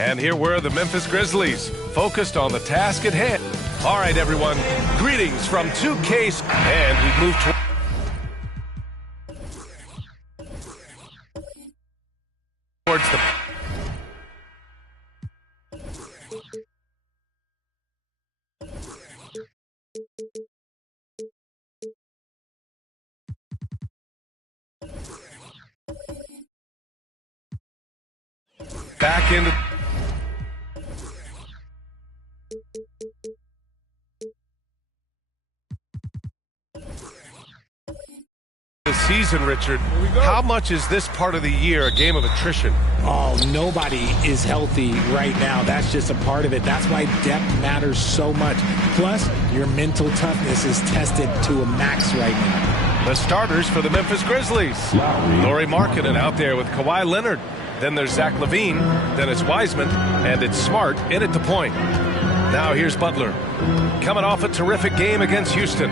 And here were the Memphis Grizzlies, focused on the task at hand. All right, everyone, greetings from 2K, and we move towards the... Back into... The season, Richard. How much is this part of the year a game of attrition? Oh, nobody is healthy right now. That's just a part of it. That's why depth matters so much. Plus, your mental toughness is tested to a max right now. The starters for the Memphis Grizzlies. Lauri Markkanen out there with Kawhi Leonard. Then there's Zach LaVine. Then it's Wiseman. And it's Smart in at the point. Now here's Butler. Coming off a terrific game against Houston.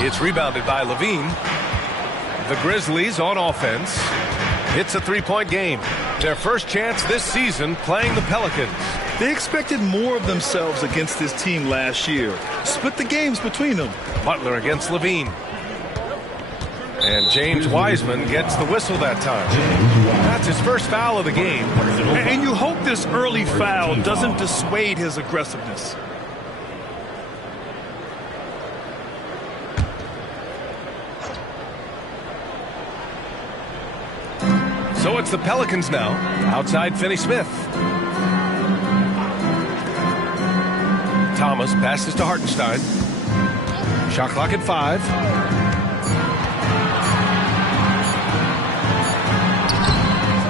It's rebounded by LaVine. The Grizzlies on offense. It's a three-point game. Their first chance this season playing the Pelicans. They expected more of themselves against this team last year. Split the games between them. Butler against LaVine. And James Wiseman gets the whistle that time. That's his first foul of the game. And you hope this early foul doesn't dissuade his aggressiveness. So it's the Pelicans now, outside Finney-Smith. Thomas passes to Hartenstein. Shot clock at 5.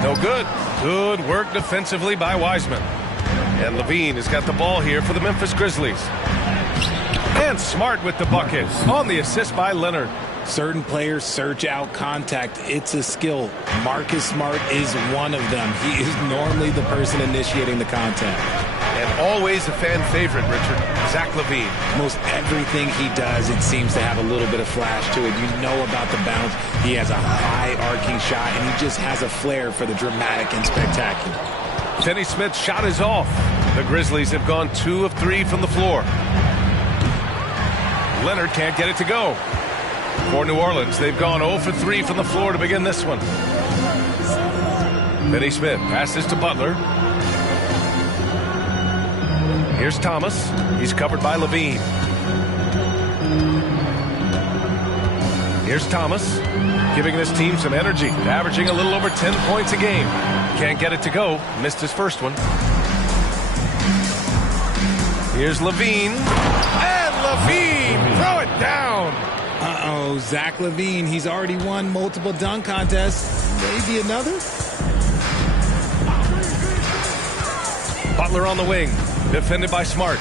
No good. Good work defensively by Wiseman. And LaVine has got the ball here for the Memphis Grizzlies. And Smart with the bucket on the assist by Leonard. Certain players search out contact. It's a skill. Marcus Smart is one of them. He is normally the person initiating the contact. And always a fan favorite, Richard, Zach LaVine. Most everything he does, it seems to have a little bit of flash to it. You know about the bounce. He has a high arcing shot, and he just has a flair for the dramatic and spectacular. Finney-Smith's shot is off. The Grizzlies have gone 2 of 3 from the floor. Leonard can't get it to go. For New Orleans, they've gone 0 for 3 from the floor to begin this one. Finney-Smith passes to Butler. Here's Thomas. He's covered by LaVine. Here's Thomas, giving this team some energy, averaging a little over 10 points a game. Can't get it to go. Missed his first one. Here's LaVine. And LaVine, throw it down. Uh-oh, Zach LaVine, he's already won multiple dunk contests. Maybe another? Butler on the wing, defended by Smart.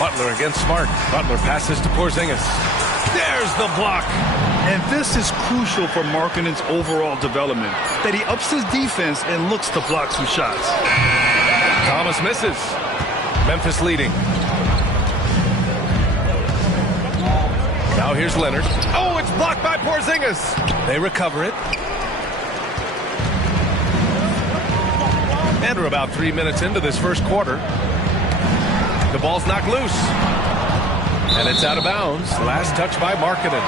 Butler against Smart. Butler passes to Porzingis. There's the block. And this is crucial for Markkanen's overall development, that he ups his defense and looks to block some shots. Thomas misses. Memphis leading. Now here's Leonard. Oh, it's blocked by Porzingis. They recover it. And we're about 3 minutes into this first quarter. The ball's knocked loose. And it's out of bounds. Last touch by Markkanen.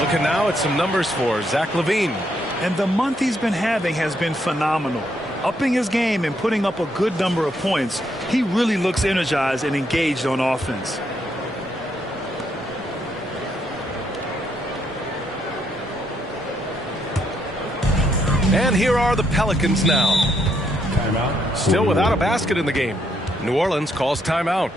Looking now at some numbers for Zach LaVine. And the month he's been having has been phenomenal. Upping his game and putting up a good number of points, he really looks energized and engaged on offense. And here are the Pelicans now. Timeout. Still without a basket in the game. New Orleans calls timeout.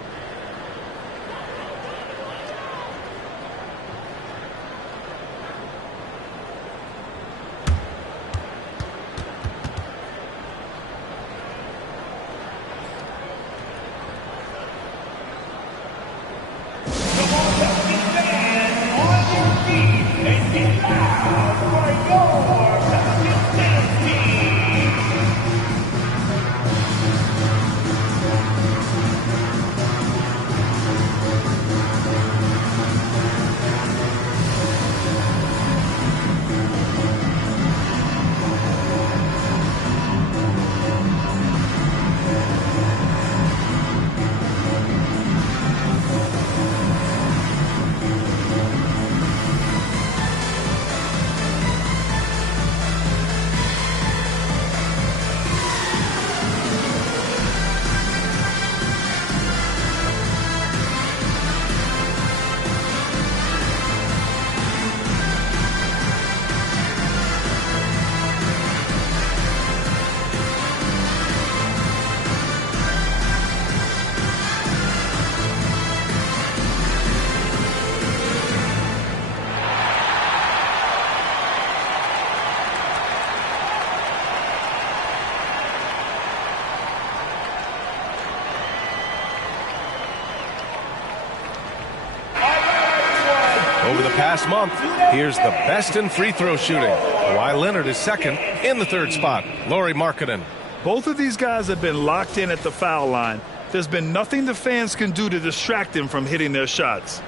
Over the past month, here's the best in free throw shooting. Kawhi Leonard is second in the third spot. Lauri Markkanen. Both of these guys have been locked in at the foul line. There's been nothing the fans can do to distract them from hitting their shots.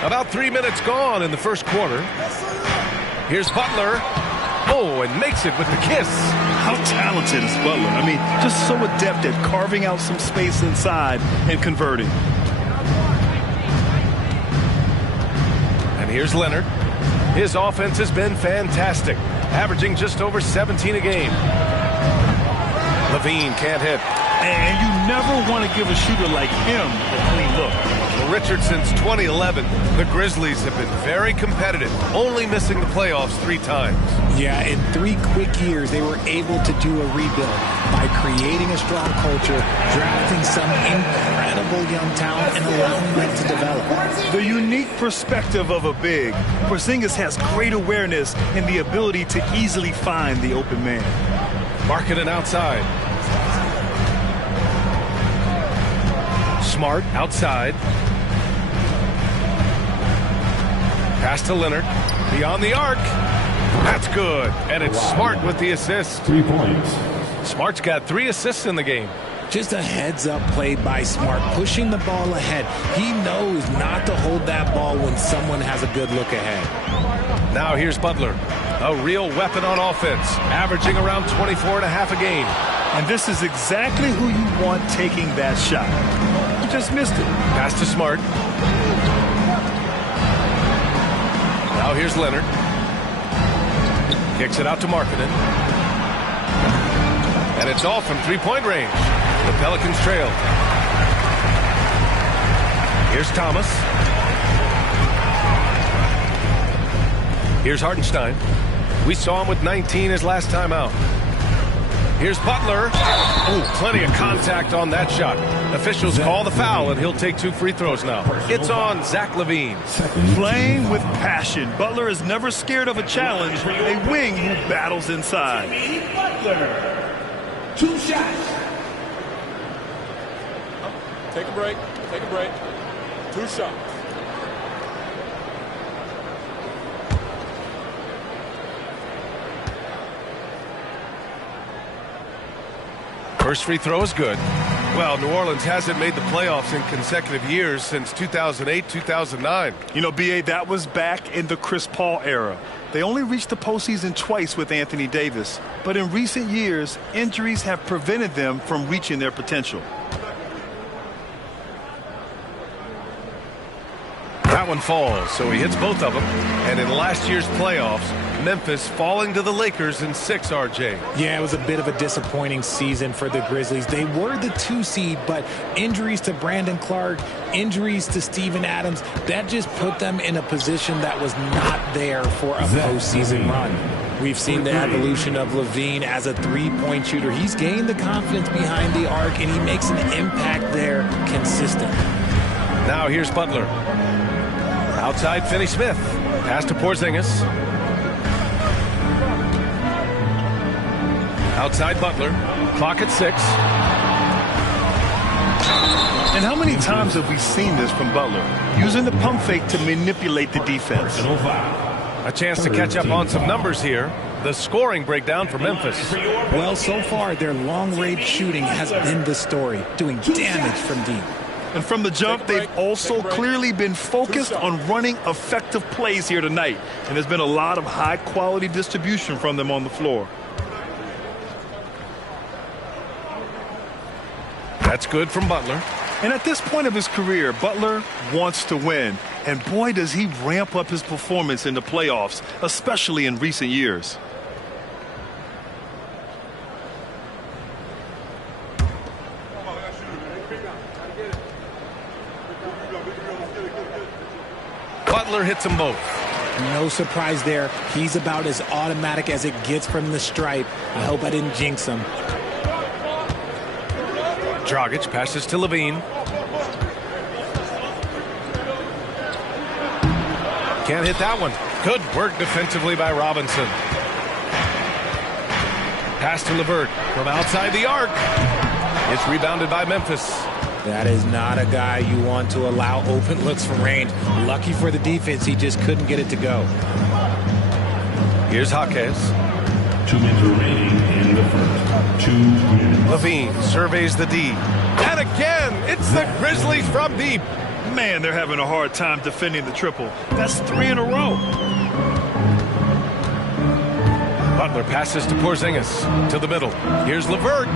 About 3 minutes gone in the first quarter. Here's Butler. Oh, and makes it with the kiss. How talented is Butler? I mean, just so adept at carving out some space inside and converting. And here's Leonard. His offense has been fantastic, averaging just over 17 a game. LaVine can't hit. And you never want to give a shooter like him a clean look. Well, Richard, since 2011, the Grizzlies have been very competitive, only missing the playoffs 3 times. Yeah, in 3 quick years, they were able to do a rebuild by creating a strong culture, drafting some incredible young talent, and allowing them to develop. The unique perspective of a big. Porzingis has great awareness and the ability to easily find the open man. Markkanen outside. Smart outside. Pass to Leonard. Beyond the arc. That's good. And it's Smart with the assist. 3 points. Smart's got 3 assists in the game. Just a heads-up play by Smart, pushing the ball ahead. He knows not to hold that ball when someone has a good look ahead. Now here's Butler. A real weapon on offense, averaging around 24.5 a game. And this is exactly who you want taking that shot. You just missed it. Pass to Smart. Now here's Leonard. Kicks it out to Markkanen. And it's off from 3-point range. The Pelicans trail. Here's Thomas. Here's Hartenstein. We saw him with 19 his last time out. Here's Butler. Oh, plenty of contact on that shot. Officials call the foul, and he'll take 2 free throws now. It's on Zach LaVine. Playing with passion. Butler is never scared of a challenge. A wing who battles inside. Butler. 2 shots. Take a break. Take a break. 2 shots. First free throw is good. Well, New Orleans hasn't made the playoffs in consecutive years since 2008, 2009. You know, B.A., that was back in the Chris Paul era. They only reached the postseason twice with Anthony Davis. But in recent years, injuries have prevented them from reaching their potential. That one falls, so he hits both of them. And in last year's playoffs, Memphis falling to the Lakers in 6, RJ. Yeah, it was a bit of a disappointing season for the Grizzlies. They were the 2 seed, but injuries to Brandon Clark, injuries to Steven Adams, that just put them in a position that was not there for a postseason run. We've seen the evolution of LaVine as a 3-point shooter. He's gained the confidence behind the arc, and he makes an impact there consistent. Now here's Butler. Outside Finney-Smith. Pass to Porzingis. Outside Butler. Clock at 6. And how many times have we seen this from Butler? Using the pump fake to manipulate the defense. A chance to catch up on some numbers here. The scoring breakdown for Memphis. Well, so far, their long-range shooting has been the story, doing damage from deep. And from the jump, they've also clearly been focused on running effective plays here tonight. And there's been a lot of high-quality distribution from them on the floor. That's good from Butler. And at this point of his career, Butler wants to win. And boy, does he ramp up his performance in the playoffs, especially in recent years. Butler hits them both. No surprise there. He's about as automatic as it gets from the stripe. I hope I didn't jinx him. Dragic passes to LaVine. Can't hit that one. Good work defensively by Robinson. Pass to LeVert from outside the arc. It's rebounded by Memphis. That is not a guy you want to allow open looks from range. Lucky for the defense, he just couldn't get it to go. Here's Jaquez. 2 minutes remaining in the first. 2 minutes. Levine surveys the D. And again, it's the Grizzlies from deep. Man, they're having a hard time defending the triple. That's 3 in a row. Butler passes to Porzingis to the middle. Here's LeVert.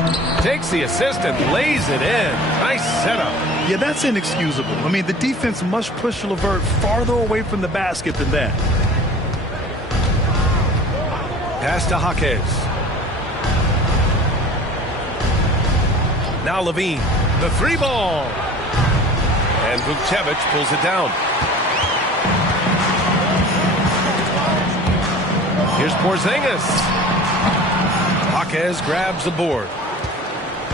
Takes the assist and lays it in. Nice setup. Yeah, that's inexcusable. I mean, the defense must push LeVert farther away from the basket than that. Pass to Jaquez. Now Levine. The 3 ball. And Vucevic pulls it down. Here's Porzingis. Jaquez grabs the board.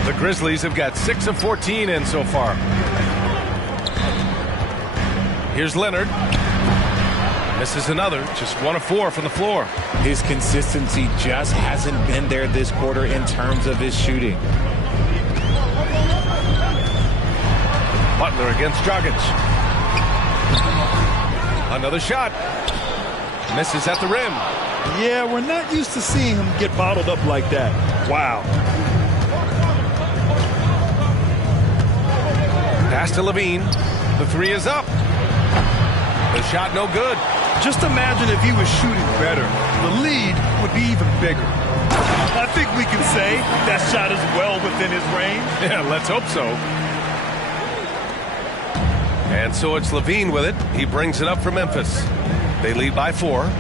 The Grizzlies have got 6 of 14 in so far. Here's Leonard. Misses another. Just 1 of 4 from the floor. His consistency just hasn't been there this quarter in terms of his shooting. Butler against Dragic. Another shot. Misses at the rim. Yeah, we're not used to seeing him get bottled up like that. Wow. Pass to Levine. The 3 is up. The shot no good. Just imagine if he was shooting better. The lead would be even bigger. I think we can say that shot is well within his range. Yeah, let's hope so. And so it's Levine with it. He brings it up for Memphis. They lead by 4.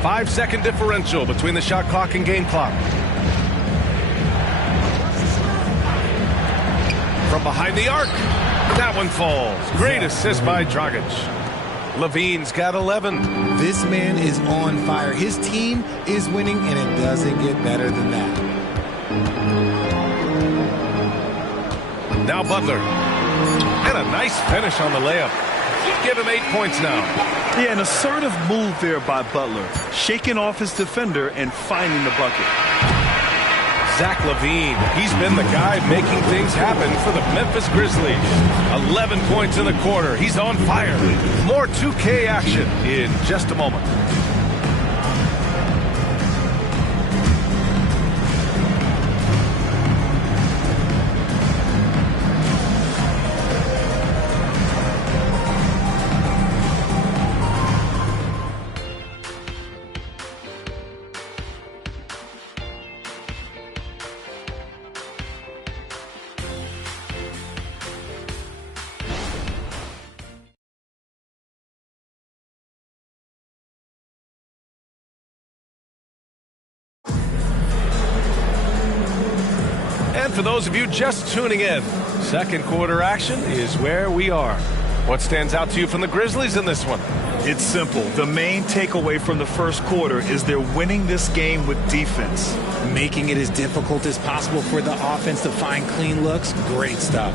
5-second differential between the shot clock and game clock. From behind the arc. That one falls. Great assist by Dragic. Levine's got 11. This man is on fire. His team is winning, and it doesn't get better than that. Now Butler. And a nice finish on the layup. Give him 8 points now. Yeah, an assertive move there by Butler. Shaking off his defender and finding the bucket. Zach LaVine, he's been the guy making things happen for the Memphis Grizzlies. 11 points in the quarter. He's on fire. More 2K action in just a moment. And for those of you just tuning in, second quarter action is where we are. What stands out to you from the Grizzlies in this one? It's simple. The main takeaway from the first quarter is they're winning this game with defense. Making it as difficult as possible for the offense to find clean looks. Great stuff.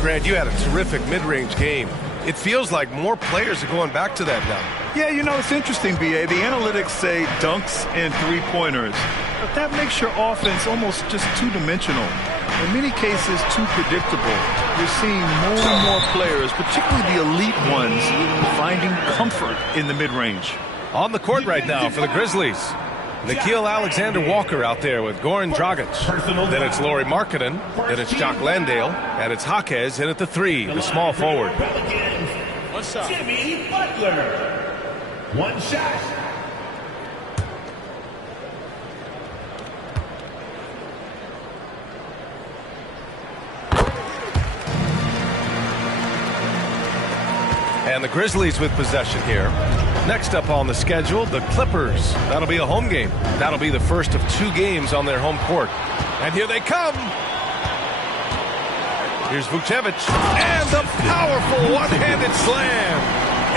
Grant, you had a terrific mid-range game. It feels like more players are going back to that now. Yeah, you know, it's interesting, B.A. The analytics say dunks and three-pointers. But that makes your offense almost just two-dimensional. In many cases, too predictable. You're seeing more and more players, particularly the elite ones, finding comfort in the mid-range. On the court right now for the Grizzlies, Nickeil Alexander-Walker out there with Goran Dragic. Then it's Lauri Markkanen. Then it's Jock Landale. And it's Jaquez in at the 3, the small forward. One shot. Jimmy Butler. 1 shot. And the Grizzlies with possession here. Next up on the schedule, the Clippers. That'll be a home game. That'll be the first of 2 games on their home court. And here they come. Here's Vucevic. And the powerful one-handed slam.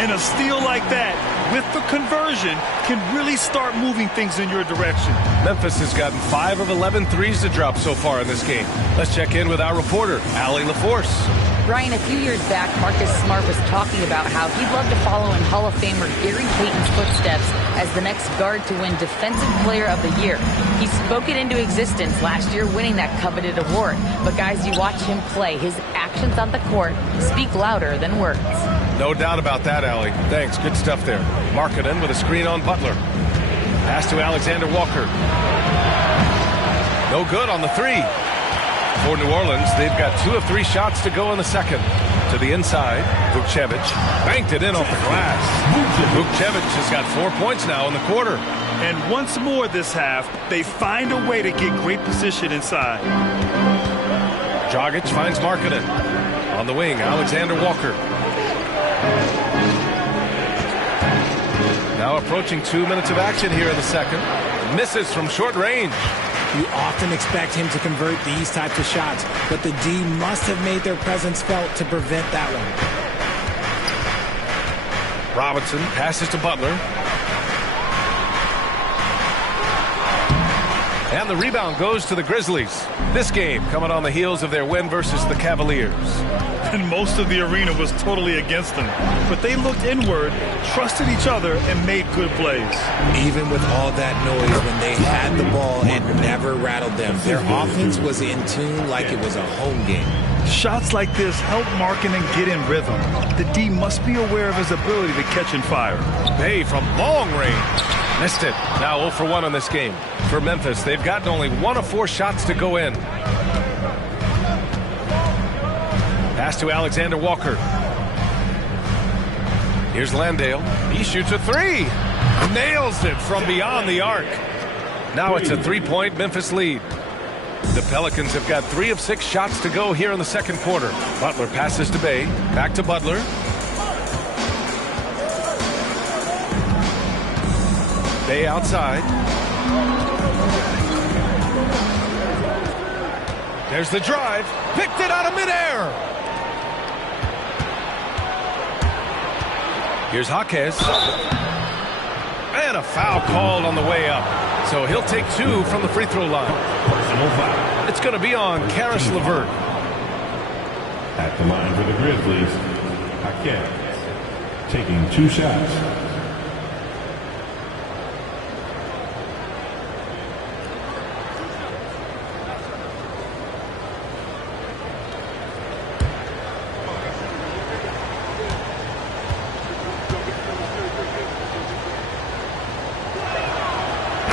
And a steal like that, with the conversion, can really start moving things in your direction. Memphis has gotten 5 of 11 threes to drop so far in this game. Let's check in with our reporter, Allie LaForce. Brian, a few years back, Marcus Smart was talking about how he'd love to follow in Hall of Famer Gary Payton's footsteps as the next guard to win Defensive Player of the Year. He spoke it into existence last year, winning that coveted award. But guys, you watch him play, his actions on the court speak louder than words. No doubt about that, Allie. Thanks. Good stuff there. Markkanen with a screen on Butler. Pass to Alexander Walker. No good on the three. For New Orleans, they've got 2 of 3 shots to go in the second. To the inside, Vukcevic banked it in off the glass. Vukcevic has got 4 points now in the quarter. And once more this half, they find a way to get great position inside. Dragic finds Markkanen. On the wing, Alexander Walker. Now approaching 2 minutes of action here in the second. Misses from short range. You often expect him to convert these types of shots, but the D must have made their presence felt to prevent that one. Robinson passes to Butler. And the rebound goes to the Grizzlies. This game coming on the heels of their win versus the Cavaliers. And most of the arena was totally against them. But they looked inward, trusted each other, and made good plays. Even with all that noise, when they had the ball, it never rattled them. Their offense was in tune like it was a home game. Shots like this help Markkanen get in rhythm. The D must be aware of his ability to catch and fire. Bay from long range. Missed it. Now 0 for 1 on this game. For Memphis, they've gotten only 1 of 4 shots to go in. Pass to Alexander Walker. Here's Landale. He shoots a 3. Nails it from beyond the arc. Now it's a 3-point Memphis lead. The Pelicans have got 3 of 6 shots to go here in the second quarter. Butler passes to Bay. Back to Butler. Bay outside. There's the drive. Picked it out of midair. Here's Jaquez. And a foul called on the way up. So he'll take 2 from the free throw line. It's going to be on Karis LeVert. At the line for the Grizzlies, Jaquez taking 2 shots.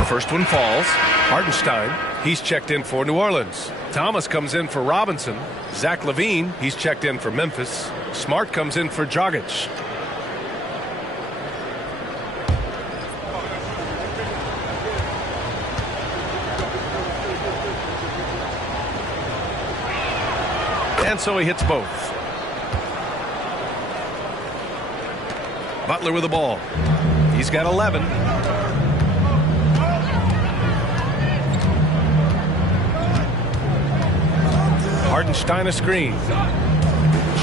First one falls. Hartenstein, he's checked in for New Orleans. Thomas comes in for Robinson. Zach LaVine, he's checked in for Memphis. Smart comes in for Dragic. And so he hits both. Butler with the ball. He's got 11. Hartenstein a screen.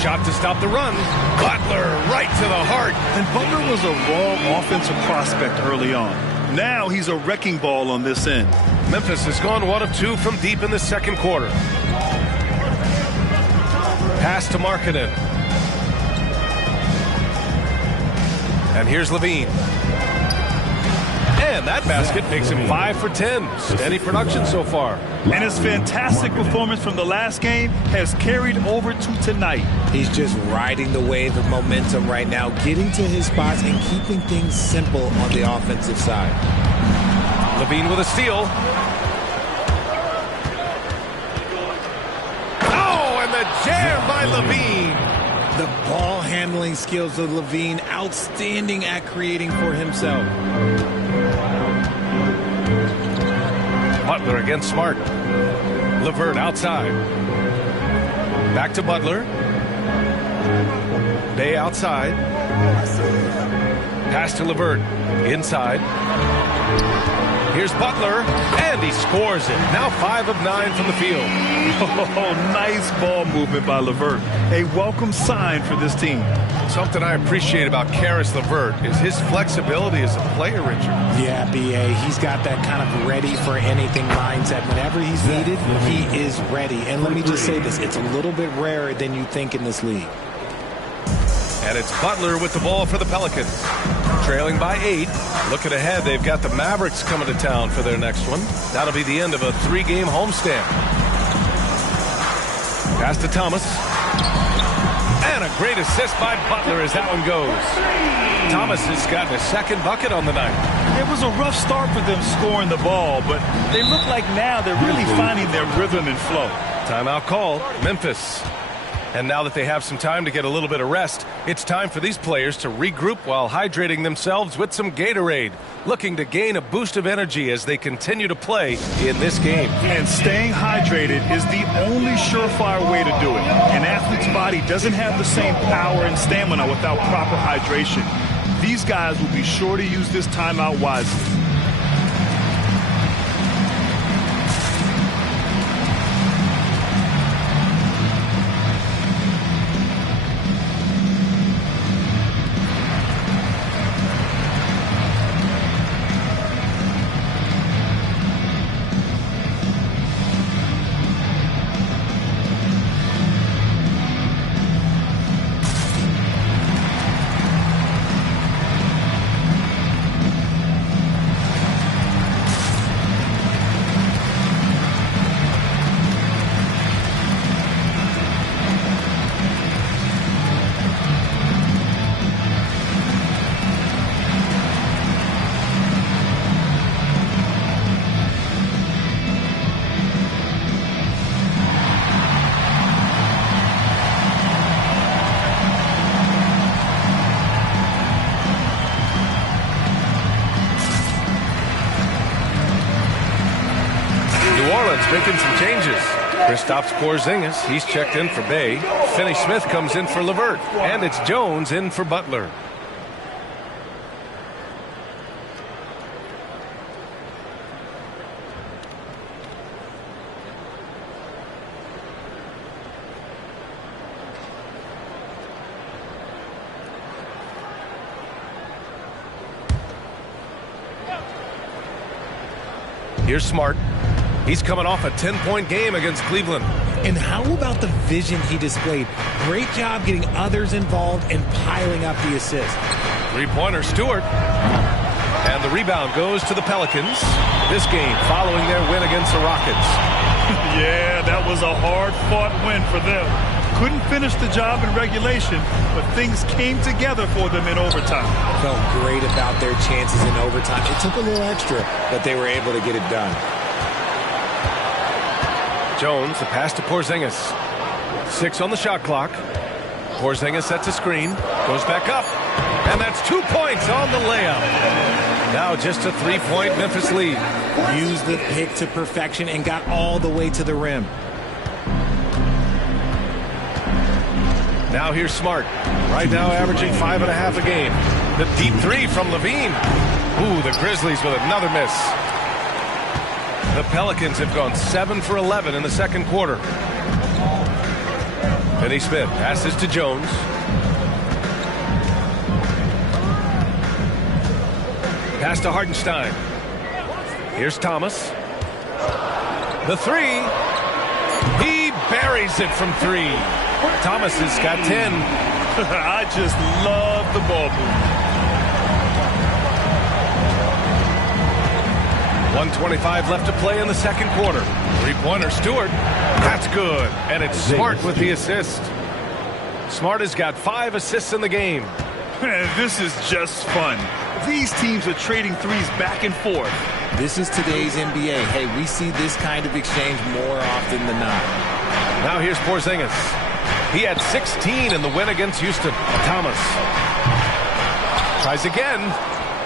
Shot to stop the run. Butler right to the heart. And Butler was a raw offensive prospect early on. Now he's a wrecking ball on this end. Memphis has gone 1 of 2 from deep in the second quarter. Pass to Markkanen. And here's LaVine. And that basket makes him 5 for 10. Steady production so far. And his fantastic performance from the last game has carried over to tonight. He's just riding the wave of momentum right now, getting to his spots and keeping things simple on the offensive side. LaVine with a steal. Oh, and the jam by LaVine. The ball handling skills of LaVine, outstanding at creating for himself. Butler against Smart. LeVert outside. Back to Butler. Bay outside. Pass to LeVert. Inside. Here's Butler, and he scores it. Now 5 of 9 from the field. Oh, nice ball movement by LeVert. A welcome sign for this team. Something I appreciate about Karis LeVert is his flexibility as a player, Richard. Yeah, B.A., he's got that kind of ready-for-anything mindset. Whenever he's needed, he is ready. And let me just say this, it's a little bit rarer than you think in this league. And it's Butler with the ball for the Pelicans. Trailing by 8. Looking ahead, they've got the Mavericks coming to town for their next one. That'll be the end of a 3-game homestand. Pass to Thomas. And a great assist by Butler as that one goes. Thomas has gotten a second bucket on the night. It was a rough start for them scoring the ball, but they look like now they're really finding their rhythm and flow. Timeout call, Memphis. And now that they have some time to get a little bit of rest, it's time for these players to regroup while hydrating themselves with some Gatorade, looking to gain a boost of energy as they continue to play in this game. And staying hydrated is the only surefire way to do it. An athlete's body doesn't have the same power and stamina without proper hydration. These guys will be sure to use this timeout wisely. Making some changes. Kristaps Porzingis, he's checked in for Bay. Finney-Smith comes in for LeVert. And it's Jones in for Butler. Here's Smart. He's coming off a 10-point game against Cleveland. And how about the vision he displayed? Great job getting others involved and piling up the assist. Three-pointer, Stewart. And the rebound goes to the Pelicans. This game following their win against the Rockets. Yeah, that was a hard-fought win for them. Couldn't finish the job in regulation, but things came together for them in overtime. Felt great about their chances in overtime. It took a little extra, but they were able to get it done. Jones, the pass to Porzingis. 6 on the shot clock. Porzingis sets a screen, goes back up, and that's 2 points on the layup. Now just a 3-point Memphis lead. Used the pick to perfection and got all the way to the rim. Now here's Smart. Right now averaging 5.5 a game. The deep 3 from Levine. Ooh, the Grizzlies with another miss. The Pelicans have gone 7 for 11 in the second quarter. Finney-Smith passes to Jones. Pass to Hartenstein. Here's Thomas. The 3. He buries it from 3. Thomas has got 10. I just love the ball movement. 1:25 left to play in the second quarter. Three-pointer, Stewart. That's good. And it's Smart with the assist. Smart has got 5 assists in the game. This is just fun. These teams are trading threes back and forth. This is today's NBA. Hey, we see this kind of exchange more often than not. Now here's Porzingis. He had 16 in the win against Houston. Thomas tries again.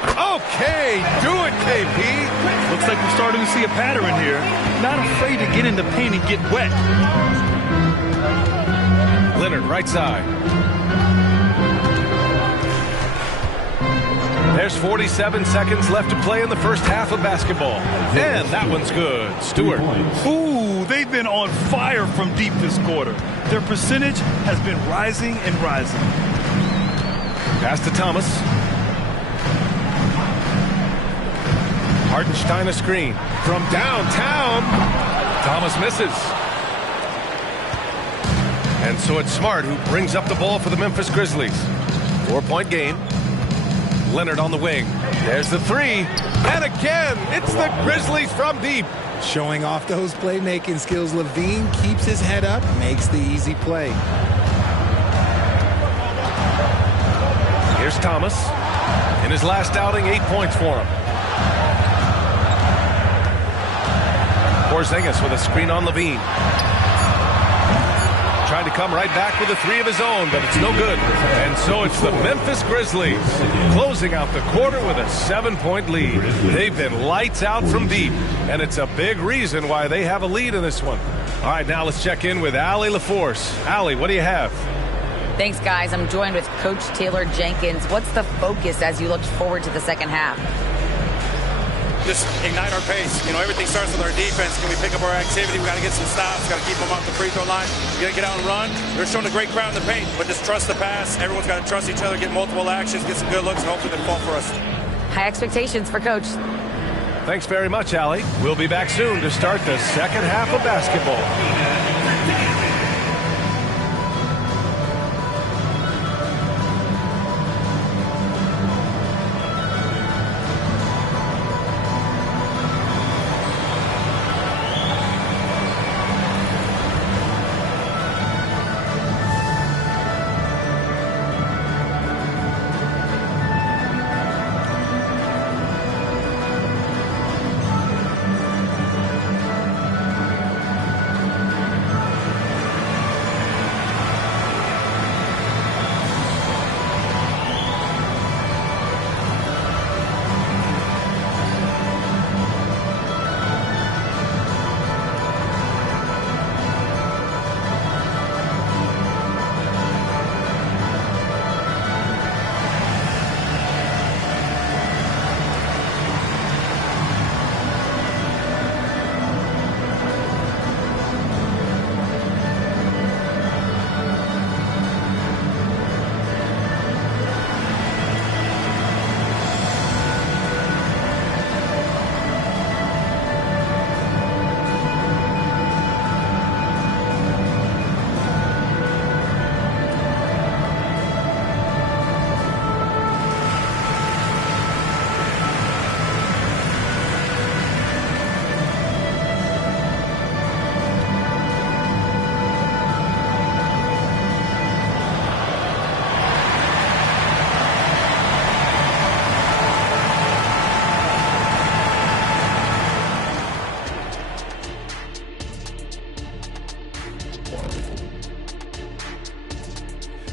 Okay, do it, KP. Looks like we're starting to see a pattern here. Not afraid to get in the paint and get wet. Leonard, right side. There's 47 seconds left to play in the first half of basketball. And that one's good. Stewart. Ooh, they've been on fire from deep this quarter. Their percentage has been rising and rising. Pass to Thomas. Hartenstein a screen. From downtown. Thomas misses. And so it's Smart who brings up the ball for the Memphis Grizzlies. 4-point game. Leonard on the wing. There's the three. And again, it's the Grizzlies from deep. Showing off those playmaking skills, Levine keeps his head up, makes the easy play. Here's Thomas. In his last outing, 8 points for him. Porzingis with a screen on Levine. Trying to come right back with a three of his own, but it's no good. And so it's the Memphis Grizzlies closing out the quarter with a 7-point lead. They've been lights out from deep, and it's a big reason why they have a lead in this one. All right, now let's check in with Allie LaForce. Allie, what do you have? Thanks, guys. I'm joined with Coach Taylor Jenkins. What's the focus as you look forward to the second half? Just ignite our pace. You know, everything starts with our defense. Can we pick up our activity? We got to get some stops. Got to keep them off the free throw line. We got to get out and run. They're showing a great crowd in the paint, but just trust the pass. Everyone's got to trust each other, get multiple actions, get some good looks, and hopefully they fall for us. High expectations for Coach. Thanks very much, Allie. We'll be back soon to start the second half of basketball.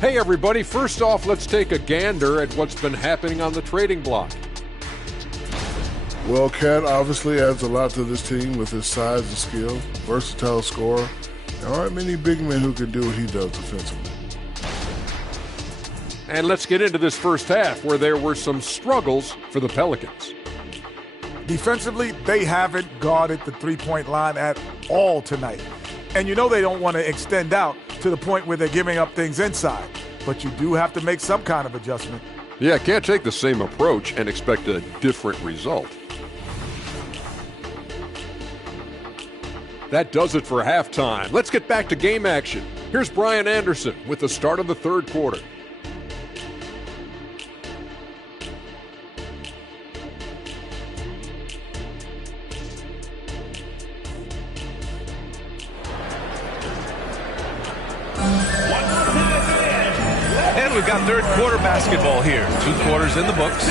Hey everybody, first off, let's take a gander at what's been happening on the trading block. Well, Cat obviously adds a lot to this team with his size and skill, versatile scorer. There aren't many big men who can do what he does defensively. And let's get into this first half where there were some struggles for the Pelicans. Defensively, they haven't guarded the three-point line at all tonight. And you know they don't want to extend out to the point where they're giving up things inside. But you do have to make some kind of adjustment. Yeah, can't take the same approach and expect a different result. That does it for halftime. Let's get back to game action. Here's Brian Anderson with the start of the third quarter. And we've got third quarter basketball here. 2 quarters in the books.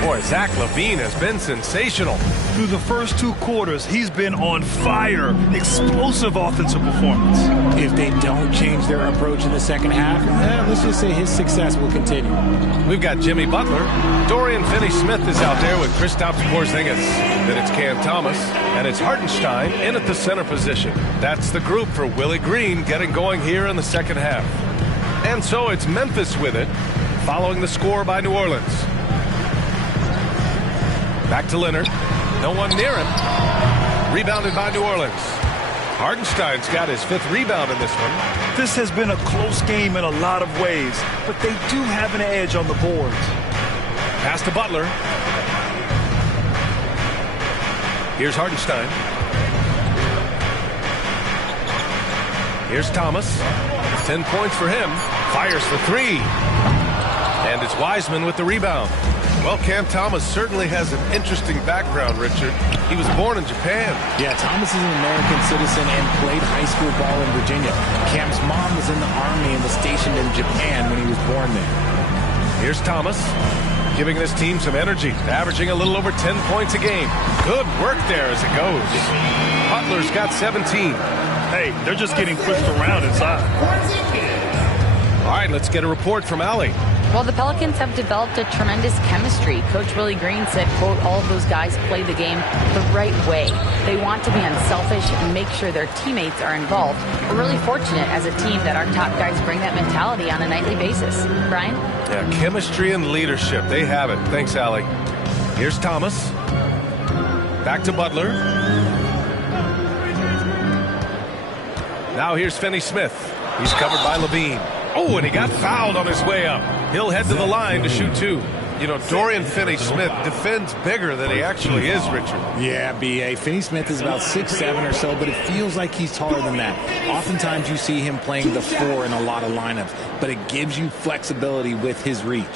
Boy, Zach LaVine has been sensational. Through the first 2 quarters, he's been on fire. Explosive offensive performance. If they don't change their approach in the second half, let's just say his success will continue. We've got Jimmy Butler. Dorian Finney-Smith is out there with Kristaps Porzingis. Then it's Cam Thomas. And it's Hartenstein in at the center position. That's the group for Willie Green getting going here in the second half. And so it's Memphis with it, following the score by New Orleans. Back to Leonard. No one near him. Rebounded by New Orleans. Hardenstein's got his 5th rebound in this one. This has been a close game in a lot of ways, but they do have an edge on the boards. Pass to Butler. Here's Hardenstein. Here's Thomas. 10 points for him. Fires for 3. And it's Wiseman with the rebound. Well, Cam Thomas certainly has an interesting background, Richard. He was born in Japan. Yeah, Thomas is an American citizen and played high school ball in Virginia. Cam's mom was in the Army and was stationed in Japan when he was born there. Here's Thomas, giving this team some energy, averaging a little over 10 points a game. Good work there as it goes. Butler's got 17. Hey, they're just getting pushed around inside. All right, let's get a report from Allie. Well, the Pelicans have developed a tremendous chemistry. Coach Willie Green said, quote, all of those guys play the game the right way. They want to be unselfish and make sure their teammates are involved. We're really fortunate as a team that our top guys bring that mentality on a nightly basis. Brian? Yeah, chemistry and leadership. They have it. Thanks, Allie. Here's Thomas. Back to Butler. Now here's Finney-Smith. He's covered by Levine. Oh, and he got fouled on his way up. He'll head to the line to shoot 2. You know, Dorian Finney-Smith defends bigger than he actually is, Richard. Yeah, B.A. Finney-Smith is about 6'7" or so, but it feels like he's taller than that. Oftentimes you see him playing the 4 in a lot of lineups, but it gives you flexibility with his reach.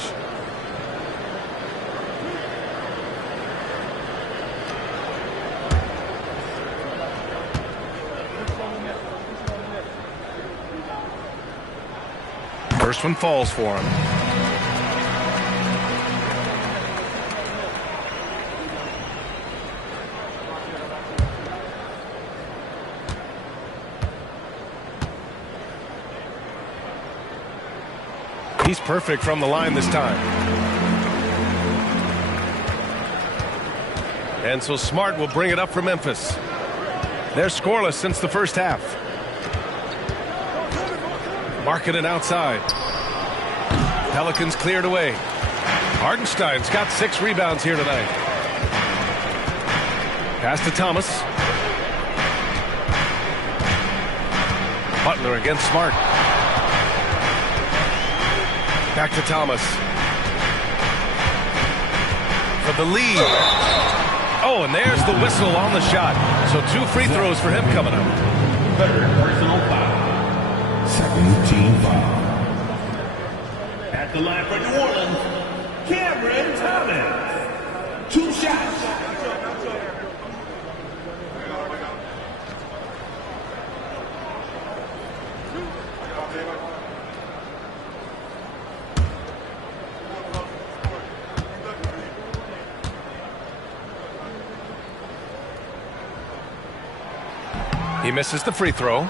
First one falls for him. He's perfect from the line this time. And so Smart will bring it up for Memphis. They're scoreless since the first half. Marking it outside. Pelicans cleared away. Hardenstein's got 6 rebounds here tonight. Pass to Thomas. Butler against Smart. Back to Thomas. For the lead. Oh, and there's the whistle on the shot. So 2 free throws for him coming up. Third personal foul. Second team foul. At the line for New Orleans, Cameron Thomas. 2 shots. He misses the free throw.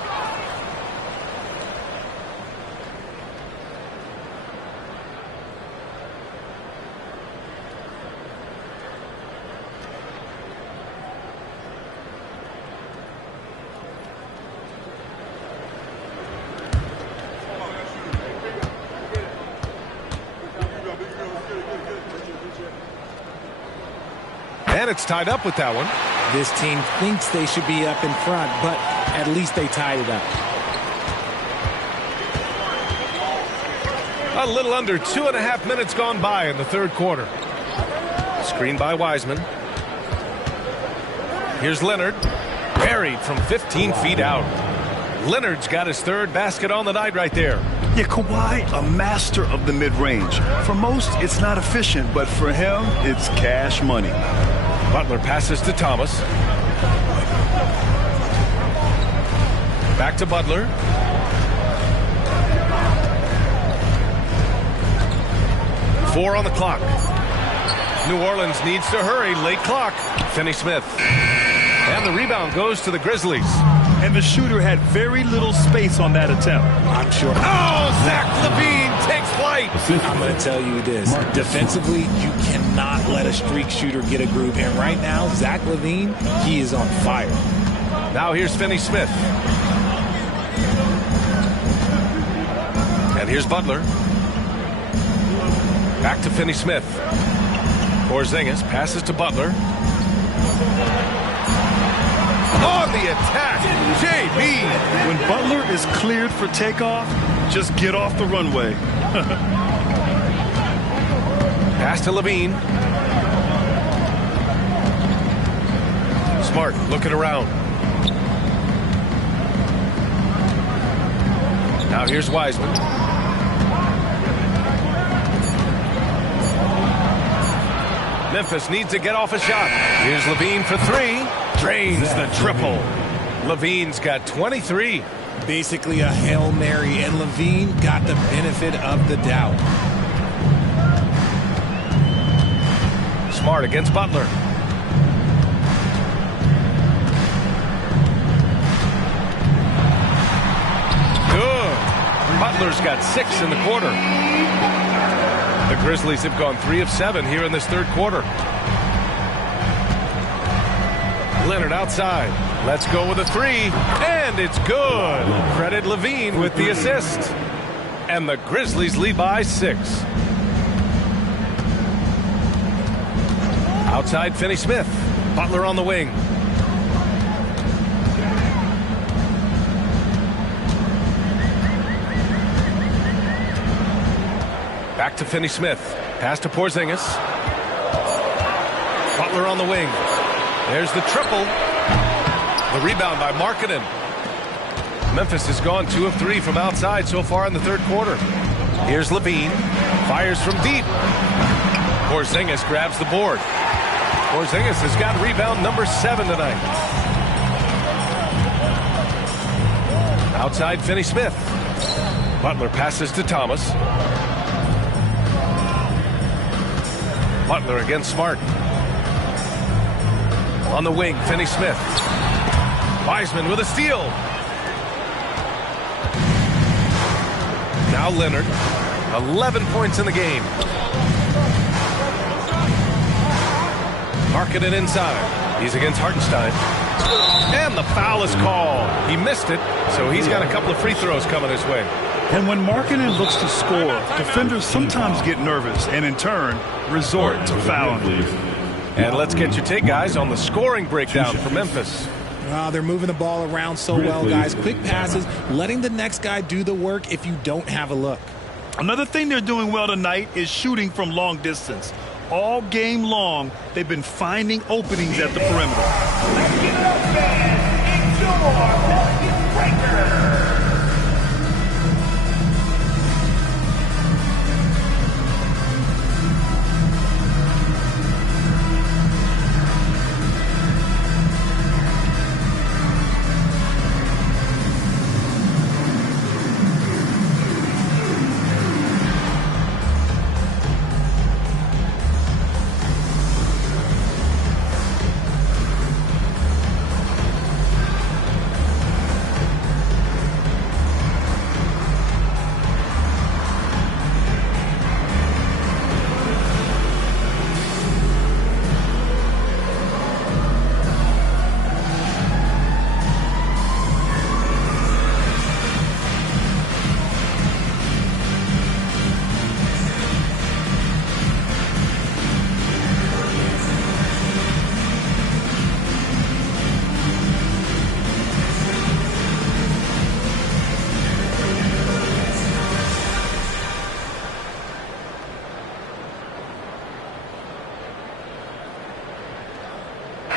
And it's tied up with that one. This team thinks they should be up in front, but at least they tied it up. A little under 2.5 minutes gone by in the third quarter. Screen by Wiseman. Here's Leonard. Buried from 15 feet out. Leonard's got his 3rd basket on the night right there. Yeah, Kawhi, a master of the mid-range. For most, it's not efficient, but for him, it's cash money. Butler passes to Thomas. Back to Butler. Four on the clock. New Orleans needs to hurry. Late clock. Finney-Smith. And the rebound goes to the Grizzlies. And the shooter had very little space on that attempt. I'm sure. Oh, Zach LaVine takes flight. I'm going to tell you this. Defensively, you cannot let a streak shooter get a groove. And right now, Zach LaVine, he is on fire. Now here's Finney-Smith. And here's Butler. Back to Finney-Smith. Porzingis passes to Butler. On the attack, JB. When Butler is cleared for takeoff, just get off the runway. Pass to Levine. Smart looking around. Now here's Wiseman. Memphis needs to get off a shot. Here's Levine for three. Drains the triple. Levine's got 23. Basically a Hail Mary, and Levine got the benefit of the doubt. Smart against Butler. Good. Butler's got 6 in the quarter. The Grizzlies have gone 3 of 7 here in this third quarter. Leonard outside. Let's go with a 3. And it's good. Credit Levine with the assist. And the Grizzlies lead by 6. Outside, Finney-Smith. Butler on the wing. Back to Finney-Smith. Pass to Porzingis. Butler on the wing. There's the triple. The rebound by Markkanen. Memphis has gone 2 of 3 from outside so far in the third quarter. Here's Levine. Fires from deep. Porzingis grabs the board. Porzingis has got rebound number 7 tonight. Outside, Finney-Smith. Butler passes to Thomas. Butler against Smart. On the wing, Finney-Smith. Wiseman with a steal. Now Leonard. 11 points in the game. Markkanen inside. He's against Hartenstein. And the foul is called. He missed it, so he's got a couple of free throws coming his way. And when Markkanen looks to score, defenders sometimes get nervous and, in turn, resort to fouling. And let's get your take, guys, on the scoring breakdown for Memphis. They're moving the ball around so well, guys. Quick passes, letting the next guy do the work if you don't have a look. Another thing they're doing well tonight is shooting from long distance. All game long, they've been finding openings at the perimeter. Let's give it up, fans. Enjoy Bucket Breaker.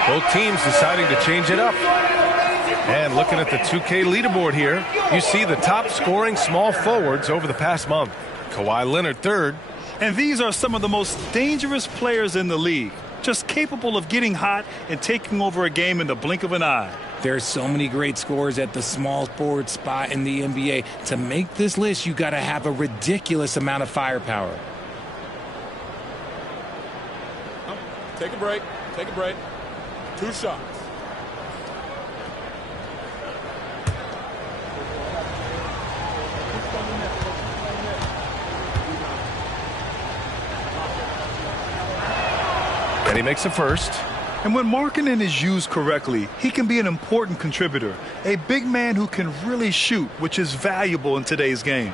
Both teams deciding to change it up. And looking at the 2K leaderboard here, you see the top scoring small forwards over the past month. Kawhi Leonard third. And these are some of the most dangerous players in the league, just capable of getting hot and taking over a game in the blink of an eye. There's so many great scorers at the small forward spot in the NBA. To make this list, you got to have a ridiculous amount of firepower. Take a break. Take a break. 2 shots. And he makes a first. And when Markkanen is used correctly, he can be an important contributor, a big man who can really shoot, which is valuable in today's game.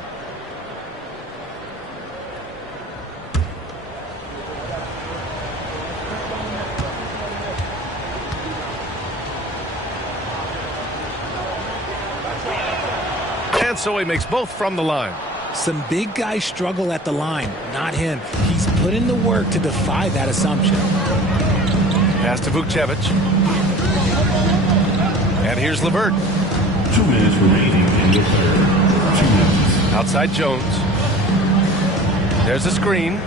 and so he makes both from the line. Some big guys struggle at the line, not him. He's put in the work to defy that assumption. Pass to Vukcevic. And here's Levert. 2 minutes remaining in the third. 2 minutes. Outside Jones. There's a screen.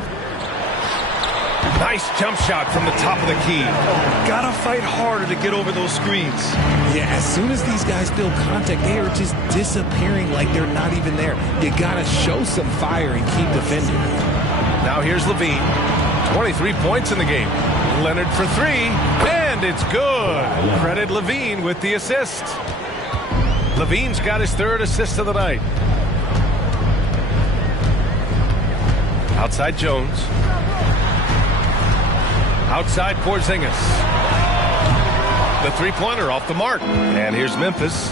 Nice jump shot from the top of the key. Gotta fight harder to get over those screens. Yeah, as soon as these guys feel contact, they are just disappearing like they're not even there. You gotta show some fire and keep defending. Now here's Levine. 23 points in the game. Leonard for three, and it's good. Credit Levine with the assist. Levine's got his third assist of the night. Outside Jones. Outside Porzingis. The three-pointer off the mark. And here's Memphis.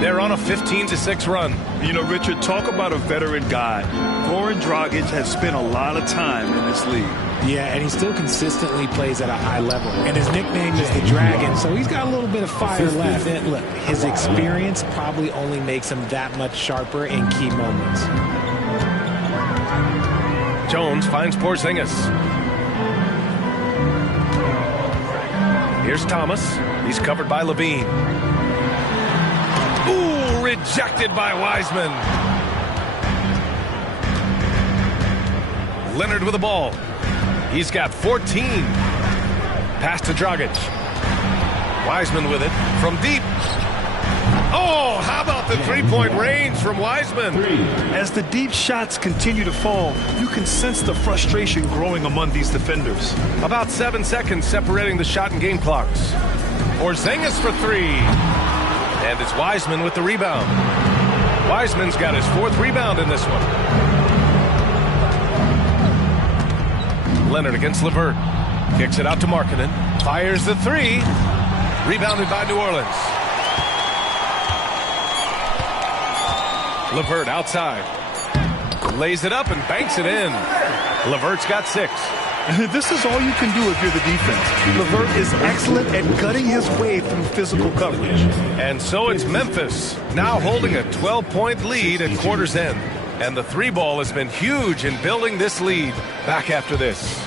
They're on a 15-6 run. You know, Richard, talk about a veteran guy. Goran Dragic has spent a lot of time in this league. Yeah, and he still consistently plays at a high level. And his nickname is the Dragon, so he's got a little bit of fire left. And look, his experience probably only makes him that much sharper in key moments. Jones finds Porzingis. Here's Thomas. He's covered by Levine. Ooh, rejected by Wiseman. Leonard with the ball. He's got 14. Pass to Dragic. Wiseman with it from deep. Oh, how about the three-point range from Wiseman? As the deep shots continue to fall, you can sense the frustration growing among these defenders. About 7 seconds separating the shot and game clocks. Porzingis for three. And it's Wiseman with the rebound. Wiseman's got his fourth rebound in this one. Leonard against Levert. Kicks it out to Markkanen. Fires the three. Rebounded by New Orleans. Levert outside. Lays it up and banks it in. Levert's got 6. This is all you can do if you're the defense. Levert is excellent at gutting his way through physical coverage. And so it's Memphis, now holding a 12-point lead at quarter's end. And the three ball has been huge in building this lead. Back after this.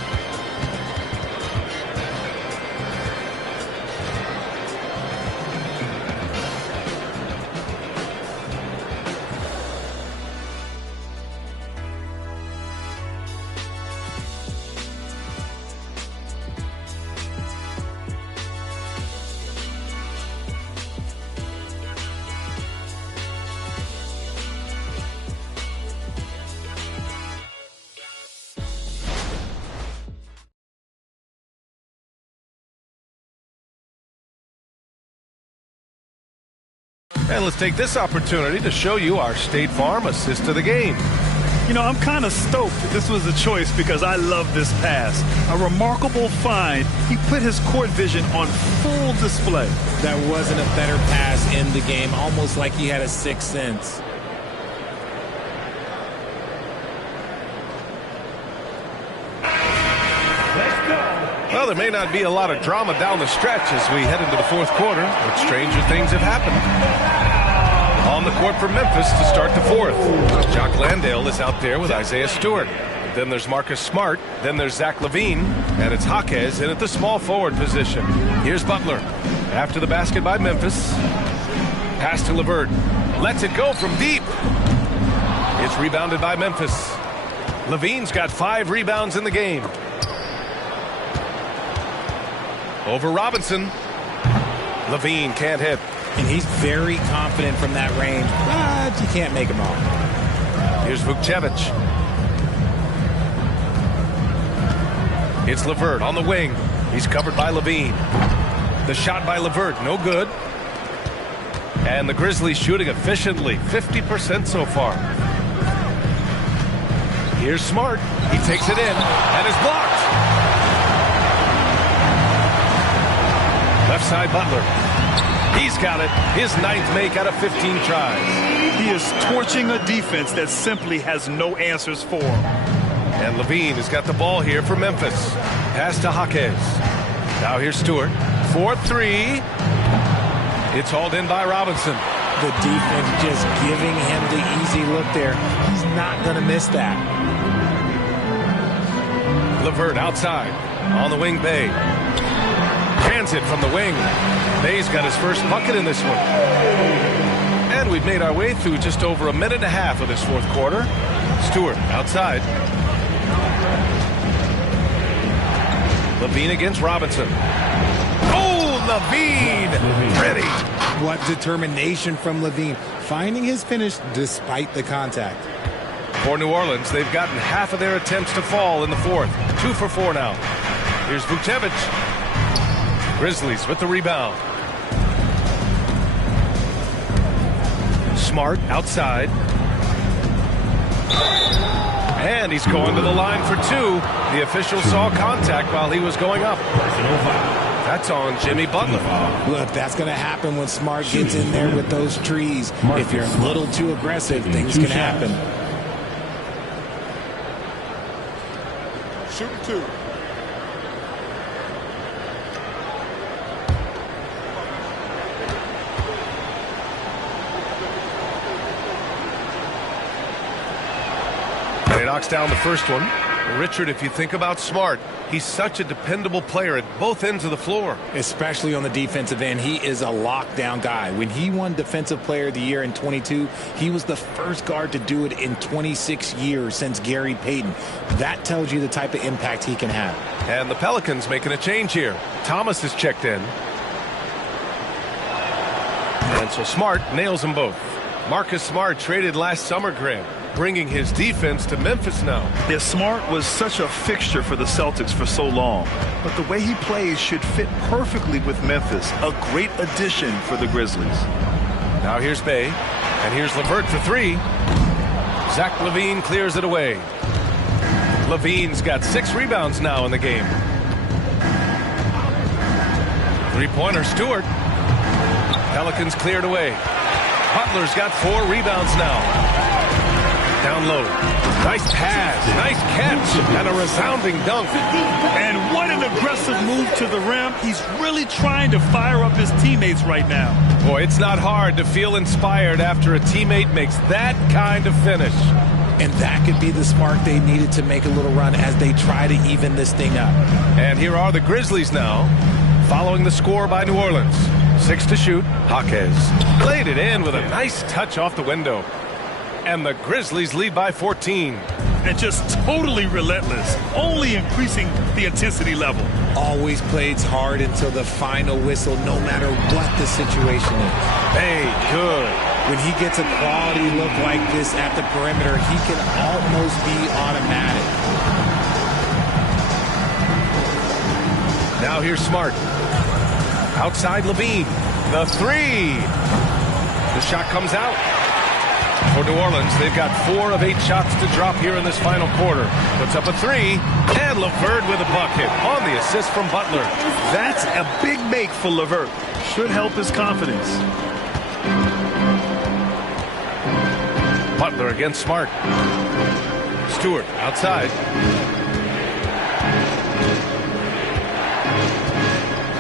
And let's take this opportunity to show you our State Farm assist of the game. You know, I'm kind of stoked that this was a choice because I love this pass. A remarkable find. He put his court vision on full display. That wasn't a better pass in the game, almost like he had a sixth sense. Well, there may not be a lot of drama down the stretch as we head into the fourth quarter, but stranger things have happened. On the court for Memphis to start the fourth. Jock Landale is out there with Isaiah Stewart. Then there's Marcus Smart. Then there's Zach LaVine. And it's Jaquez in at the small forward position. Here's Butler. After the basket by Memphis. Pass to Levert. Lets it go from deep. It's rebounded by Memphis. LaVine's got 5 rebounds in the game. Over Robinson. LaVine can't hit. And he's very confident from that range, but you can't make him all. Here's Vukcevic. It's Levert on the wing. He's covered by Levine. The shot by Levert, no good. And the Grizzlies shooting efficiently, 50% so far. Here's Smart. He takes it in and is blocked. Left side Butler. He's got it. His 9th make out of 15 tries. He is torching a defense that simply has no answers for him. And LaVine has got the ball here for Memphis. Pass to Jaquez. Now here's Stewart. 4-3. It's hauled in by Robinson. The defense just giving him the easy look there. He's not going to miss that. LeVert outside. On the wing, Bay. Hands it from the wing. Bay's got his first bucket in this one. And we've made our way through just over a minute and a half of this fourth quarter. Stewart outside. Levine against Robinson. Oh, Levine! Pretty. What determination from Levine, finding his finish despite the contact. For New Orleans, they've gotten half of their attempts to fall in the fourth. 2 for 4 now. Here's Vucevic. Grizzlies with the rebound. Smart outside. And he's going to the line for 2. The official saw contact while he was going up. That's on Jimmy Butler. Look, that's going to happen when Smart gets in there with those trees. If you're a little too aggressive, things can happen. Shooting 2. And he knocks down the first one. Richard, if you think about Smart, he's such a dependable player at both ends of the floor. Especially on the defensive end, he is a lockdown guy. When he won Defensive Player of the Year in 22, he was the first guard to do it in 26 years since Gary Payton. That tells you the type of impact he can have. And the Pelicans making a change here. Thomas is checked in. And so Smart nails them both. Marcus Smart traded last summer, Graham, bringing his defense to Memphis now. Yeah, Smart was such a fixture for the Celtics for so long, but the way he plays should fit perfectly with Memphis. A great addition for the Grizzlies. Now here's Bay, and here's LeVert for 3. Zach LaVine clears it away. LaVine's got 6 rebounds now in the game. 3-pointer Stewart. Pelicans cleared away. Butler's got 4 rebounds now. Down low. Nice pass. Nice catch. And a resounding dunk. And what an aggressive move to the rim. He's really trying to fire up his teammates right now. Boy, it's not hard to feel inspired after a teammate makes that kind of finish. And that could be the spark they needed to make a little run as they try to even this thing up. And here are the Grizzlies now, following the score by New Orleans. 6 to shoot. Jaquez played it in with a nice touch off the window. And the Grizzlies lead by 14. And just totally relentless, only increasing the intensity level. Always plays hard until the final whistle, no matter what the situation is. Hey, good. When he gets a quality look like this at the perimeter, he can almost be automatic. Now here's Smart. Outside Levine. The 3. The shot comes out. For New Orleans, they've got 4 of 8 shots to drop here in this final quarter. Puts up a 3, and LeVert with a bucket on the assist from Butler. That's a big make for LeVert. Should help his confidence. Butler against Smart. Stewart outside.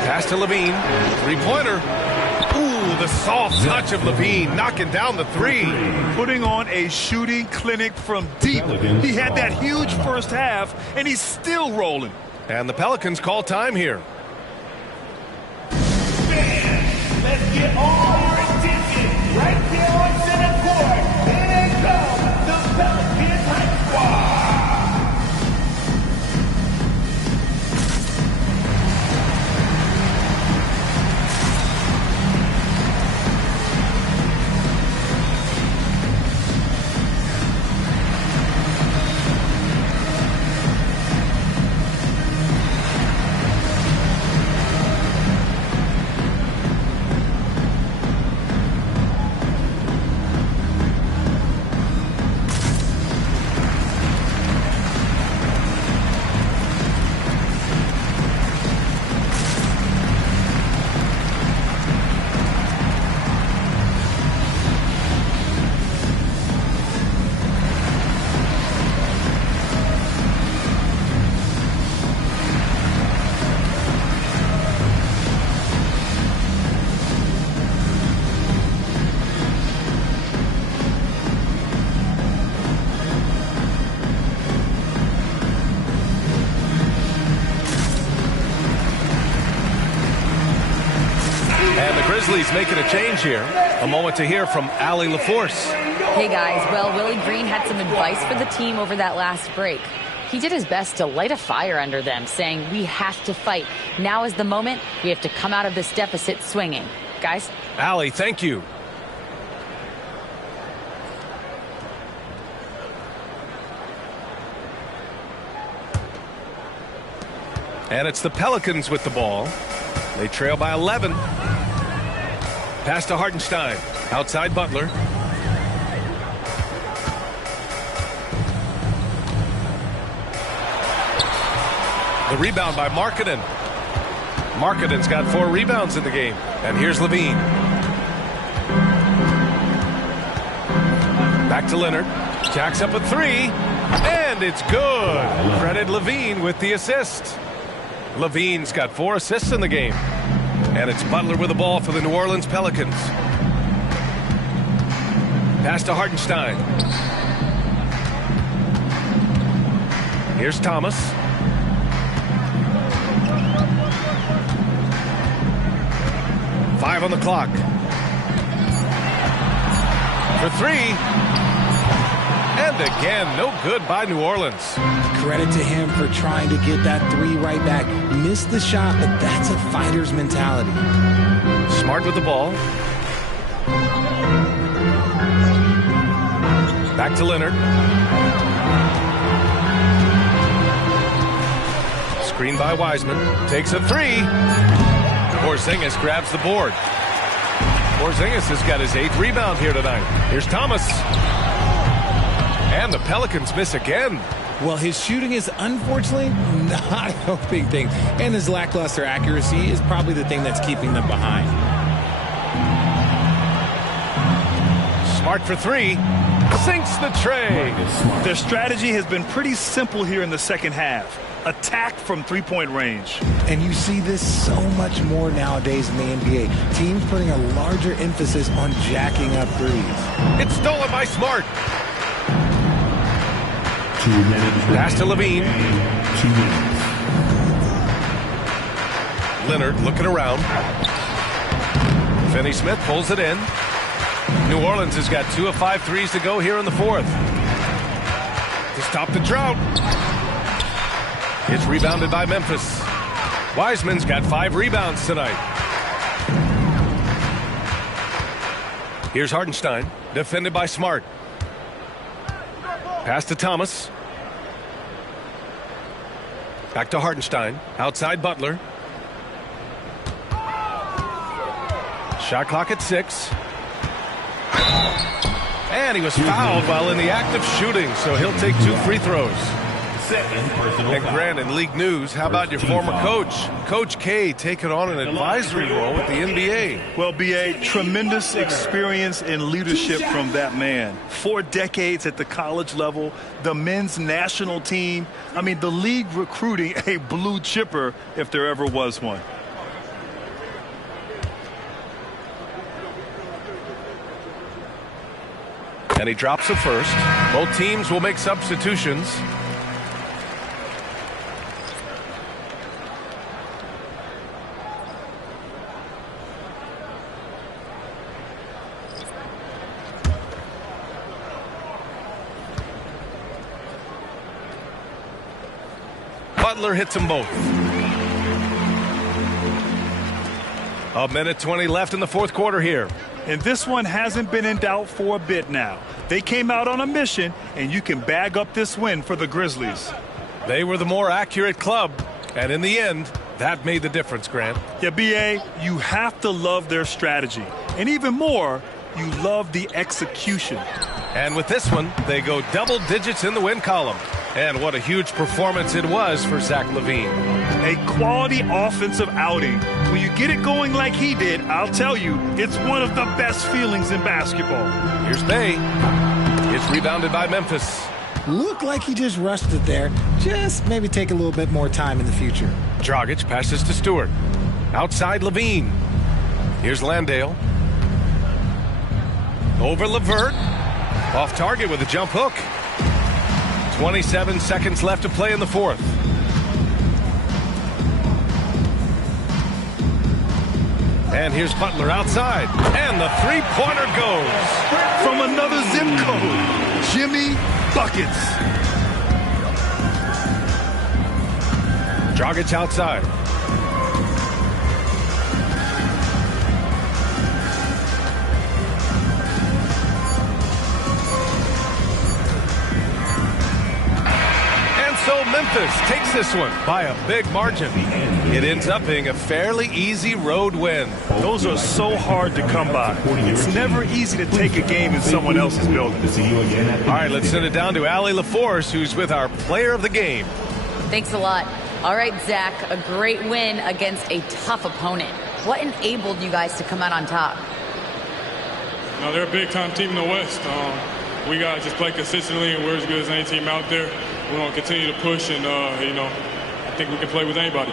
Pass to Levine. 3-pointer. Ooh, the soft touch of Levine, knocking down the 3. Putting on a shooting clinic from deep. He had that huge first half, and he's still rolling. And the Pelicans call time here. Fans, let's get all your attention right here on center court. Here they come, the Pelicans Hype Squad. And the Grizzlies making a change here. A moment to hear from Allie LaForce. Hey guys, well, Willie Green had some advice for the team over that last break. He did his best to light a fire under them, saying we have to fight. Now is the moment. We have to come out of this deficit swinging. Guys? Allie, thank you. And it's the Pelicans with the ball. They trail by 11. Pass to Hartenstein. Outside Butler. The rebound by Markkanen. Markkanen's got 4 rebounds in the game. And here's Levine. Back to Leonard. Jacks up a 3. And it's good. Credit Levine with the assist. Levine's got 4 assists in the game. And it's Butler with the ball for the New Orleans Pelicans. Pass to Hartenstein. Here's Thomas. Five on the clock. For 3. And again, no good by New Orleans. Credit to him for trying to get that 3 right back. Missed the shot, but that's a fighter's mentality. Smart with the ball. Back to Leonard. Screen by Wiseman. Takes a 3. Porzingis grabs the board. Porzingis has got his 8th rebound here tonight. Here's Thomas. And the Pelicans miss again. Well, his shooting is unfortunately not helping things. And his lackluster accuracy is probably the thing that's keeping them behind. Smart for 3. Sinks the tray. Their strategy has been pretty simple here in the second half. Attack from 3-point range. And you see this so much more nowadays in the NBA. Teams putting a larger emphasis on jacking up threes. It's stolen by Smart. 2 minutes. Pass to Levine. 2 minutes. Leonard looking around. Finney-Smith pulls it in. New Orleans has got 2 of 5 threes to go here in the 4th. To stop the drought. It's rebounded by Memphis. Wiseman's got 5 rebounds tonight. Here's Hartenstein, defended by Smart. Pass to Thomas. Back to Hartenstein. Outside Butler. Shot clock at 6. And he was fouled while in the act of shooting, so he'll take 2 free throws. And Grant, in league news, how about your former coach? Coach K taking on an advisory role with the NBA. Well, B.A., tremendous experience and leadership from that man. 4 decades at the college level, the men's national team. I mean, the league recruiting a blue chipper if there ever was one. And he drops a first. Both teams will make substitutions. Butler hits them both. 1:20 left in the 4th quarter here. And this one hasn't been in doubt for a bit now. They came out on a mission, and you can bag up this win for the Grizzlies. They were the more accurate club, and in the end, that made the difference, Grant. Yeah, B.A., you have to love their strategy. And even more, you love the execution. And with this one, they go double digits in the win column. And what a huge performance it was for Zach LaVine. A quality offensive outing. When you get it going like he did, I'll tell you, it's one of the best feelings in basketball. Here's Bay. It's rebounded by Memphis. Looked like he just rushed it there. Just maybe take a little bit more time in the future. Dragic passes to Stewart. Outside LaVine. Here's Landale. Over LeVert. Off target with a jump hook. 27 seconds left to play in the 4th. And here's Butler outside. And the three-pointer goes. From another zip code, Jimmy Buckets. Dragic outside. So Memphis takes this one by a big margin. It ends up being a fairly easy road win. Those are so hard to come by. It's never easy to take a game in someone else's building. All right, let's send it down to Allie LaForce, who's with our player of the game. Thanks a lot. All right, Zach, a great win against a tough opponent. What enabled you guys to come out on top? No, they're a big-time team in the West. We got to just play consistently, and we're as good as any team out there. We're going to continue to push, and, I think we can play with anybody.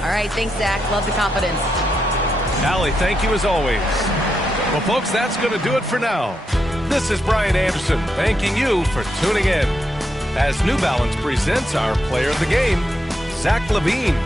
All right, thanks, Zach. Love the confidence. Allie, thank you as always. Well, folks, that's going to do it for now. This is Brian Anderson, thanking you for tuning in as New Balance presents our player of the game, Zach LaVine.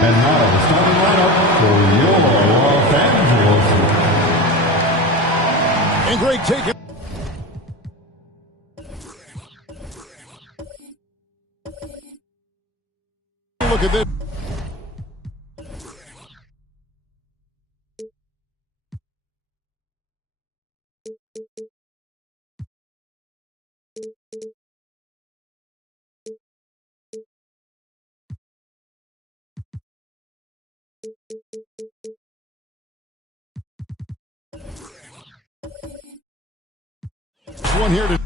And now the starting lineup for your Los Angeles. And great take. Look at this. one here to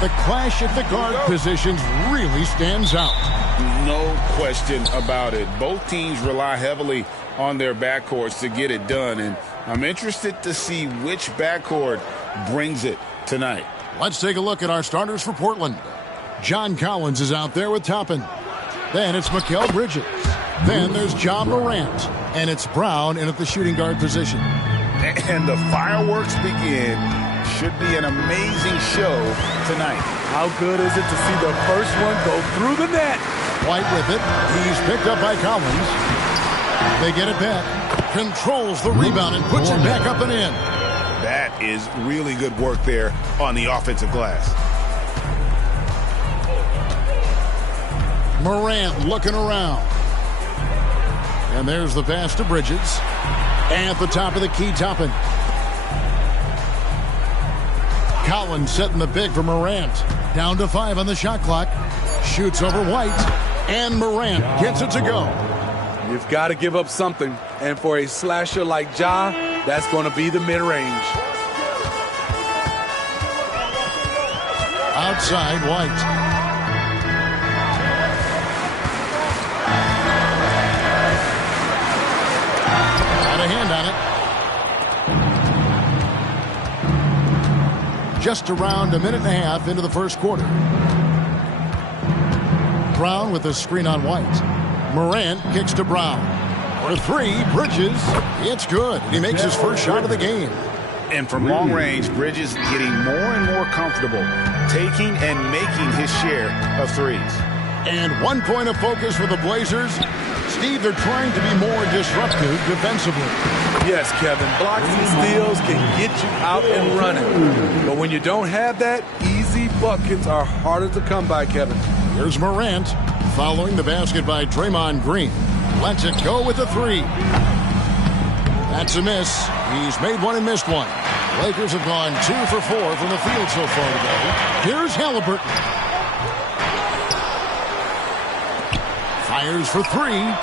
the clash at the guard positions really stands out. No question about it. Both teams rely heavily on their backcourts to get it done, and I'm interested to see which backcourt brings it tonight. Let's take a look at our starters for Portland. John Collins is out there with Toppin. Then it's Mikal Bridges. Then there's John Morant. And it's Brown in at the shooting guard position. And the fireworks begin. Should be an amazing show tonight. How good is it to see the first one go through the net? White with it. He's picked up by Collins. They get it back. Controls the rebound and puts it back up and in. That is really good work there on the offensive glass. Morant looking around. And there's the pass to Bridges. At the top of the key, Toppin. Collins setting the big for Morant. Down to 5 on the shot clock. Shoots over White. And Morant gets it to go. You've got to give up something. And for a slasher like Ja, that's going to be the mid-range. Outside, White. Got a hand on it. Just around a minute and a half into the first quarter. Brown with a screen on White. Morant kicks to Brown. For 3, Bridges. It's good. He makes his first shot of the game. And from long range, Bridges getting more and more comfortable taking and making his share of threes. And 1 point of focus for the Blazers. Steve, they're trying to be more disruptive defensively. Yes, Kevin. Blocks and steals can get you out and running. But when you don't have that, easy buckets are harder to come by, Kevin. Here's Morant following the basket by Draymond Green. Lets it go with the 3. That's a miss. He's made one and missed one. Lakers have gone 2 for 4 from the field so far today. Here's Halliburton. Fires for 3.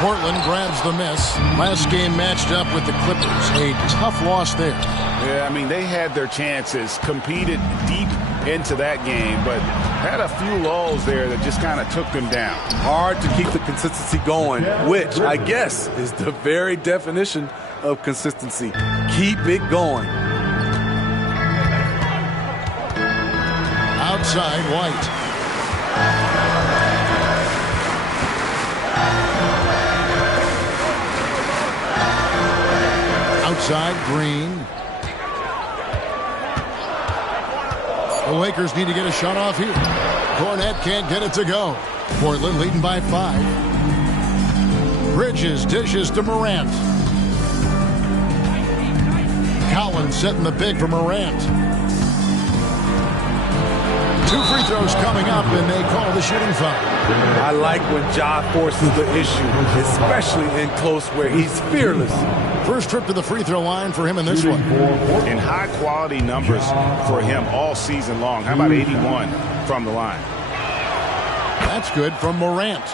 Portland grabs the miss. Last game matched up with the Clippers. A tough loss there. Yeah, I mean, they had their chances, competed deep into that game, but had a few lulls there that just kind of took them down. Hard to keep the consistency going, which I guess is the very definition of consistency. Keep it going. Outside, White. Outside, Green. The Lakers need to get a shot off here. Cornette can't get it to go. Portland leading by 5. Bridges dishes to Morant. Collins setting the big for Morant. 2 free throws coming up, and they call the shooting foul. I like when Ja forces the issue, especially in close where he's fearless. First trip to the free throw line for him in this one. And high-quality numbers for him all season long. How about 81 from the line? That's good from Morant.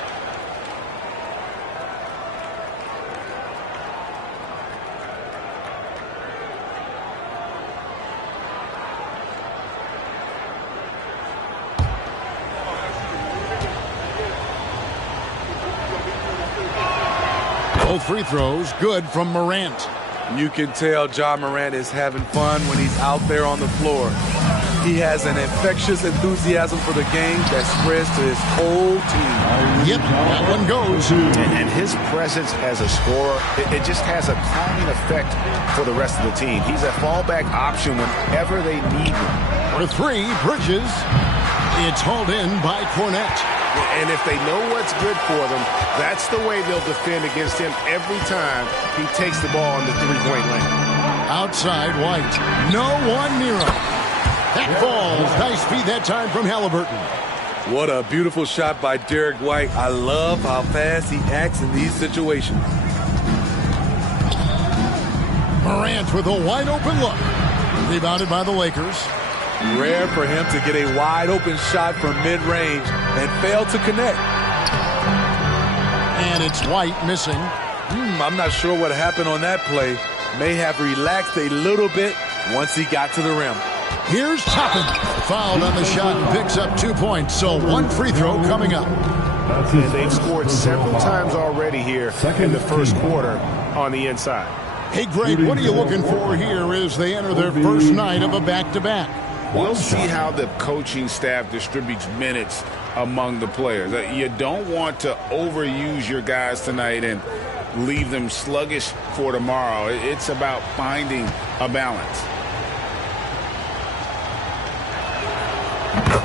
Both free throws good from Morant. You can tell Ja Morant is having fun when he's out there on the floor. He has an infectious enthusiasm for the game that spreads to his whole team. Yep, that one goes. And his presence as a scorer, it just has a calming effect for the rest of the team. He's a fallback option whenever they need him. For 3, Bridges. It's hauled in by Cornette. And if they know what's good for them, that's the way they'll defend against him every time he takes the ball in the 3-point lane. Outside White. No one near him. That falls. Nice feed that time from Halliburton. What a beautiful shot by Derek White. I love how fast he acts in these situations. Morant with a wide open look. Rebounded by the Lakers. Rare for him to get a wide open shot from mid-range and fail to connect. And it's White missing. I'm not sure what happened on that play. May have relaxed a little bit once he got to the rim. Here's Toppin. Fouled on the shot and picks up 2 points. So one free throw coming up. And they've scored several times already here in the first quarter on the inside. Hey, Greg, what are you looking for here as they enter their first night of a back-to-back? We'll see how the coaching staff distributes minutes among the players. You don't want to overuse your guys tonight and leave them sluggish for tomorrow. It's about finding a balance.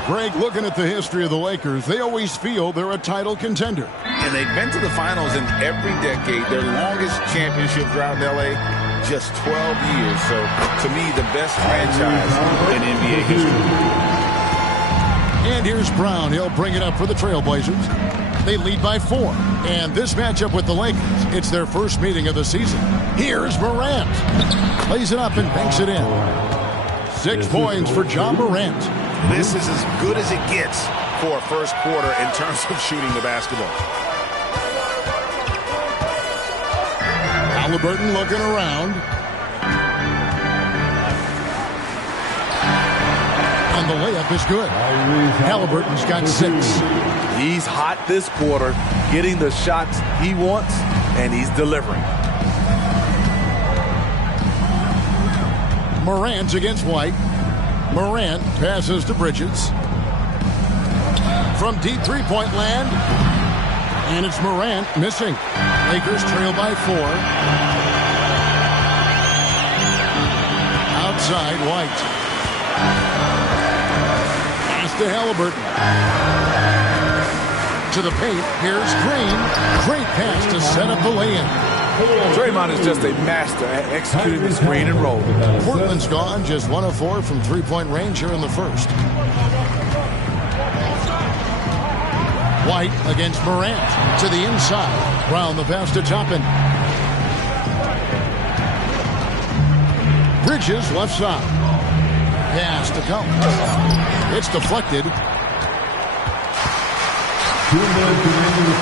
Greg, looking at the history of the Lakers, they always feel they're a title contender. And they've been to the finals in every decade. Their longest championship drought in L.A., just 12 years. So, to me, the best franchise in NBA history. And here's Brown. He'll bring it up for the Trailblazers. They lead by 4. And this matchup with the Lakers, it's their first meeting of the season. Here's Morant. Plays it up and banks it in. 6 points for John Morant. This is as good as it gets for a first quarter in terms of shooting the basketball. Halliburton looking around. And the layup is good. Halliburton's got 6. He's hot this quarter, getting the shots he wants, and he's delivering. Morant against White. Morant passes to Bridges. From deep three-point land. And it's Morant missing. Lakers trail by 4. Outside, White. Pass to Halliburton. To the paint. Here's Green. Great pass to set up the lay-in. Draymond is just a master at executing the screen and roll. Portland's gone, just 1 of 4 from three-point range here in the first. White against Morant to the inside. Brown the pass to Toppin. Bridges left side. Pass to Collins. It's deflected.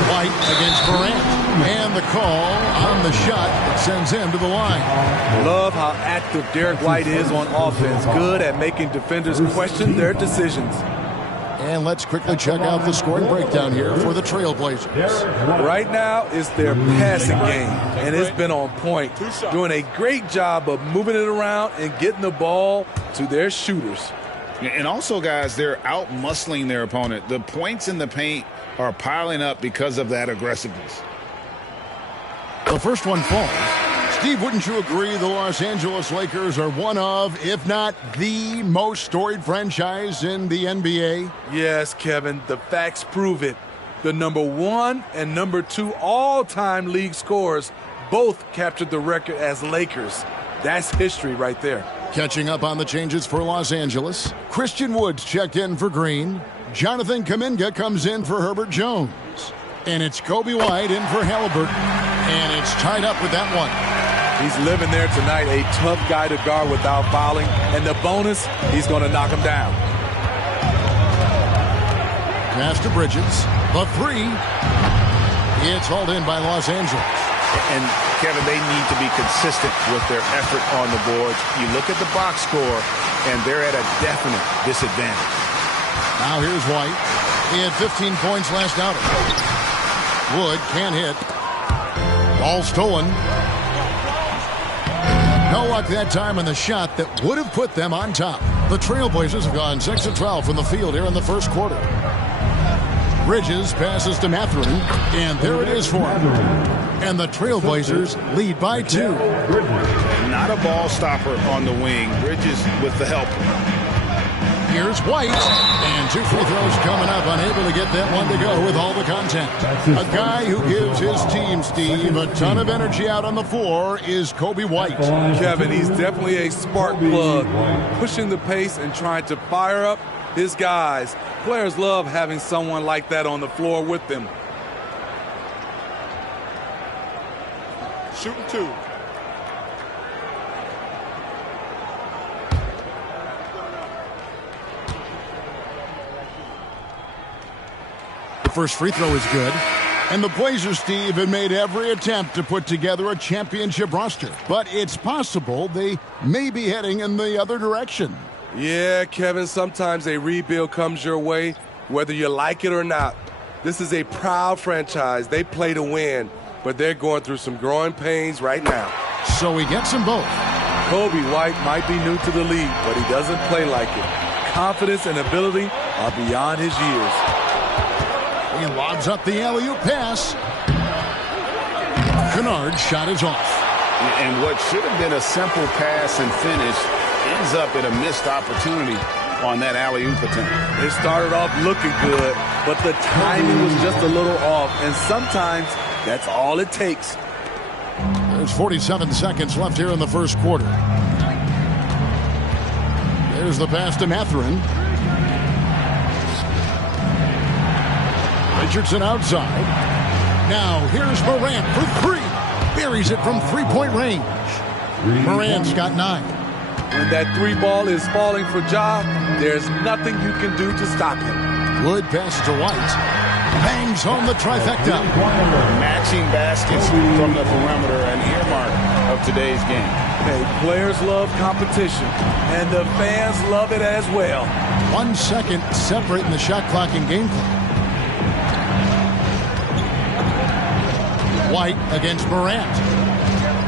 White against Morant. And the call on the shot that sends him to the line. Love how active Derek White is on offense. Good at making defenders question their decisions. And let's quickly check out the scoring breakdown here for the Trailblazers. Right now, it's their passing game, and it's been on point. Doing a great job of moving it around and getting the ball to their shooters. And also, guys, they're out-muscling their opponent. The points in the paint are piling up because of that aggressiveness. The first one falls. Steve, wouldn't you agree the Los Angeles Lakers are one of, if not the most storied franchise in the NBA? Yes, Kevin, the facts prove it. The number 1 and number 2 all-time league scorers both captured the record as Lakers. That's history right there. Catching up on the changes for Los Angeles. Christian Woods checked in for Green. Jonathan Kuminga comes in for Herbert Jones. And it's Kobe White in for Halliburton. And it's tied up with that one. He's living there tonight, a tough guy to guard without fouling. And the bonus, he's going to knock him down. Pass to Bridges. The 3. It's hauled in by Los Angeles. And, Kevin, they need to be consistent with their effort on the boards. You look at the box score, and they're at a definite disadvantage. Now here's White. He had 15 points last outing. Wood can't hit. Ball stolen. No luck that time on the shot that would have put them on top. The Trailblazers have gone 6 of 12 from the field here in the first quarter. Bridges passes to Mathurin, and there it is for him. And the Trailblazers lead by 2. Not a ball stopper on the wing. Bridges with the help. Here's White. And 2 free throws coming up. Unable to get that one to go with all the contact. A guy who gives his team, Steve, a ton of energy out on the floor is Kobe White. Kevin, he's definitely a spark plug, pushing the pace and trying to fire up his guys. Players love having someone like that on the floor with them. Shooting 2. The first free throw is good. And the Blazers, Steve, have made every attempt to put together a championship roster. But it's possible they may be heading in the other direction. Yeah, Kevin, sometimes a rebuild comes your way, whether you like it or not. This is a proud franchise. They play to win, but they're going through some growing pains right now. So he gets them both. Kobe White might be new to the league, but he doesn't play like it. Confidence and ability are beyond his years. He lobs up the alley-oop pass. Kennard's shot is off. And what should have been a simple pass and finish ends up in a missed opportunity on that alley-oop attempt. It started off looking good, but the timing was just a little off, and sometimes that's all it takes. There's 47 seconds left here in the first quarter. There's the pass to Mathurin. Richardson outside. Now here's Morant for 3. Buries it from three-point range. Morant's got 9. When that 3 ball is falling for Ja, there's nothing you can do to stop him. Wood passes to White. Bangs home the trifecta. Matching baskets from the perimeter, an earmark of today's game. Hey, players love competition, and the fans love it as well. 1 second separating the shot clock and game clock. White against Morant.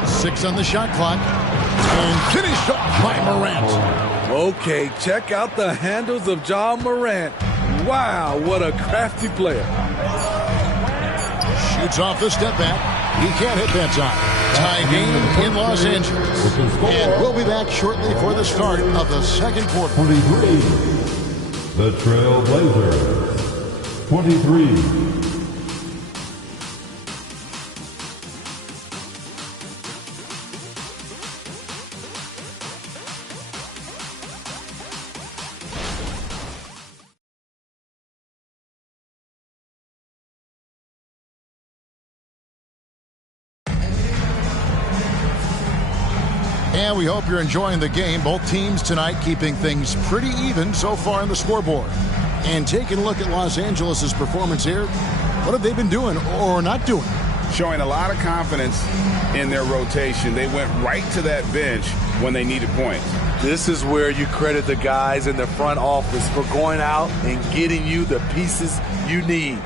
6 on the shot clock. And finished off by Morant. Okay, check out the handles of Ja Morant. Wow, what a crafty player. Shoots off the step back. He can't hit that time. Tie game in Los Angeles. And we'll be back shortly for the start of the second quarter. 23. The Trail Blazers. 23. And we hope you're enjoying the game. Both teams tonight keeping things pretty even so far on the scoreboard. And taking a look at Los Angeles' performance here, what have they been doing or not doing? Showing a lot of confidence in their rotation. They went right to that bench when they needed points. This is where you credit the guys in the front office for going out and getting you the pieces you need.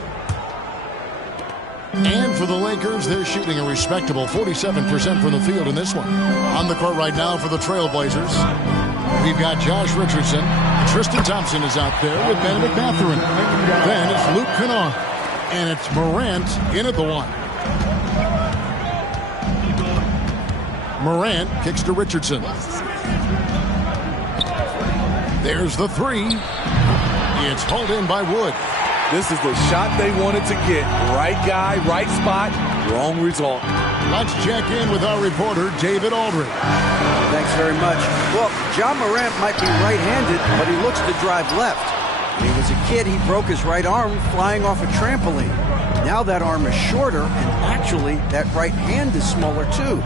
And for the Lakers, they're shooting a respectable 47% from the field in this one. On the court right now for the Trailblazers, we've got Josh Richardson. Tristan Thompson is out there with Benedict Mathurin. Then it's Luke Kennard. And it's Morant in at the 1. Morant kicks to Richardson. There's the 3. It's hauled in by Wood. This is the shot they wanted to get. Right guy, right spot, wrong result. Let's check in with our reporter, David Aldridge. Thanks very much. Well, Ja Morant might be right-handed, but he looks to drive left. When he was a kid, he broke his right arm flying off a trampoline. Now that arm is shorter, and actually, that right hand is smaller too.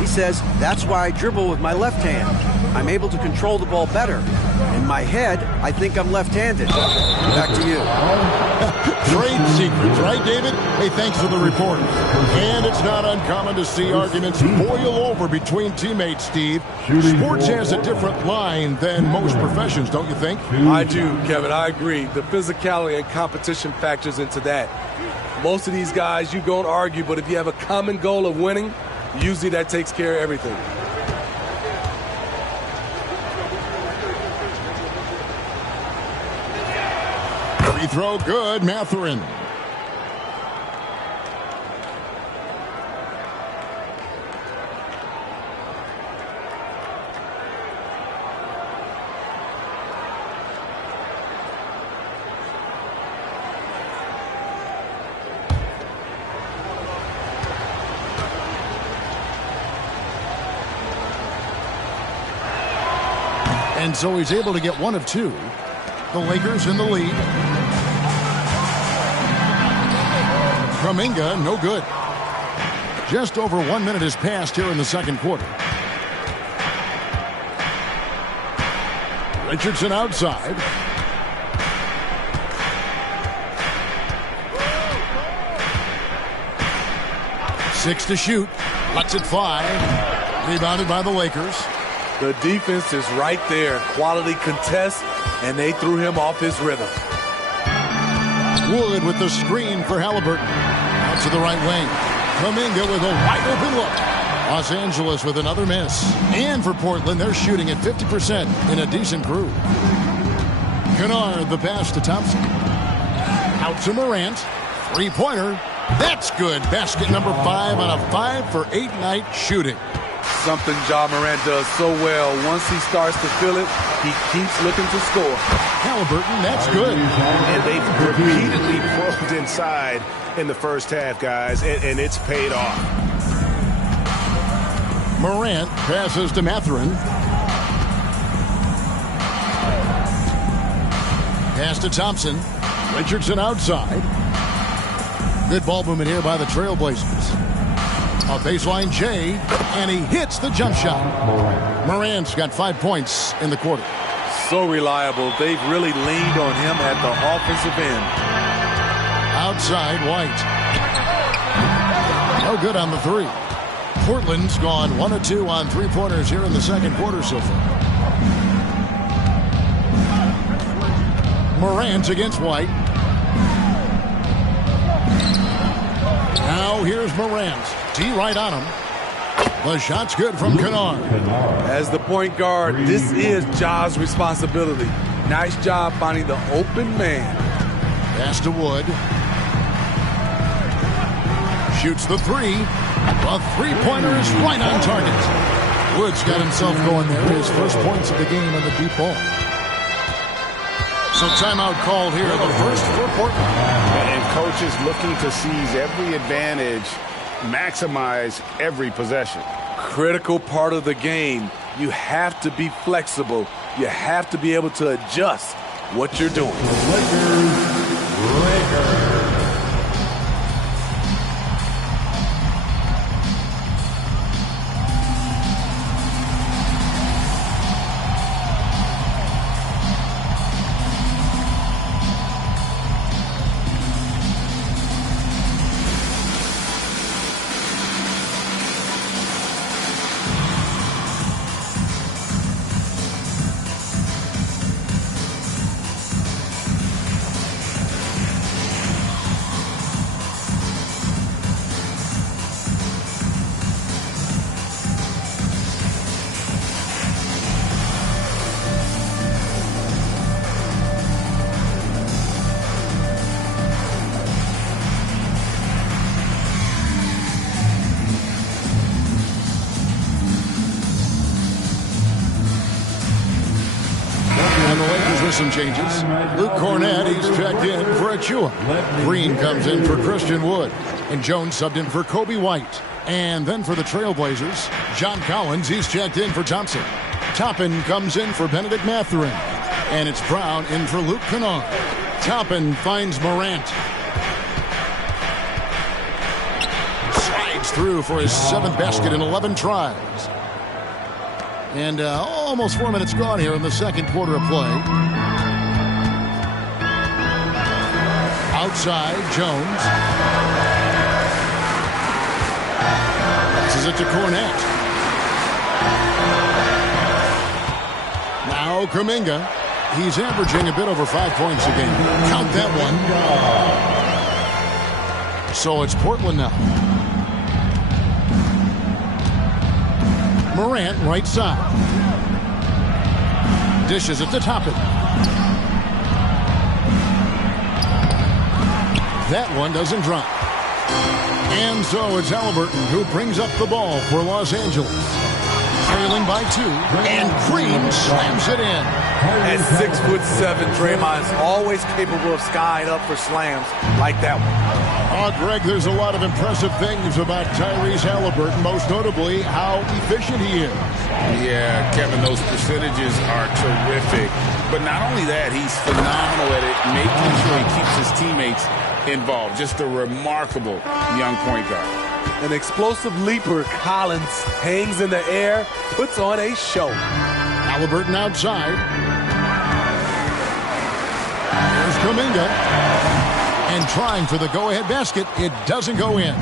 He says, that's why I dribble with my left hand. I'm able to control the ball better. In my head, I think I'm left-handed. Back to you. Trade secrets, right, David? Hey, thanks for the report. And it's not uncommon to see arguments boil over between teammates, Steve. Sports has a different line than most professions, don't you think? I do, Kevin. I agree. The physicality and competition factors into that. Most of these guys, you go and argue, but if you have a common goal of winning, usually that takes care of everything. Free throw good, Mathurin. And so he's able to get one of two. The Lakers in the lead. Kuminga, no good. Just over 1 minute has passed here in the second quarter. Richardson outside. Six to shoot. Lets it fly. Rebounded by the Lakers. The defense is right there. Quality contest, and they threw him off his rhythm. Wood with the screen for Halliburton. Out to the right wing. Kuminga with a wide open look. Los Angeles with another miss. And for Portland, they're shooting at 50% in a decent groove. Kennard, the pass to Thompson. Out to Morant. Three-pointer. That's good. Basket number 5 on a 5-for-8 night shooting. Something Ja Morant does so well. Once he starts to feel it, he keeps looking to score. Halliburton, that's good. And they've repeatedly probed inside in the first half, guys, and it's paid off. Morant passes to Mathurin. Pass to Thompson. Richardson outside. Good ball movement here by the Trailblazers. A baseline J, and he hits the jump shot. Morant's got 5 points in the quarter. So reliable. They've really leaned on him at the offensive end. Outside, White. No good on the three. Portland's gone 1 of 2 on three-pointers here in the second quarter so far. Morant against White. Now here's Morant. T right on him. The shot's good from Kennard. As the point guard, this is Ja's responsibility. Nice job finding the open man. Pass to Wood. Shoots the three. A three-pointer is right on target. Wood's got himself going there. His first points of the game on the deep ball. So timeout called here, the first for Portland. And coaches looking to seize every advantage, maximize every possession. Critical part of the game. You have to be flexible. You have to be able to adjust what you're doing. Lakers. Some changes. Luke Cornett, he's checked in for Achua. Green comes in for Christian Wood. And Jones subbed in for Kobe White. And then for the Trailblazers, John Collins, he's checked in for Thompson. Toppin comes in for Benedict Mathurin. And it's Brown in for Luke Kennard. Toppin finds Morant. Slides through for his 7th basket in 11 tries. And almost 4 minutes gone here in the second quarter of play. Outside, Jones. Passes it to Cornett. Now Kuminga. He's averaging a bit over 5 points a game. Count that one. So it's Portland now. Morant, right side. Dishes it to Toppin. That one doesn't drop. And so it's Halliburton who brings up the ball for Los Angeles. Trailing by 2, and Green slams it in. At 6'7", Draymond is always capable of skying up for slams like that one. Oh, Greg, there's a lot of impressive things about Tyrese Halliburton, most notably how efficient he is. Yeah, Kevin, those percentages are terrific. But not only that, he's phenomenal at it, making sure he keeps his teammates involved. Just a remarkable young point guard. An explosive leaper, Collins hangs in the air, puts on a show. Halliburton outside. Here's Kuminga. And trying for the go-ahead basket. It doesn't go in.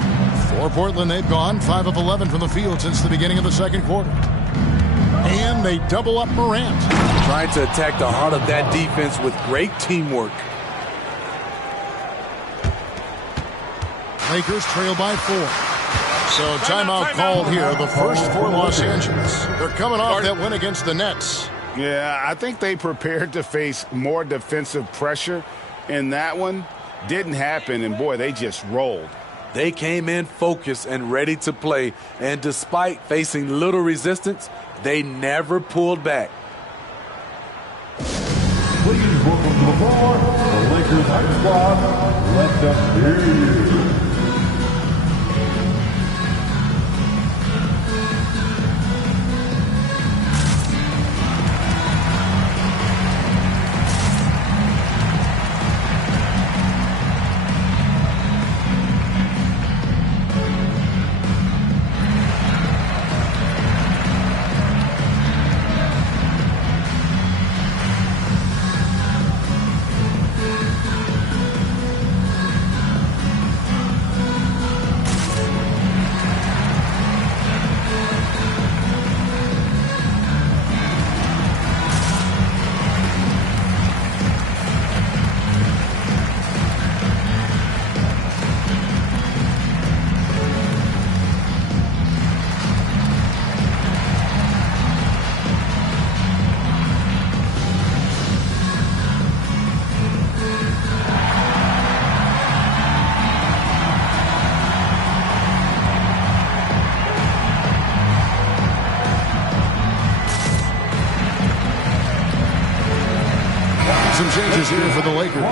For Portland, they've gone 5 of 11 from the field since the beginning of the second quarter. And they double up Morant. Trying to attack the heart of that defense with great teamwork. Lakers trail by 4. So timeout called here, the first for Los Angeles. They're coming off that win against the Nets. Yeah, I think they prepared to face more defensive pressure in that one. Didn't happen, and boy, they just rolled. They came in focused and ready to play, and despite facing little resistance, they never pulled back. Please welcome to the floor, the Lakers hype squad. Let them hear you. Some changes here for the Lakers.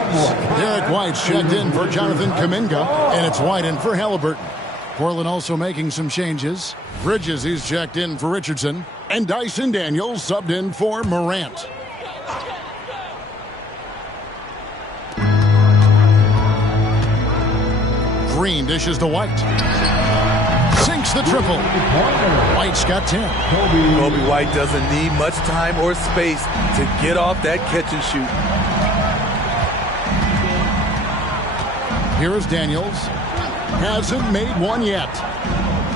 Derek White's checked in for Jonathan Kuminga, and it's White in for Halliburton. Portland also making some changes. Bridges, he's checked in for Richardson, and Dyson Daniels subbed in for Morant. Green dishes to White. Sinks the triple. White's got 10. Kobe White doesn't need much time or space to get off that catch and shoot. Here is Daniels. Hasn't made one yet.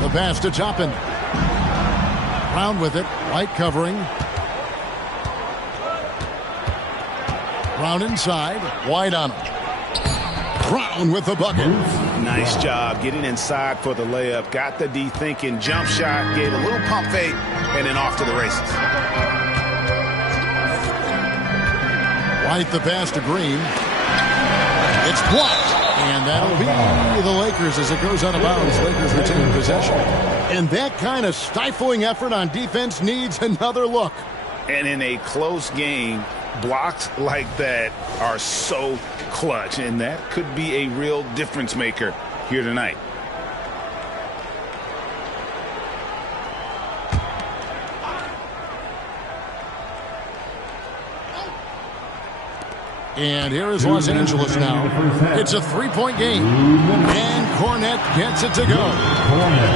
The pass to Toppin. Brown with it. White covering. Brown inside. White on him. Brown with the bucket. Nice job getting inside for the layup. Got the D thinking. Jump shot. Gave a little pump fake. And then off to the races. White the pass to Green. It's blocked. And that'll be the Lakers as it goes out of bounds. Lakers retain possession. And that kind of stifling effort on defense needs another look. And in a close game, blocks like that are so clutch. And that could be a real difference maker here tonight. And here is Los Angeles now. It's a three-point game. And Cornette gets it to go.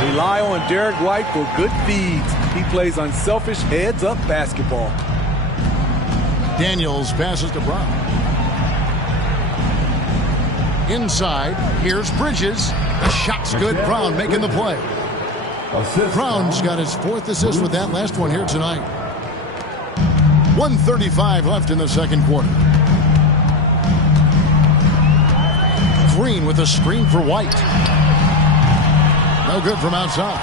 Rely on Derek White for good feeds. He plays unselfish heads-up basketball. Daniels passes to Brown. Inside, here's Bridges. The shot's good. Brown making the play. Brown's got his 4th assist with that last one here tonight. 1:35 left in the second quarter. Green with a screen for White. No good from outside.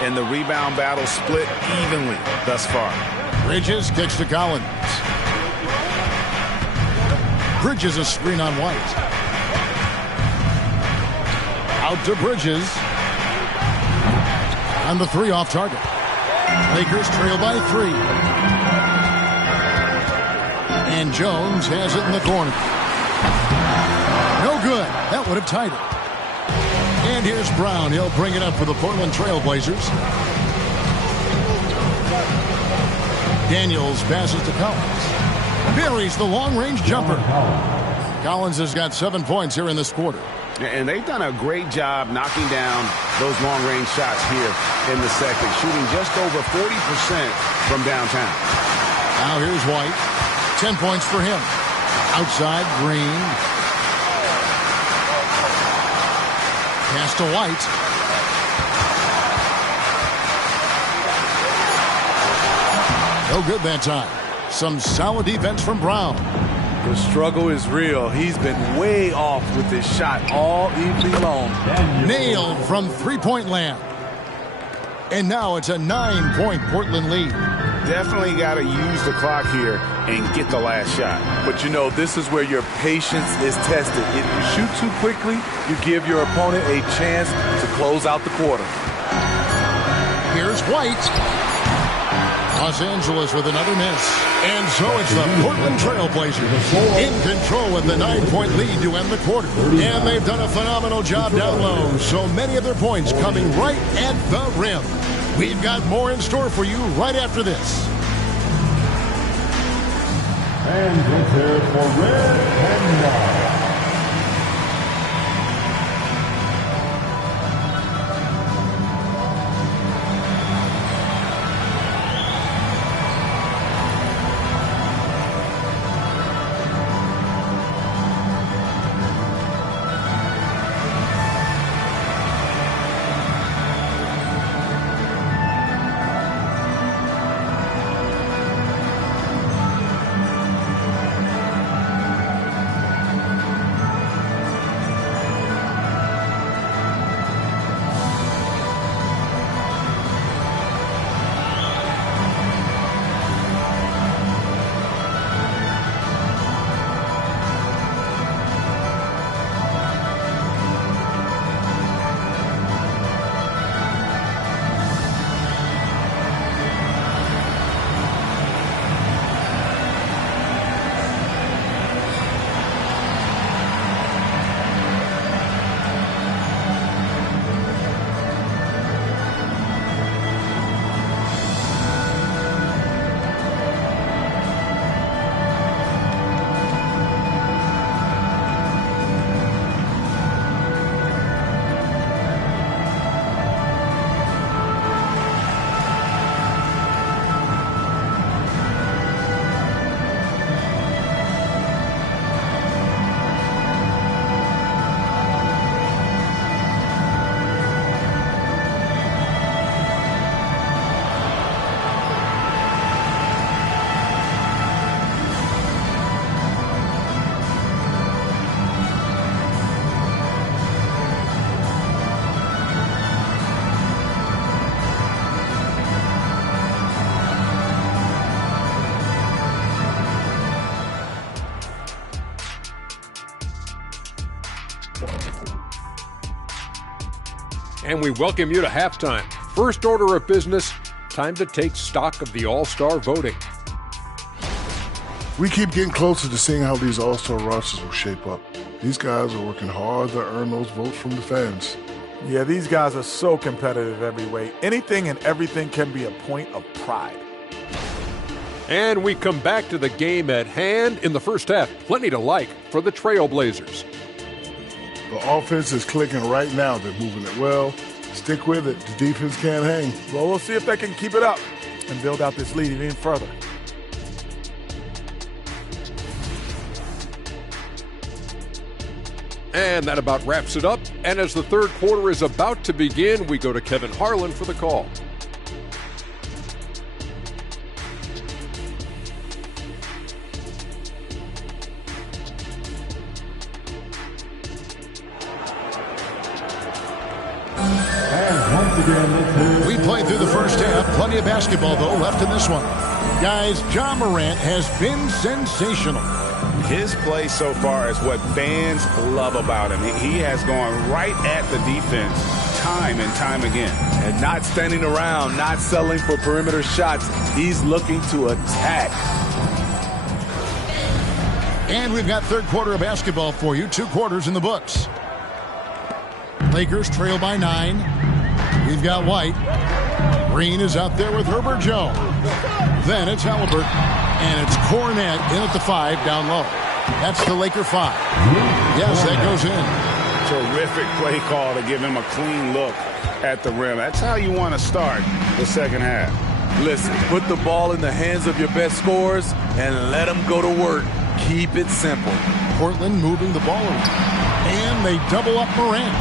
And the rebound battle split evenly thus far. Bridges kicks to Collins. Bridges a screen on White. Out to Bridges. On the 3 off target. Lakers trail by 3. And Jones has it in the corner. No good. That would have tied it. And here's Brown. He'll bring it up for the Portland Trail Blazers. Daniels passes to Collins. Buries the long-range jumper. Collins has got 7 points here in this quarter. And they've done a great job knocking down those long-range shots here in the second, shooting just over 40% from downtown. Now here's White. 10 points for him. Outside, Green. Pass to White. No good that time. Some solid defense from Brown. The struggle is real. He's been way off with his shot all evening long. Nailed from three-point land. And now it's a 9-point Portland lead. Definitely got to use the clock here and get the last shot. But you know, this is where your patience is tested. If you shoot too quickly, you give your opponent a chance to close out the quarter. Here's White. Los Angeles with another miss. And so it's the Portland Trail Blazers in control with the 9-point lead to end the quarter. And they've done a phenomenal job down low. So many of their points coming right at the rim. We've got more in store for you right after this. And prepare for red and white. And we welcome you to halftime. First order of business, time to take stock of the All-Star voting. We keep getting closer to seeing how these All-Star rosters will shape up. These guys are working hard to earn those votes from the fans. Yeah, these guys are so competitive every way. Anything and everything can be a point of pride. And we come back to the game at hand in the first half. Plenty to like for the Trailblazers. The offense is clicking right now. They're moving it well. Stick with it. The defense can't hang. Well, we'll see if they can keep it up and build out this lead even further. And that about wraps it up. And as the third quarter is about to begin, we go to Kevin Harlan for the call. We played through the first half. Plenty of basketball, though, left in this one. Guys, Ja Morant has been sensational. His play so far is what fans love about him. He has gone right at the defense time and time again. And not standing around, not settling for perimeter shots. He's looking to attack. And we've got third quarter of basketball for you. 2 quarters in the books. Lakers trail by 9. We've got White. Green is out there with Herbert Jones. Then it's Halliburton. And it's Cornette in at the 5 down low. That's the Laker 5. Yes, that goes in. Terrific play call to give him a clean look at the rim. That's how you want to start the second half. Listen, put the ball in the hands of your best scorers and let them go to work. Keep it simple. Portland moving the ball around. And they double up Morant.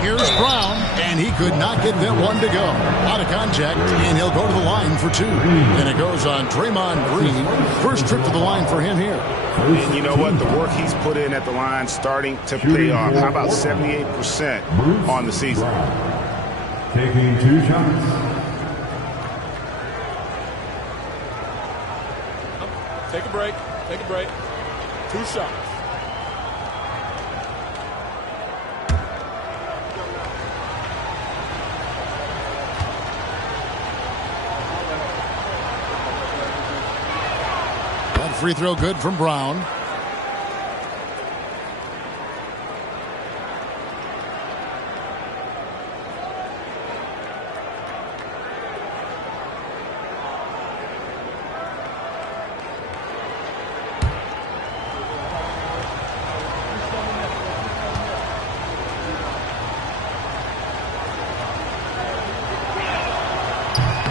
Here's Brown, and he could not get that one to go. Out of contact, and he'll go to the line for 2. And it goes on Draymond Green. First trip to the line for him here. And you know what? The work he's put in at the line starting to pay off. How about 78% on the season? Taking 2 shots. Take a break. Take a break. 2 shots. That free throw good from Brown.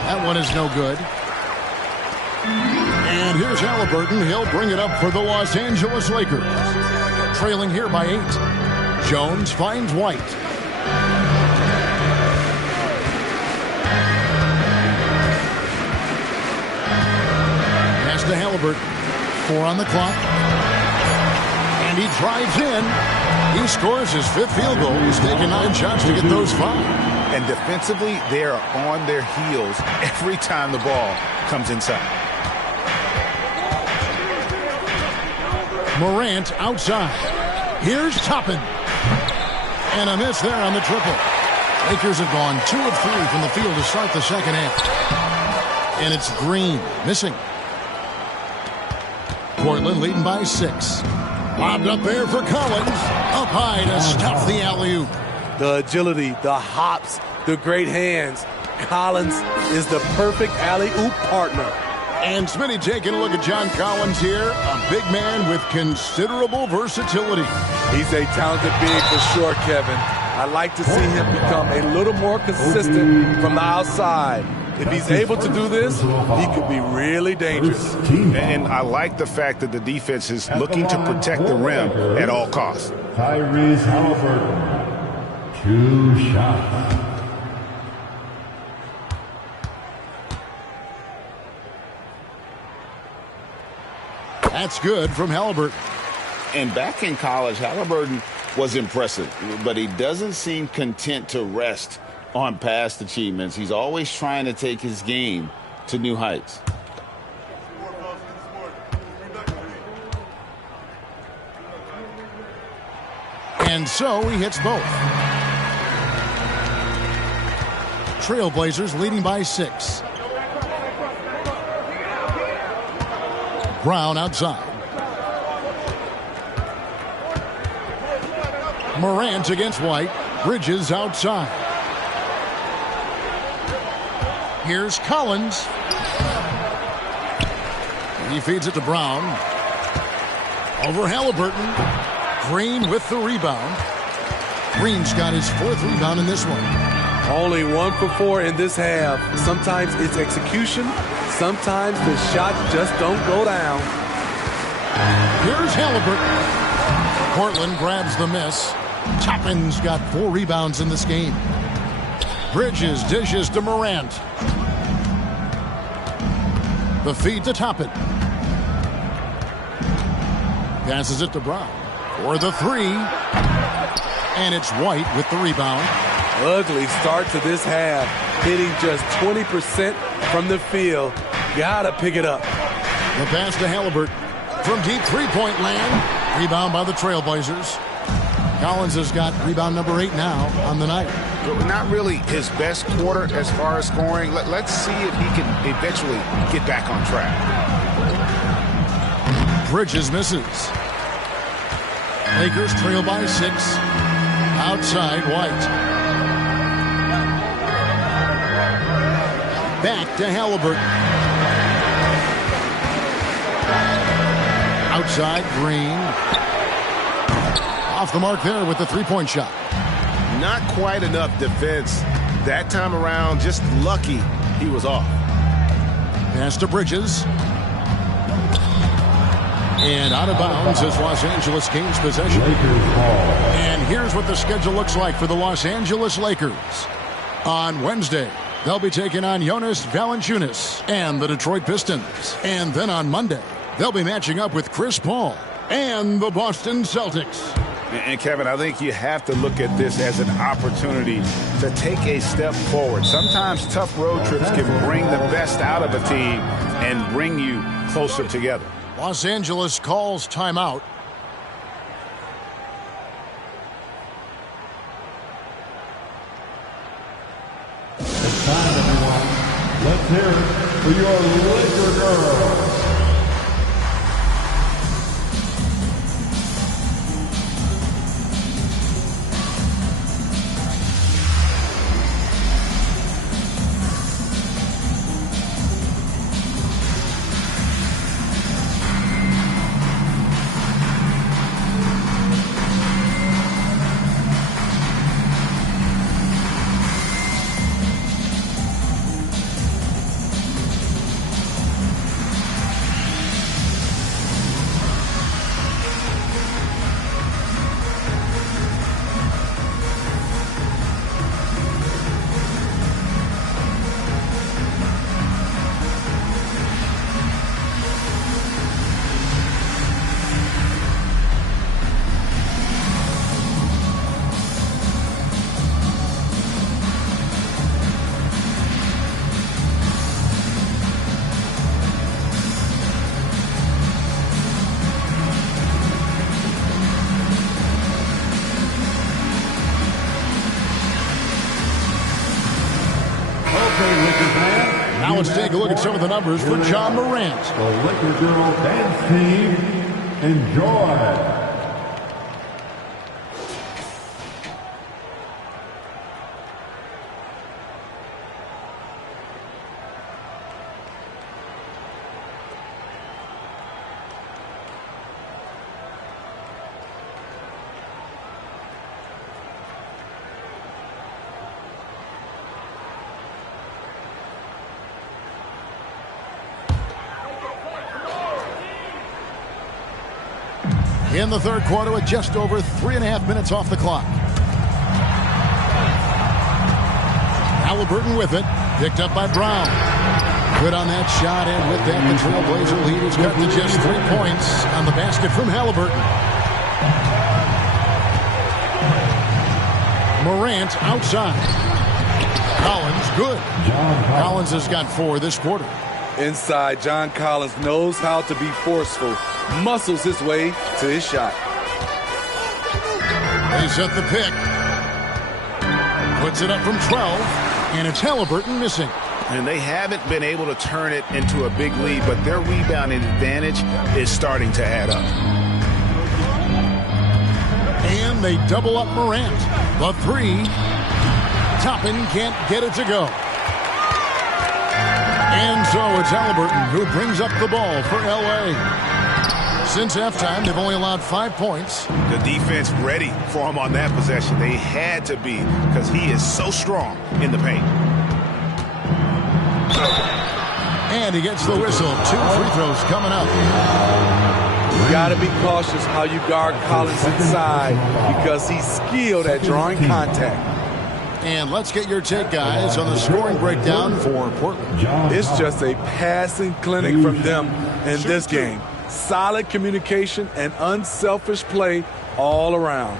That one is no good. And here's Halliburton. He'll bring it up for the Los Angeles Lakers. Trailing here by 8. Jones finds White. Pass to Halliburton. 4 on the clock. And he drives in. He scores his 5th field goal. He's taken 9 shots to get those 5. And defensively, they are on their heels every time the ball comes inside. Morant outside. Here's Toppin. And a miss there on the triple. Lakers have gone 2 of 3 from the field to start the second half. And it's Green missing. Portland leading by 6. Lobbed up there for Collins. Up high to stop the alley-oop. The agility, the hops, the great hands. Collins is the perfect alley-oop partner. And Smitty taking a look at John Collins here. A big man with considerable versatility. He's a talented big for sure, Kevin. I'd like to see him become a little more consistent from the outside. If he's able to do this, he could be really dangerous. And I like the fact that the defense is looking to protect the rim at all costs. Tyrese Halliburton. 2 shots. That's good from Halliburton. And back in college, Halliburton was impressive, but he doesn't seem content to rest on past achievements. He's always trying to take his game to new heights. And so he hits both. Trailblazers leading by 6. Brown outside. Morant against White. Bridges outside. Here's Collins. He feeds it to Brown. Over Halliburton. Green with the rebound. Green's got his 4th rebound in this one. Only 1 for 4 in this half. Sometimes it's execution. Sometimes the shots just don't go down. Here's Halliburton. Portland grabs the miss. Toppin's got 4 rebounds in this game. Bridges dishes to Morant. The feed to Toppin. Passes it to Brown. For the 3. And it's White with the rebound. Ugly start to this half. Hitting just 20% from the field. Gotta pick it up. The pass to Halliburton. From deep 3-point land. Rebound by the Trailblazers. Collins has got rebound number 8 now on the night. Not really his best quarter as far as scoring. Let's see if he can eventually get back on track. Bridges misses. Lakers trail by 6. Outside, White. Back to Halliburton. Outside, Green. Off the mark there with the three-point shot. Not quite enough defense. That time around, just lucky he was off. Pass to Bridges. And out of bounds as Los Angeles gains possession. And here's what the schedule looks like for the Los Angeles Lakers. On Wednesday, they'll be taking on Jonas Valanciunas and the Detroit Pistons. And then on Monday, they'll be matching up with Chris Paul and the Boston Celtics. And Kevin, I think you have to look at this as an opportunity to take a step forward. Sometimes tough road trips can bring the best out of a team and bring you closer together. Los Angeles calls timeout. It's time, everyone. Let's hear it for your Laker girls. Now let's take a look at some of the numbers for John Morant. The Laker girl dance team, enjoy. In the third quarter with just over 3.5 minutes off the clock. Halliburton with it. Picked up by Brown. Good on that shot, and with that, the Trailblazer lead is cut to just 3 points on the basket from Halliburton. Morant outside. Collins, good. Collins has got 4 this quarter. Inside, John Collins knows how to be forceful. Muscles his way to his shot. They set the pick. Puts it up from 12, and it's Halliburton missing. And they haven't been able to turn it into a big lead, but their rebounding advantage is starting to add up. And they double up Morant. The 3. Toppin can't get it to go. And so it's Halliburton who brings up the ball for L.A. Since halftime, they've only allowed 5 points. The defense ready for him on that possession. They had to be, because he is so strong in the paint. And he gets the whistle. 2 free throws coming up. You got to be cautious how you guard Collins inside, because he's skilled at drawing contact. And let's get your take, guys, on the scoring breakdown for Portland. It's just a passing clinic from them in this game. Solid communication and unselfish play all around.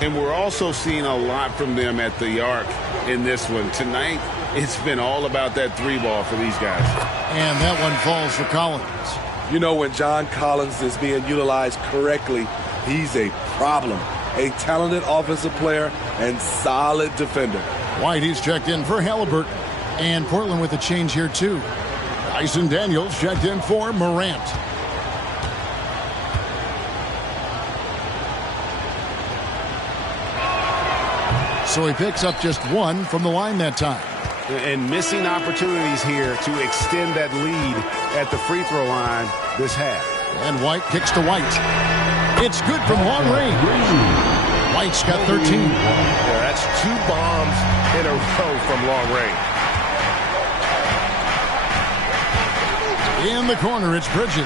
And we're also seeing a lot from them at the arc in this one. Tonight, it's been all about that 3-ball for these guys. And that one falls for Collins. You know, when John Collins is being utilized correctly, he's a problem. A talented offensive player and solid defender. White, he's checked in for Halliburton. And Portland with a change here, too. Dyson Daniels checked in for Morant. So he picks up just one from the line that time. And missing opportunities here to extend that lead at the free throw line this half. And White kicks to White. It's good from long range. White's got 13. Yeah, that's 2 bombs in a row from long range. In the corner, it's Bridges.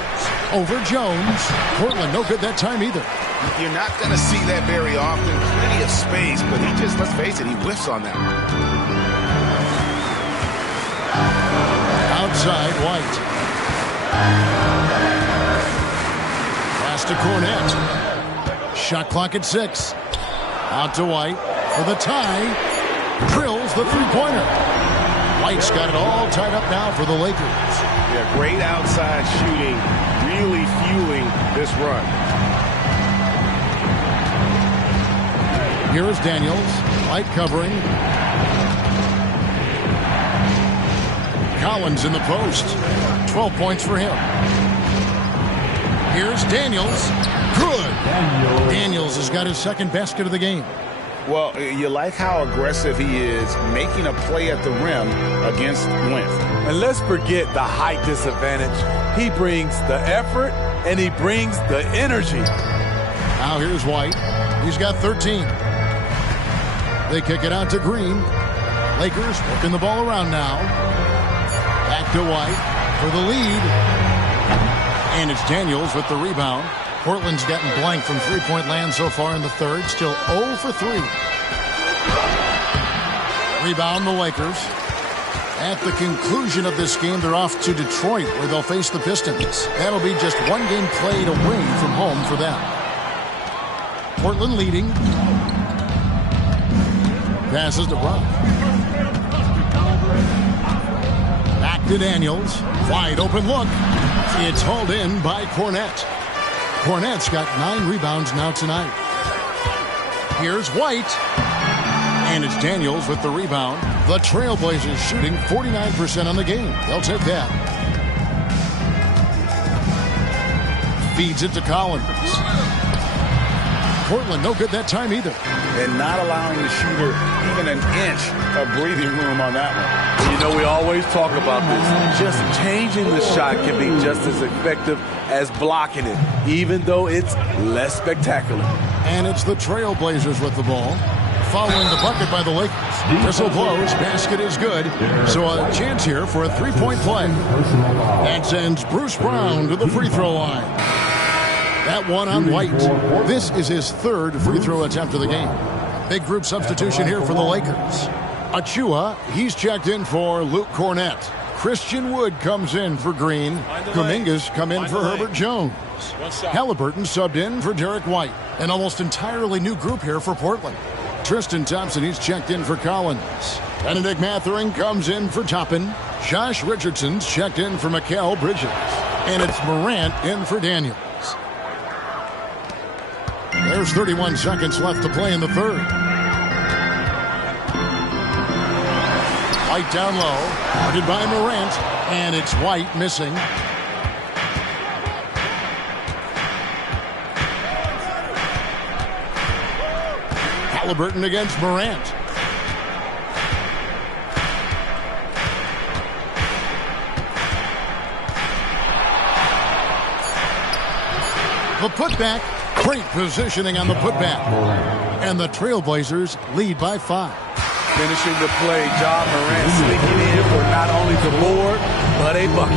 Over Jones. Portland no good that time either. You're not going to see that very often. Plenty of space, but he just, let's face it, he whiffs on that one. Outside, White. Pass to Cornette. Shot clock at 6. Out to White for the tie. Drills the three-pointer. White's got it all tied up now for the Lakers. Yeah, great outside shooting, really fueling this run. Here is Daniels. White covering. Collins in the post. 12 points for him. Here's Daniels. Good. Daniels has got his second basket of the game. Well, you like how aggressive he is making a play at the rim against length. And let's forget the height disadvantage. He brings the effort and he brings the energy. Now here's White. He's got 13. They kick it out to Green. Lakers working the ball around now. Back to White for the lead. And it's Daniels with the rebound. Portland's gotten blank from three-point land so far in the third. Still 0 for 3. Rebound the Lakers. At the conclusion of this game, they're off to Detroit, where they'll face the Pistons. That'll be just one game played away from home for them. Portland leading. Passes to Brown. Back to Daniels. Wide open look. It's hauled in by Cornette. Cornette's got 9 rebounds now tonight. Here's White. And it's Daniels with the rebound. The Trailblazers shooting 49% on the game. They'll take that. Feeds it to Collins. Portland no good that time either. And not allowing the shooter even an inch of breathing room on that one. You know, we always talk about this. Just changing the shot can be just as effective as blocking it, even though it's less spectacular. And it's the Trailblazers with the ball. Following the bucket by the Lakers. Whistle blows. Basket is good. So a chance here for a three-point play. That sends Bruce Brown to the free throw line. That one on White. This is his third free throw attempt of the game. Big group substitution here for the Lakers. Achua, he's checked in for Luke Cornette. Christian Wood comes in for Green. Kuminga's come in for Herbert Jones. Halliburton subbed in for Derek White. An almost entirely new group here for Portland. Tristan Thompson, he's checked in for Collins. Benedict Mathurin comes in for Toppin. Josh Richardson's checked in for Mikal Bridges. And it's Morant in for Daniels. There's 31 seconds left to play in the third. White down low. Guarded by Morant. And it's White missing. Halliburton against Morant. The putback. Great positioning on the putback. And the Trailblazers lead by 5. Finishing the play, Ja Morant sneaking in for not only the board, but a bucket.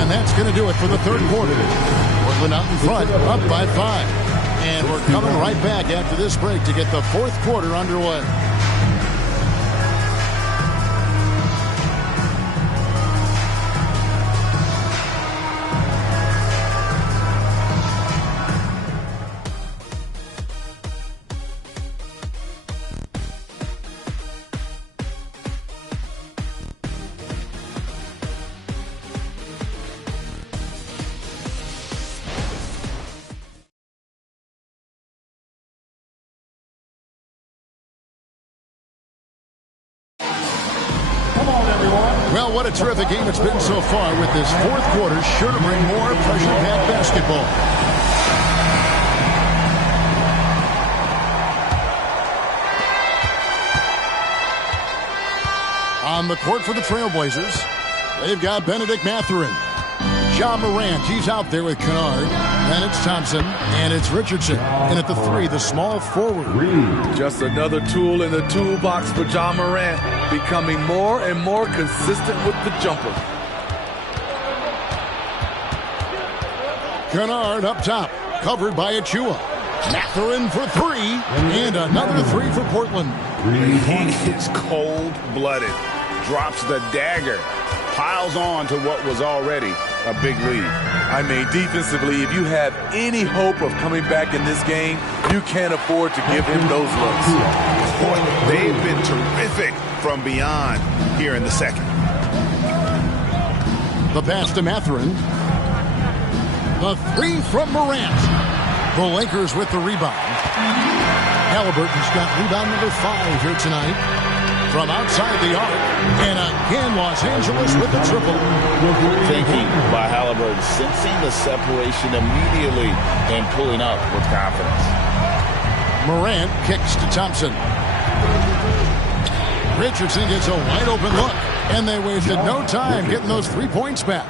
And that's going to do it for the third quarter. Portland out in front, up by 5. And we're coming right back after this break to get the fourth quarter underway. Well, what a terrific game it's been so far, with this fourth quarter sure to bring more pressure-packed basketball. On the court for the Trailblazers, they've got Benedict Mathurin. Ja Morant, he's out there with Kennard. Then it's Thompson, and it's Richardson. And at the 3, the small forward. Just another tool in the toolbox for Ja Morant, becoming more and more consistent with the jumper. Kennard up top, covered by Achua. Mathurin for 3, and another 3 for Portland. He is cold-blooded, drops the dagger, piles on to what was already a big lead. I mean, defensively, if you have any hope of coming back in this game, you can't afford to give him those looks. Boy, they've been terrific from beyond here in the second. The pass to Mathurin. The 3 from Morant. The Lakers with the rebound. Halliburton's got rebound number 5 here tonight. From outside the arc. And again, Los Angeles with the triple. Thinking by Halliburton, sensing the separation immediately and pulling up with confidence. Morant kicks to Thompson. Richardson gets a wide open look. And they wasted no time getting those 3 points back.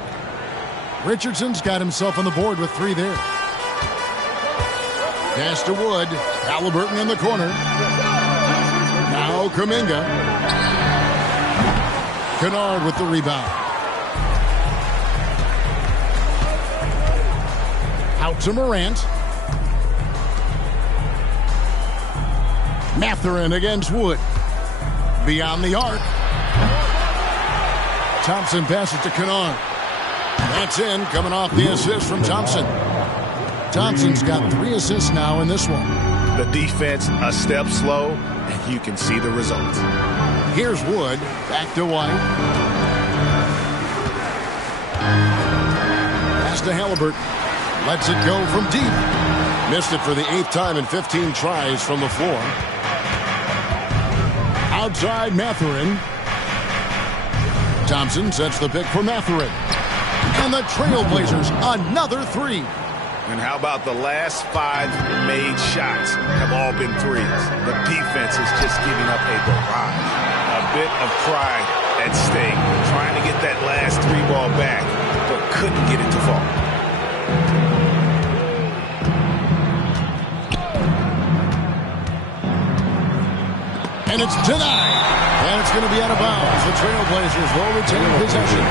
Richardson's got himself on the board with 3 there. Pass to Wood. Halliburton in the corner. Now Kuminga. Kennard with the rebound. Out to Morant. Mathurin against Wood. Beyond the arc. Thompson passes to Kennard. That's in, coming off the assist from Thompson. Thompson's got 3 assists now in this one. The defense a step slow, and you can see the results. Here's Wood, back to White. Pass to Halliburton. Lets it go from deep. Missed it for the 8th time in 15 tries from the floor. Outside Mathurin. Thompson sets the pick for Mathurin. And the Trailblazers, another 3. And how about the last 5 made shots have all been threes? The defense is just giving up a barrage. A bit of pride at stake, trying to get that last 3 ball back, but couldn't get it to fall. And it's denied. And it's going to be out of bounds. The Trailblazers will retain possession.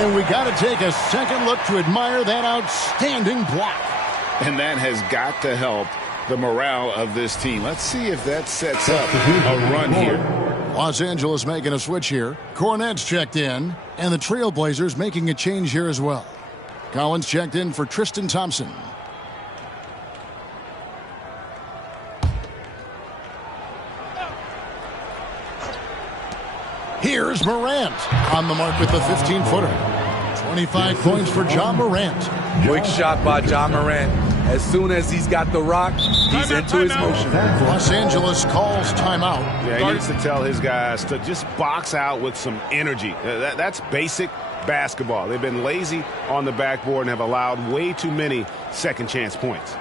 And we got to take a second look to admire that outstanding block. And that has got to help the morale of this team. Let's see if that sets up a run here. Los Angeles making a switch here. Cornette's checked in. And the Trailblazers making a change here as well. Collins checked in for Tristan Thompson. Here's Morant on the mark with the 15-footer. 25 points for Ja Morant. Quick shot by Ja Morant. As soon as he's got the rock, he's into his motion. Los Angeles calls timeout. Yeah, he needs to tell his guys to just box out with some energy. That's basic basketball. They've been lazy on the backboard and have allowed way too many second chance points.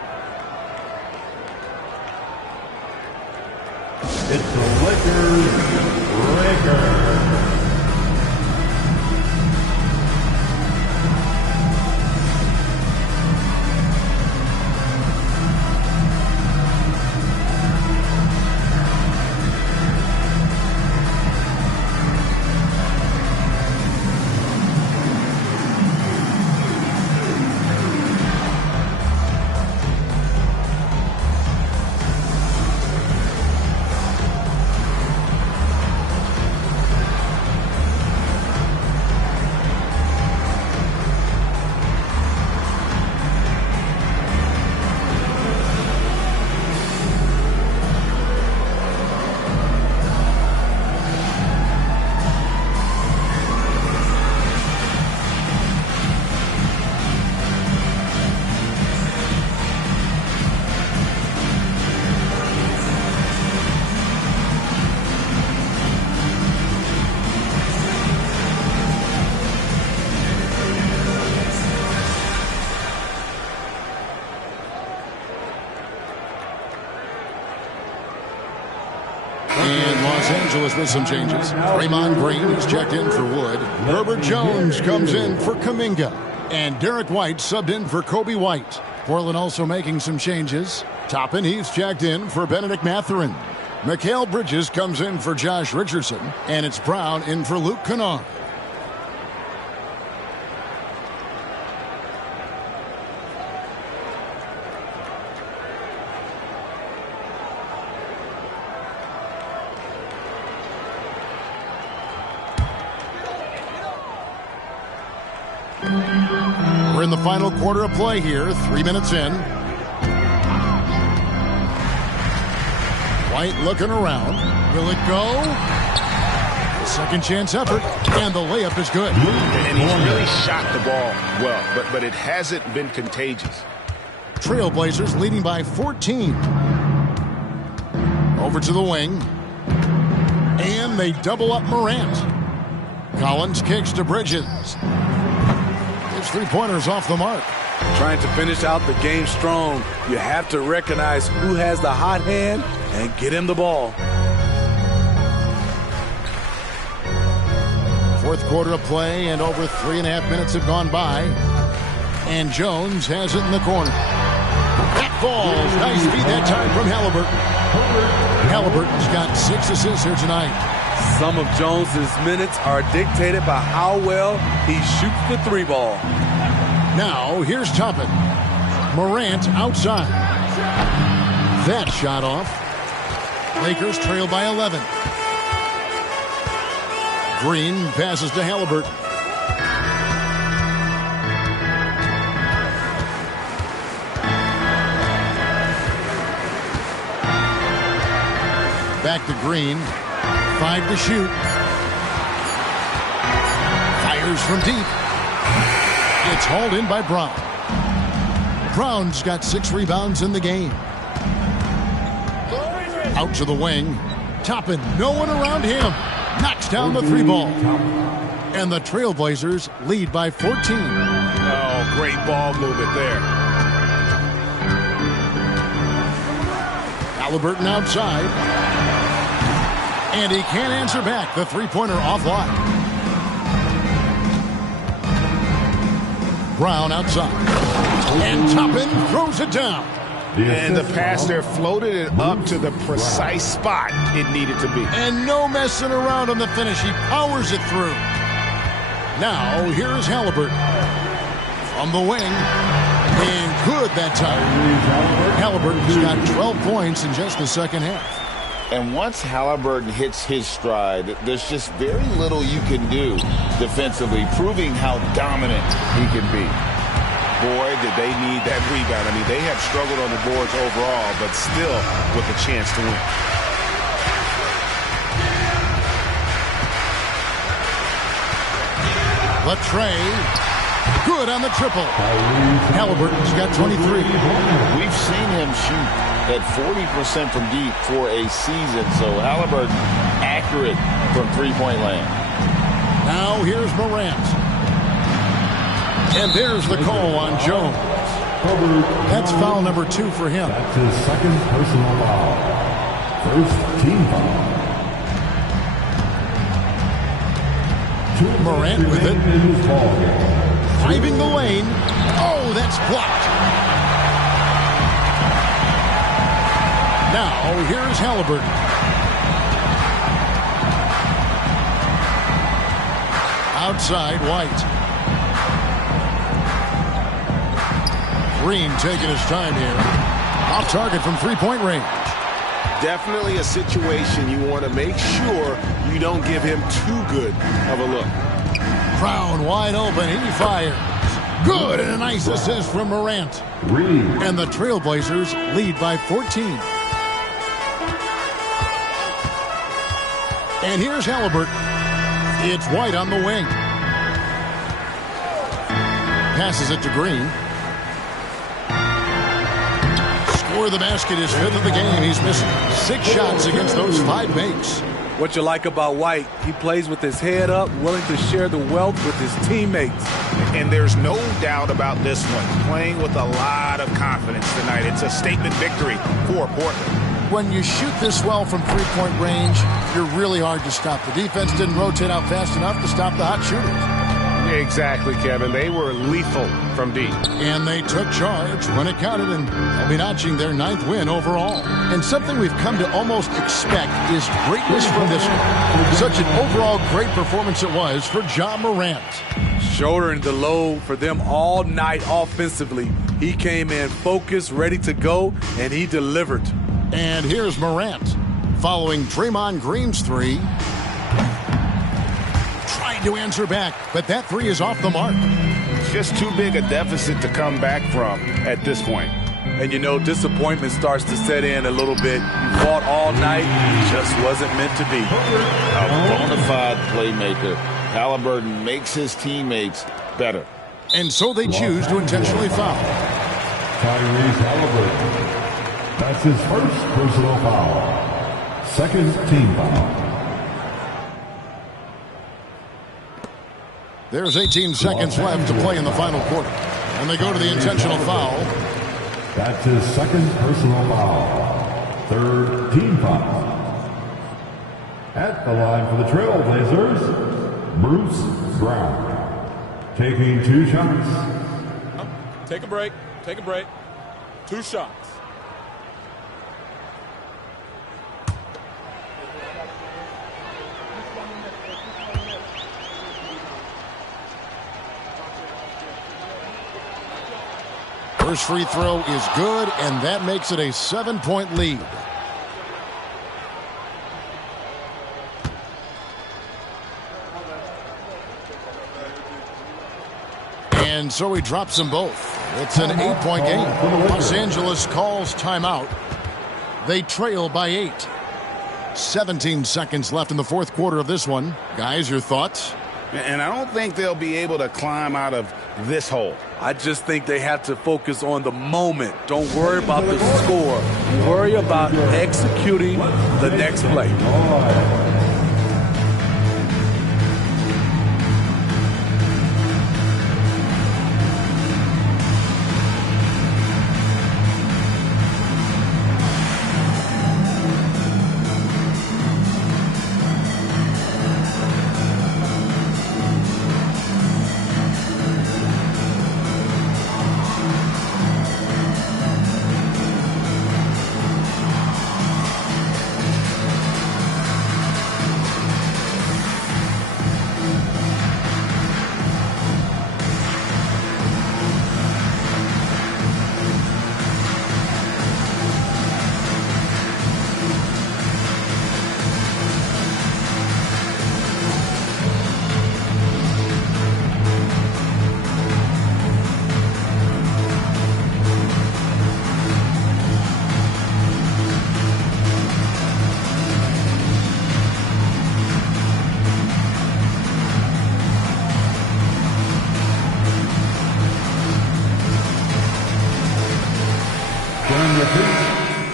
It's the Lakers. Los Angeles with some changes. Draymond Green is checked in for Wood. Herbert Jones comes in for Kuminga. And Derek White subbed in for Kobe White. Portland also making some changes. Toppin, he's checked in for Benedict Mathurin. Mikal Bridges comes in for Josh Richardson. And it's Brown in for Luke Kennard. We're in the final quarter of play here, 3 minutes in. White looking around. Will it go? Second chance effort, and the layup is good. And he's really shot the ball well, but it hasn't been contagious. Trailblazers leading by 14. Over to the wing. And they double up Morant. Collins kicks to Bridges. His three-pointers off the mark. Trying to finish out the game strong, you have to recognize who has the hot hand and get him the ball. Fourth quarter of play, and over 3.5 minutes have gone by. And Jones has it in the corner. That falls. Nice feed that time from Halliburton. Halliburton's got 6 assists here tonight. Some of Jones's minutes are dictated by how well he shoots the three ball. Now, here's Toppin. Morant outside. That shot off. Lakers trail by 11. Green passes to Halliburton. Back to Green. 5 to shoot. Fires from deep. It's hauled in by Brown. Brown's got 6 rebounds in the game. Out to the wing. Toppin, no one around him. Knocks down the 3 ball. And the Trailblazers lead by 14. Oh, great ball movement there. Halliburton outside. And he can't answer back. The three-pointer offline. Brown outside. And Toppin throws it down. And the pass there floated it up to the precise spot it needed to be. And no messing around on the finish. He powers it through. Now, here's Halliburton. From the wing. And good that time. Halliburton's got 12 points in just the second half. And once Halliburton hits his stride, there's just very little you can do defensively, proving how dominant he can be. Boy, did they need that rebound. I mean, they have struggled on the boards overall, but still with a chance to win. Latrey, good on the triple. Halliburton's got 23. We've seen him shoot at 40% from deep for a season, so Halliburton accurate from three-point land. Now here's Morant. And there's the call on Jones. That's foul number 2 for him. That's his second personal foul. First team foul. Morant with it. Driving the lane. Oh, that's blocked. Now, here's Halliburton. Outside, White. Green taking his time here. Off target from three-point range. Definitely a situation you want to make sure you don't give him too good of a look. Brown wide open. He fires. Good, and a nice assist from Morant. And the Trailblazers lead by 14. And here's Halliburton. It's White on the wing. Passes it to Green. Score the basket is 5th of the game. He's missing 6 shots against those 5 makes. What you like about White, he plays with his head up, willing to share the wealth with his teammates. And there's no doubt about this one. Playing with a lot of confidence tonight. It's a statement victory for Portland. when you shoot this well from three-point range, you're really hard to stop. The defense didn't rotate out fast enough to stop the hot shooters. Exactly, Kevin. They were lethal from deep. And they took charge when it counted, and they'll be notching their 9th win overall. And something we've come to almost expect is greatness from this one. Such an overall great performance it was for Ja Morant. Shouldering the load for them all night offensively. He came in focused, ready to go, and he delivered. And here's Morant following Draymond Green's three. Trying to answer back, but that three is off the mark. It's just too big a deficit to come back from at this point. And you know, disappointment starts to set in a little bit. You fought all night, just wasn't meant to be. A bona fide playmaker. Halliburton makes his teammates better. And so they choose to intentionally foul. Tyrese Halliburton. That's his first personal foul. Second team foul. There's 18 seconds left to play in the final quarter. And they go to the intentional foul. That's his second personal foul. Third team foul. At the line for the Trailblazers, Bruce Brown. Taking 2 shots. Take a break. Take a break. 2 shots. First free throw is good, and that makes it a 7-point lead. And so he drops them both. It's an 8-point game. Los Angeles calls timeout. They trail by 8. 17 seconds left in the fourth quarter of this one. Guys, your thoughts? And I don't think they'll be able to climb out of this hole. I just think they have to focus on the moment. Don't worry about the score. Worry about executing the next play.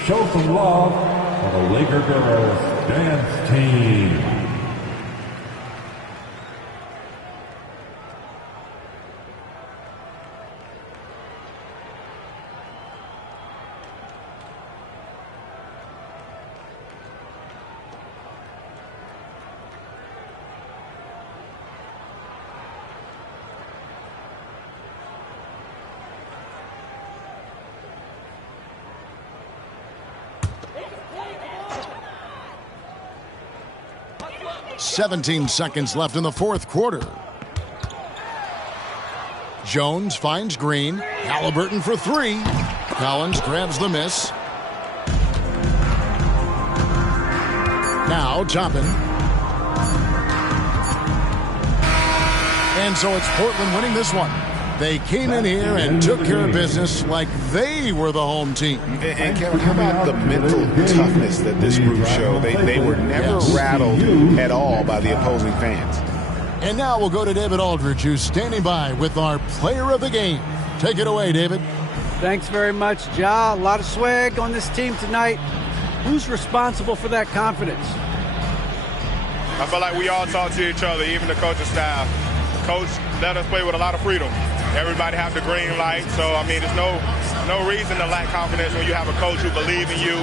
Show some love for the Laker girls dance team. .17 seconds left in the fourth quarter. Jones finds Green. Halliburton for 3. Collins grabs the miss. Now Toppin. And so it's Portland winning this one. They came in here and took care of business like they were the home team. And Kevin, how about the mental toughness that this group showed? They were never rattled at all by the opposing fans. And now we'll go to David Aldridge, who's standing by with our player of the game. Take it away, David. Thanks very much, Ja. A lot of swag on this team tonight. Who's responsible for that confidence? I feel like we all talk to each other, even the coaching staff. Coach let us play with a lot of freedom. Everybody have the green light. So, I mean, there's no reason to lack confidence when you have a coach who believes in you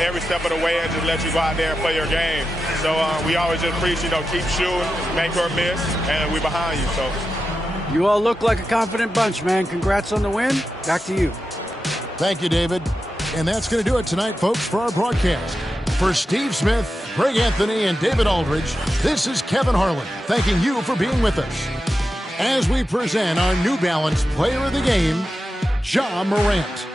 every step of the way and just let you go out there and play your game. So we always just preach, keep shooting, make or miss, and we're behind you. So. You all look like a confident bunch, man. Congrats on the win. Back to you. Thank you, David. And that's going to do it tonight, folks, for our broadcast. For Steve Smith, Greg Anthony, and David Aldridge, this is Kevin Harlan thanking you for being with us as we present our New Balance Player of the Game, Ja Morant.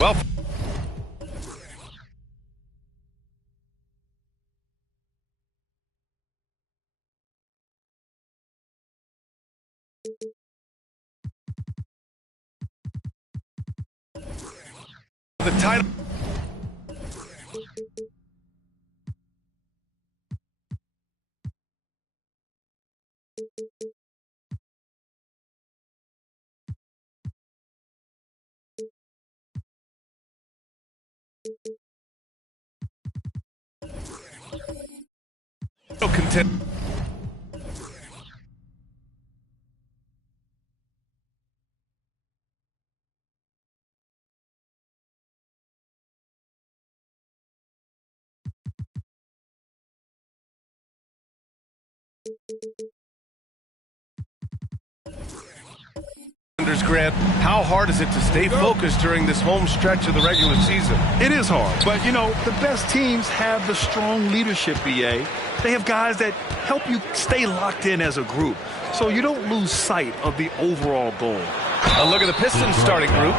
Well, the title. Contend. Grant, how hard is it to stay focused during this home stretch of the regular season? It is hard, but you know, the best teams have the strong leadership, BA. They have guys that help you stay locked in as a group, so you don't lose sight of the overall goal. A look at the Pistons starting group.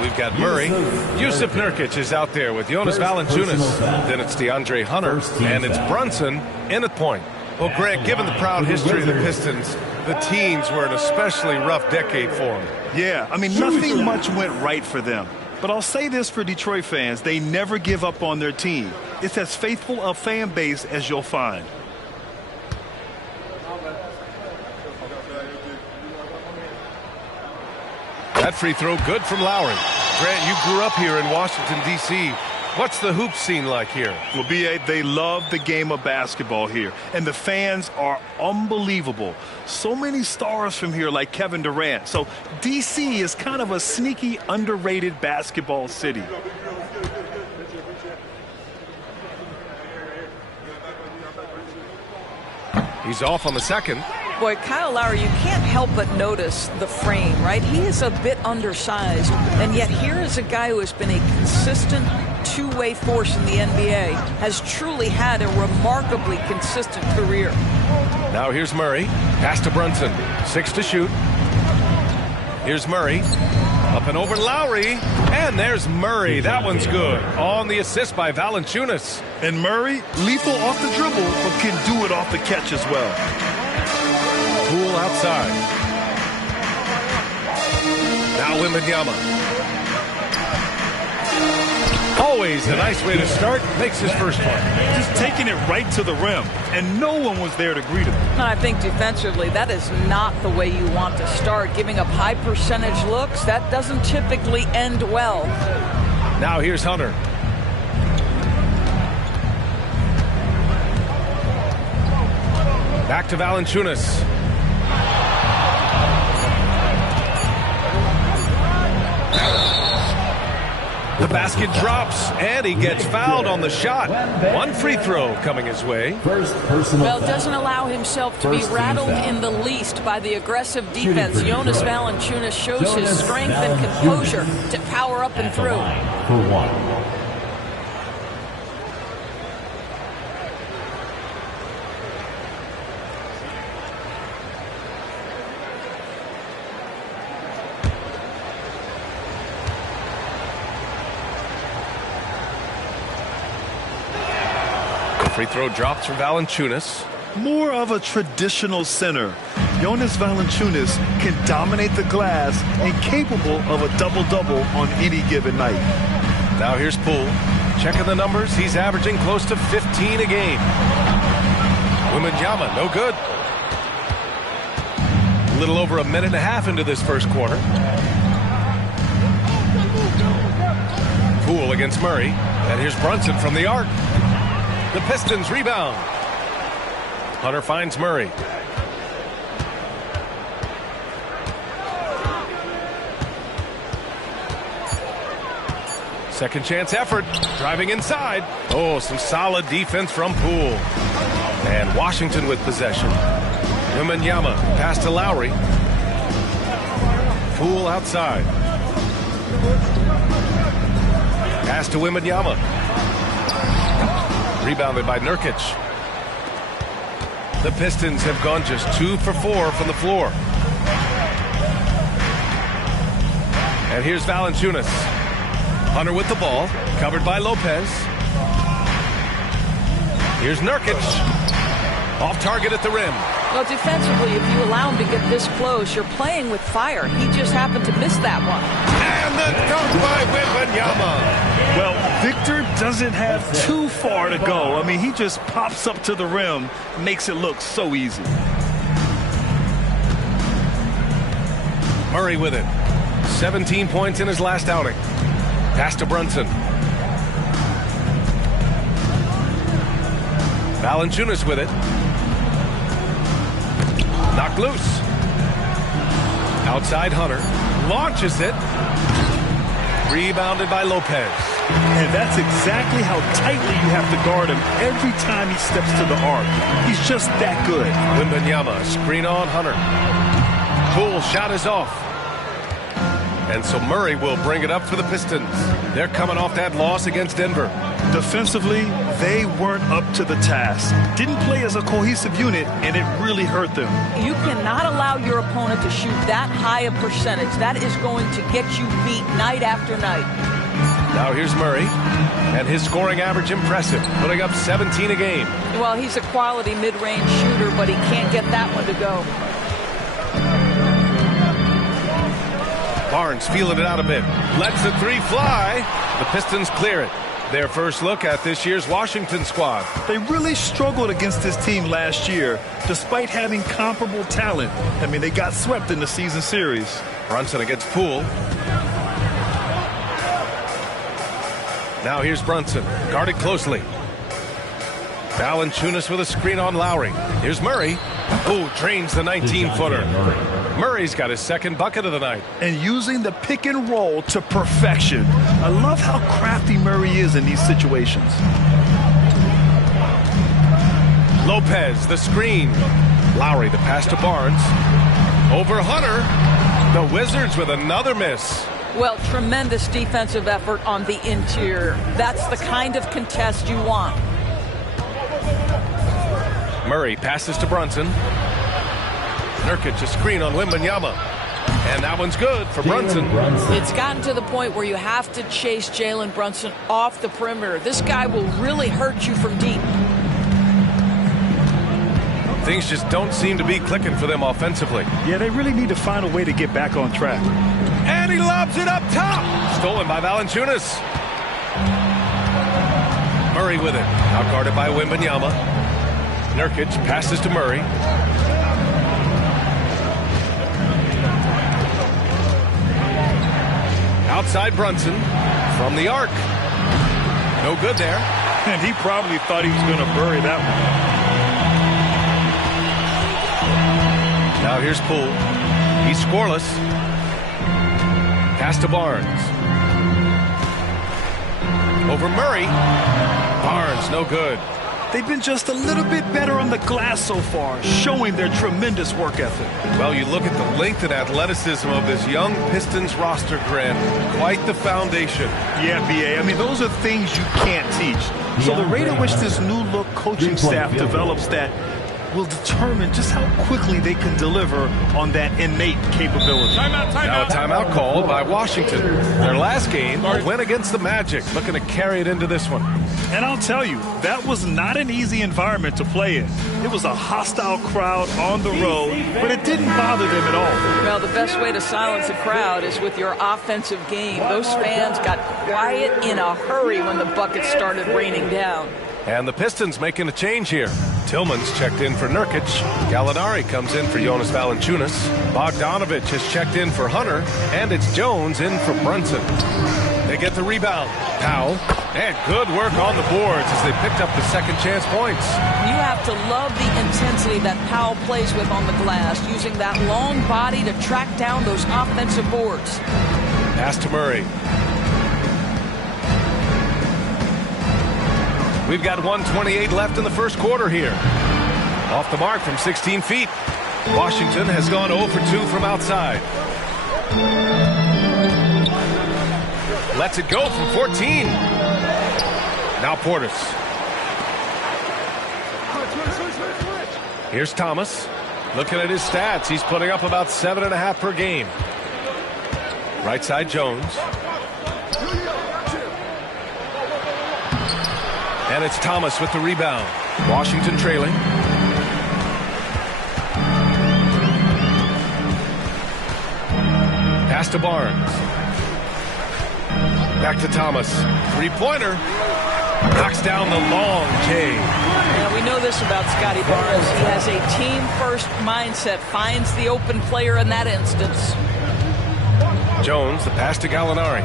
We've got Murray. Yusuf Nurkic is out there with Jonas Valanciunas. Then it's DeAndre Hunter, and it's Brunson in at point. Well, Greg, given the proud history of the Pistons, the teens were an especially rough decade for them. Yeah, I mean, nothing much went right for them. But I'll say this for Detroit fans, they never give up on their team. It's as faithful a fan base as you'll find. That free throw good from Lowry. Grant, you grew up here in Washington, D.C. What's the hoop scene like here? Well, B.A., they love the game of basketball here, and the fans are unbelievable. So many stars from here like Kevin Durant. So D.C. is kind of a sneaky, underrated basketball city. He's off on the second. Boy, Kyle Lowry, you can't help but notice the frame, right? He is a bit undersized, and yet here is a guy who has been a consistent two-way force in the NBA, has truly had a remarkably consistent career. Now here's Murray. Pass to Brunson. 6 to shoot. Here's Murray. Up and over Lowry. And there's Murray. That one's good. On the assist by Valanciunas. And Murray, lethal off the dribble, but can do it off the catch as well. Poole outside. Now Wembanyama. Always a nice way to start. Makes his first one. Just taking it right to the rim, and no one was there to greet him. And I think defensively, that is not the way you want to start. Giving up high percentage looks, that doesn't typically end well. Now here's Hunter. Back to Valanciunas. The basket drops, and he gets fouled on the shot. One free throw coming his way. Well, doesn't allow himself to be rattled in the least by the aggressive defense. Jonas Valanciunas shows his strength and composure to power up and through. For one. Free throw drops for Valanciunas. More of a traditional center. Jonas Valanciunas can dominate the glass and capable of a double-double on any given night. Now here's Poole. Checking the numbers. He's averaging close to 15 a game. Wembanyama, no good. A little over a minute and a half into this first quarter. Poole against Murray. And here's Brunson from the arc. The Pistons rebound. Hunter finds Murray. Second chance effort. Driving inside. Oh, some solid defense from Poole. And Washington with possession. Wembanyama pass to Lowry. Poole outside. Pass to Wembanyama. Rebounded by Nurkic. The Pistons have gone just 2 for 4 from the floor. And here's Valanciunas. Hunter with the ball, covered by Lopez. Here's Nurkic. Off target at the rim. Well, defensively, if you allow him to get this close, you're playing with fire. He just happened to miss that one. And the dunk by Wembanyama. Well, Victor doesn't have too far to go. I mean, he just pops up to the rim, makes it look so easy. Murray with it. 17 points in his last outing. Pass to Brunson. Valanciunas with it. Knocked loose. Outside Hunter. Launches it. Rebounded by Lopez. And that's exactly how tightly you have to guard him every time he steps to the arc. He's just that good. Wembanyama, screen on Hunter. Poole shot is off. And so Murray will bring it up for the Pistons. They're coming off that loss against Denver. Defensively, they weren't up to the task. Didn't play as a cohesive unit, and it really hurt them. You cannot allow your opponent to shoot that high a percentage. That is going to get you beat night after night. Now here's Murray, and his scoring average impressive, putting up 17 a game. Well, he's a quality mid-range shooter, but he can't get that one to go. Barnes feeling it out a bit. Lets the three fly. The Pistons clear it. Their first look at this year's Washington squad. They really struggled against this team last year, despite having comparable talent. I mean, they got swept in the season series. Brunson against Poole. Now here's Brunson, guarded closely. Valanciunas with a screen on Lowry. Here's Murray. Oh, drains the 19-footer. Murray's got his second bucket of the night. And using the pick and roll to perfection. I love how crafty Murray is in these situations. Lopez, the screen. Lowry, the pass to Barnes. Over Hunter. The Wizards with another miss. Well, tremendous defensive effort on the interior. That's the kind of contest you want. Murray passes to Brunson. Nurkic a screen on Wembanyama. And that one's good for Brunson. It's gotten to the point where you have to chase Jalen Brunson off the perimeter. This guy will really hurt you from deep. Things just don't seem to be clicking for them offensively. Yeah, they really need to find a way to get back on track. And he lobs it up top. Stolen by Valanciunas. Murray with it. Out guarded by Wembanyama. Nurkic passes to Murray. Outside Brunson from the arc. No good there. And he probably thought he was going to bury that one. Now here's Poole. He's scoreless. Pass to Barnes. Over Murray. Barnes, no good. They've been just a little bit better on the glass so far, showing their tremendous work ethic. Well, you look at the length and athleticism of this young Pistons roster, Grant. Quite the foundation. Yeah, B.A. I mean, those are things you can't teach. So the rate at which this new look coaching staff develops that will determine just how quickly they can deliver on that innate capability. Now a timeout called by Washington. Their last game, a win against the Magic, looking to carry it into this one. And I'll tell you, that was not an easy environment to play in. It was a hostile crowd on the road, but it didn't bother them at all. Well, the best way to silence a crowd is with your offensive game. Those fans got quiet in a hurry when the buckets started raining down. And the Pistons making a change here. Tillman's checked in for Nurkic. Gallinari comes in for Jonas Valanciunas. Bogdanovich has checked in for Hunter. And it's Jones in for Brunson. They get the rebound. Powell. And good work on the boards as they picked up the second chance points. You have to love the intensity that Powell plays with on the glass, using that long body to track down those offensive boards. Pass to Murray. We've got 1:28 left in the first quarter here. Off the mark from 16 feet. Washington has gone 0 for 2 from outside. Lets it go from 14. Now Portis. Here's Thomas. Looking at his stats, he's putting up about 7.5 per game. Right side Jones. And it's Thomas with the rebound. Washington trailing. Pass to Barnes. Back to Thomas. Three-pointer. Knocks down the long K. Yeah, we know this about Scotty Barnes. He has a team-first mindset. Finds the open player in that instance. Jones, the pass to Gallinari.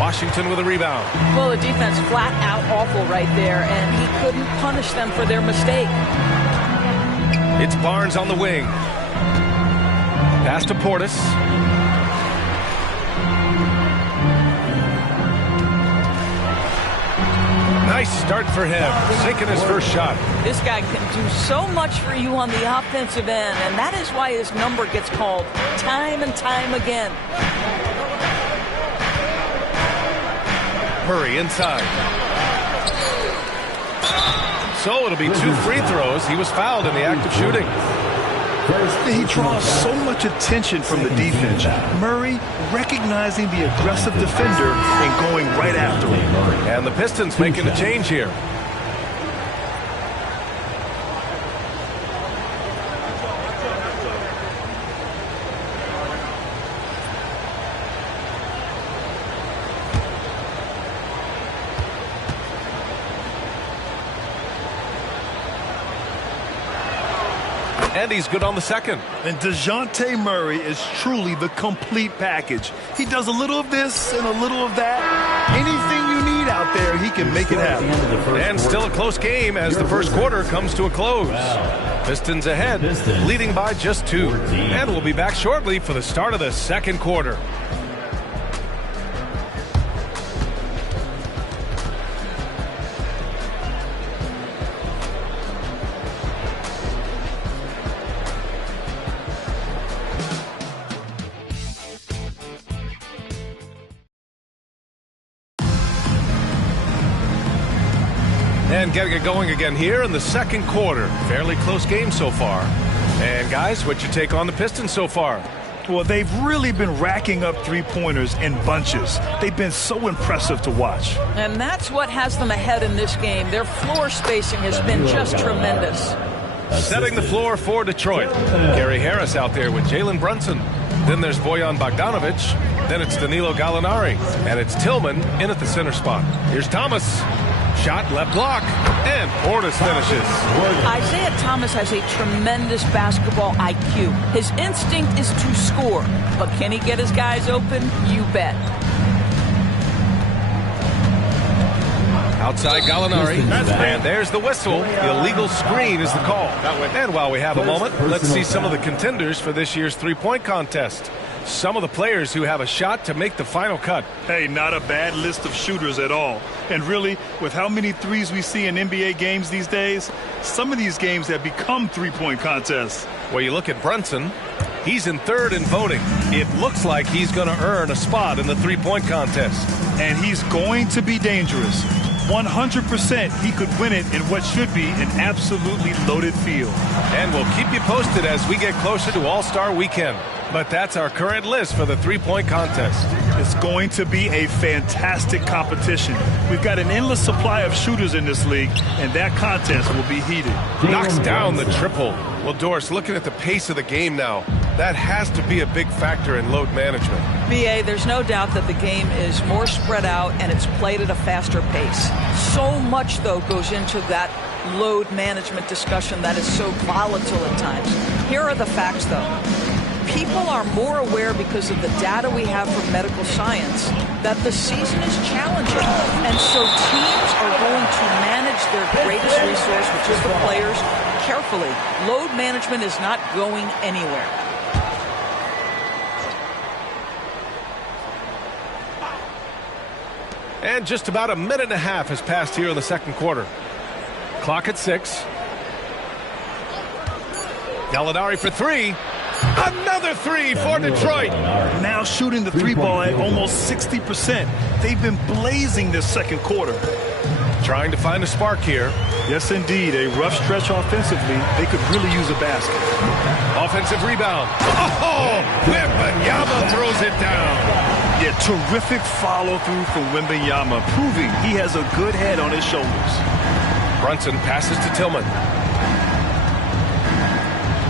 Washington with a rebound. Well, the defense flat out awful right there, and he couldn't punish them for their mistake. It's Barnes on the wing. Pass to Portis. Nice start for him, sinking his first shot. This guy can do so much for you on the offensive end, and that is why his number gets called time and time again. Murray inside. So it'll be 2 free throws. He was fouled in the act of shooting. He draws so much attention from the defense. Murray recognizing the aggressive defender and going right after him. And the Pistons making a change here. And he's good on the second. And DeJounte Murray is truly the complete package. He does a little of this and a little of that. Anything you need out there, he can make it happen. And still a close game as the first quarter comes to a close. Pistons ahead, leading by just 2. And we'll be back shortly for the start of the second quarter. And getting it going again here in the second quarter. Fairly close game so far. And guys, what's your take on the Pistons so far? Well, they've really been racking up three-pointers in bunches. They've been so impressive to watch. And that's what has them ahead in this game. Their floor spacing has been just tremendous. Setting the floor for Detroit. Gary Harris out there with Jalen Brunson. Then there's Bojan Bogdanovic. Then it's Danilo Gallinari. And it's Tillman in at the center spot. Here's Thomas. Shot, left block, and Portis finishes. Isaiah Thomas has a tremendous basketball IQ. His instinct is to score, but can he get his guys open? You bet. Outside Gallinari, and there's the whistle. The illegal screen is the call. And while we have a moment, let's see some of the contenders for this year's three-point contest. Some of the players who have a shot to make the final cut. Hey, not a bad list of shooters at all. And really, with how many threes we see in NBA games these days, some of these games have become three-point contests. Well, you look at Brunson. He's in third in voting. It looks like he's going to earn a spot in the three-point contest. And he's going to be dangerous. 100% he could win it in what should be an absolutely loaded field. And we'll keep you posted as we get closer to All-Star Weekend. But that's our current list for the three-point contest. It's going to be a fantastic competition. We've got an endless supply of shooters in this league, and that contest will be heated. Knocks down the triple. Well, Doris, looking at the pace of the game now, that has to be a big factor in load management. B.A., there's no doubt that the game is more spread out and it's played at a faster pace. So much, though, goes into that load management discussion that is so volatile at times. Here are the facts, though. People are more aware because of the data we have from medical science that the season is challenging. And so teams are going to manage their greatest resource, which is the players, carefully. Load management is not going anywhere. And just about a minute and a half has passed here in the second quarter. Clock at 6. Gallinari for 3. Another 3 for Detroit. Now shooting the three ball at almost 60%. They've been blazing this second quarter. trying to find a spark here. Yes, indeed. A rough stretch offensively. They could really use a basket. Offensive rebound. Oh! Wembanyama throws it down. Yeah, terrific follow-through from Wembanyama, proving he has a good head on his shoulders. Brunson passes to Tillman.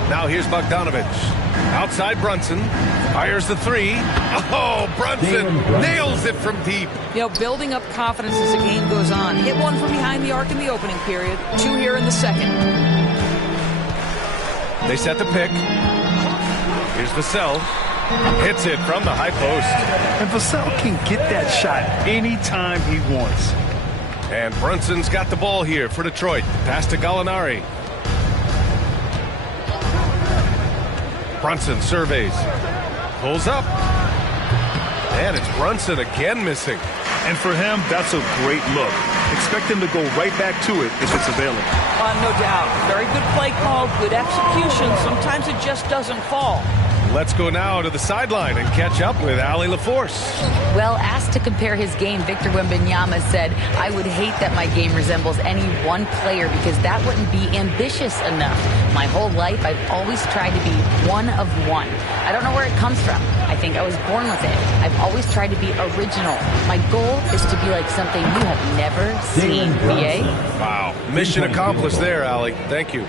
Now here's Bogdanovich. Outside Brunson. Fires the three. Oh, Brunson nails it from deep. You know, building up confidence as the game goes on. Hit one from behind the arc in the opening period. 2 here in the second. They set the pick. Here's Vassell. Hits it from the high post. And Vassell can get that shot anytime he wants. And Brunson's got the ball here for Detroit. Pass to Gallinari. Brunson surveys. Pulls up. And it's Brunson again missing. And for him, that's a great look. Expect him to go right back to it if it's available. No doubt. Very good play call, good execution. Sometimes it just doesn't fall. Let's go now to the sideline and catch up with Allie LaForce. Well, asked to compare his game, Victor Wembanyama said, "I would hate that my game resembles any one player because that wouldn't be ambitious enough. My whole life, I've always tried to be one of one. I don't know where it comes from. I think I was born with it. I've always tried to be original. My goal is to be like something you have never seen, BA." Wow. Mission accomplished there, Allie. Thank you.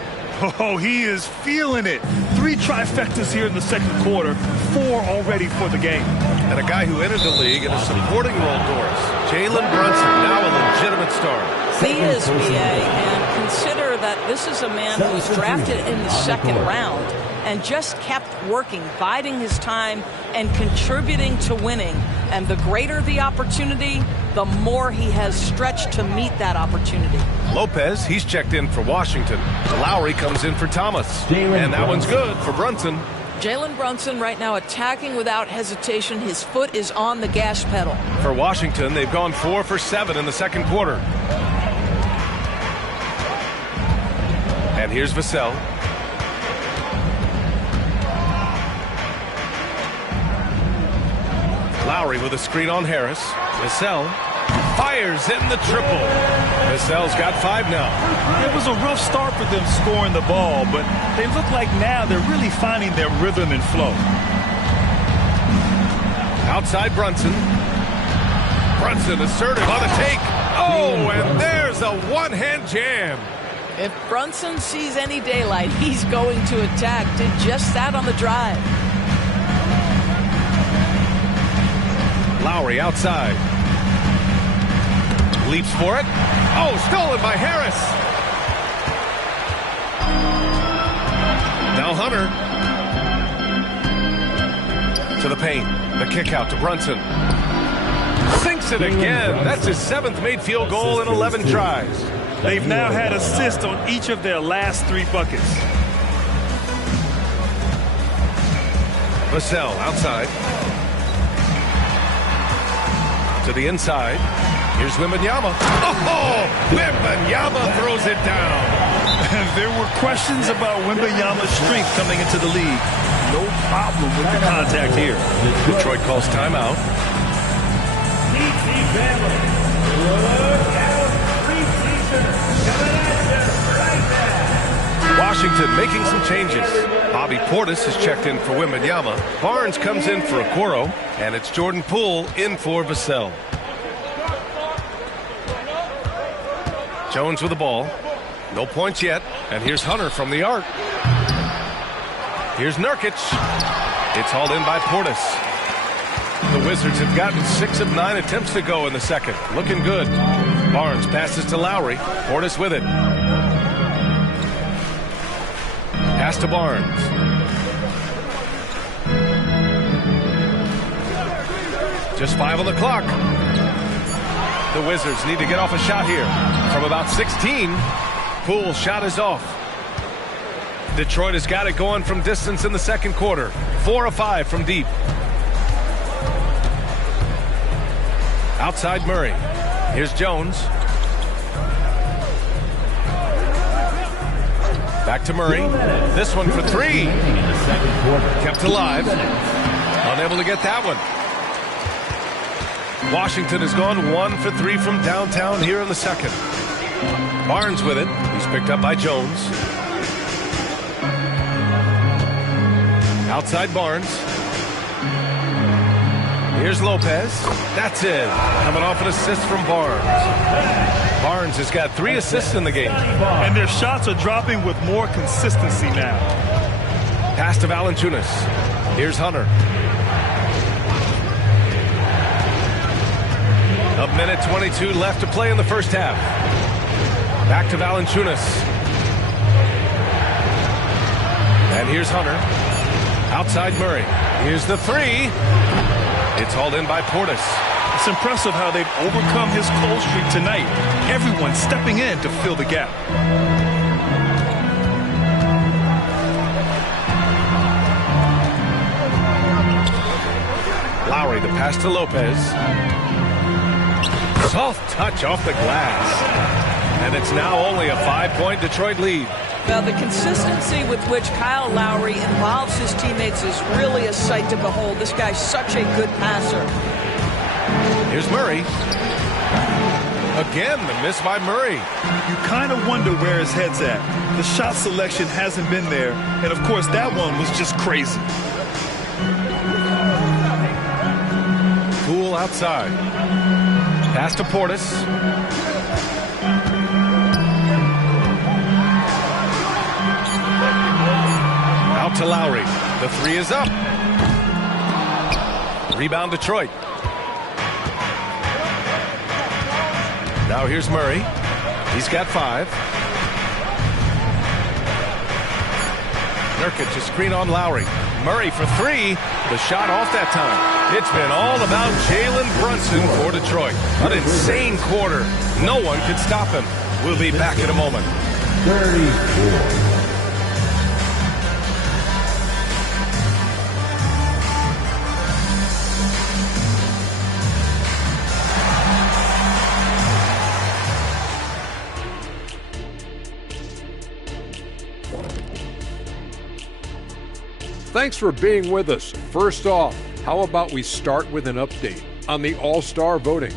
Oh, he is feeling it. 3 trifectas here in the second quarter, 4 already for the game. And a guy who entered the league in a supporting role, Doris. Jalen Brunson, now a legitimate star. He is, BA, and consider that this is a man who was drafted in the second round and just kept working, biding his time, and contributing to winning. And the greater the opportunity, the more he has stretched to meet that opportunity. Lopez, he's checked in for Washington. Lowry comes in for Thomas. And that one's good for Brunson. Jalen Brunson right now attacking without hesitation. His foot is on the gas pedal. For Washington, they've gone 4 for 7 in the second quarter. And here's Vassell. Lowry with a screen on Harris. Vassell fires in the triple. Vassell's got 5 now. It was a rough start for them scoring the ball, but they look like now they're really finding their rhythm and flow. Outside Brunson. Brunson assertive on the take. Oh, and there's a one-hand jam. If Brunson sees any daylight, he's going to attack. Did just that on the drive. Lowry outside. Leaps for it. Oh, stolen by Harris. Now Hunter. To the paint. The kick out to Brunson. Sinks it again. That's his 7th made field goal in 11 tries. They've now had assists on each of their last 3 buckets. Vassell outside. To the inside. Here's Wembanyama. Oh! Wembanyama throws it down. There were questions about Wembanyama's strength coming into the league. No problem with the contact here. Detroit calls timeout. Washington making some changes. Bobby Portis has checked in for Wembanyama. Barnes comes in for Okoro. And it's Jordan Poole in for Vassell. Jones with the ball. No points yet. And here's Hunter from the arc. Here's Nurkic. It's hauled in by Portis. The Wizards have gotten 6 of 9 attempts to go in the second. Looking good. Barnes passes to Lowry. Portis with it. Pass to Barnes. Just 5 on the clock. The Wizards need to get off a shot here. From about 16, Poole's shot is off. Detroit has got it going from distance in the second quarter. 4 of 5 from deep. Outside Murray. Here's Jones. Back to Murray. This one for 3. Kept alive. Unable to get that one. Washington has gone 1 for 3 from downtown here in the second. Barnes with it. He's picked up by Jones. Outside Barnes. Here's Lopez. That's it. Coming off an assist from Barnes. Barnes has got 3 assists in the game. And their shots are dropping with more consistency now. Pass to Valanciunas. Here's Hunter. A minute 22 left to play in the first half. Back to Valanciunas. And here's Hunter. Outside Murray. Here's the 3. It's hauled in by Portis. It's impressive how they've overcome his cold streak tonight. Everyone stepping in to fill the gap. Lowry, the pass to Lopez. Soft touch off the glass. And it's now only a 5-point Detroit lead. Well, the consistency with which Kyle Lowry involves his teammates is really a sight to behold. This guy's such a good passer. Here's Murray. Again, the miss by Murray. You kind of wonder where his head's at. The shot selection hasn't been there. And, of course, that one was just crazy. Poole outside. Pass to Portis. Out to Lowry. The 3 is up. Rebound Detroit. Now here's Murray. He's got 5. Nurkic to screen on Lowry. Murray for 3. The shot off that time. It's been all about Jalen Brunson for Detroit. An insane quarter. No one could stop him. We'll be back in a moment. 34. Thanks for being with us. First off, how about we start with an update on the All-Star voting?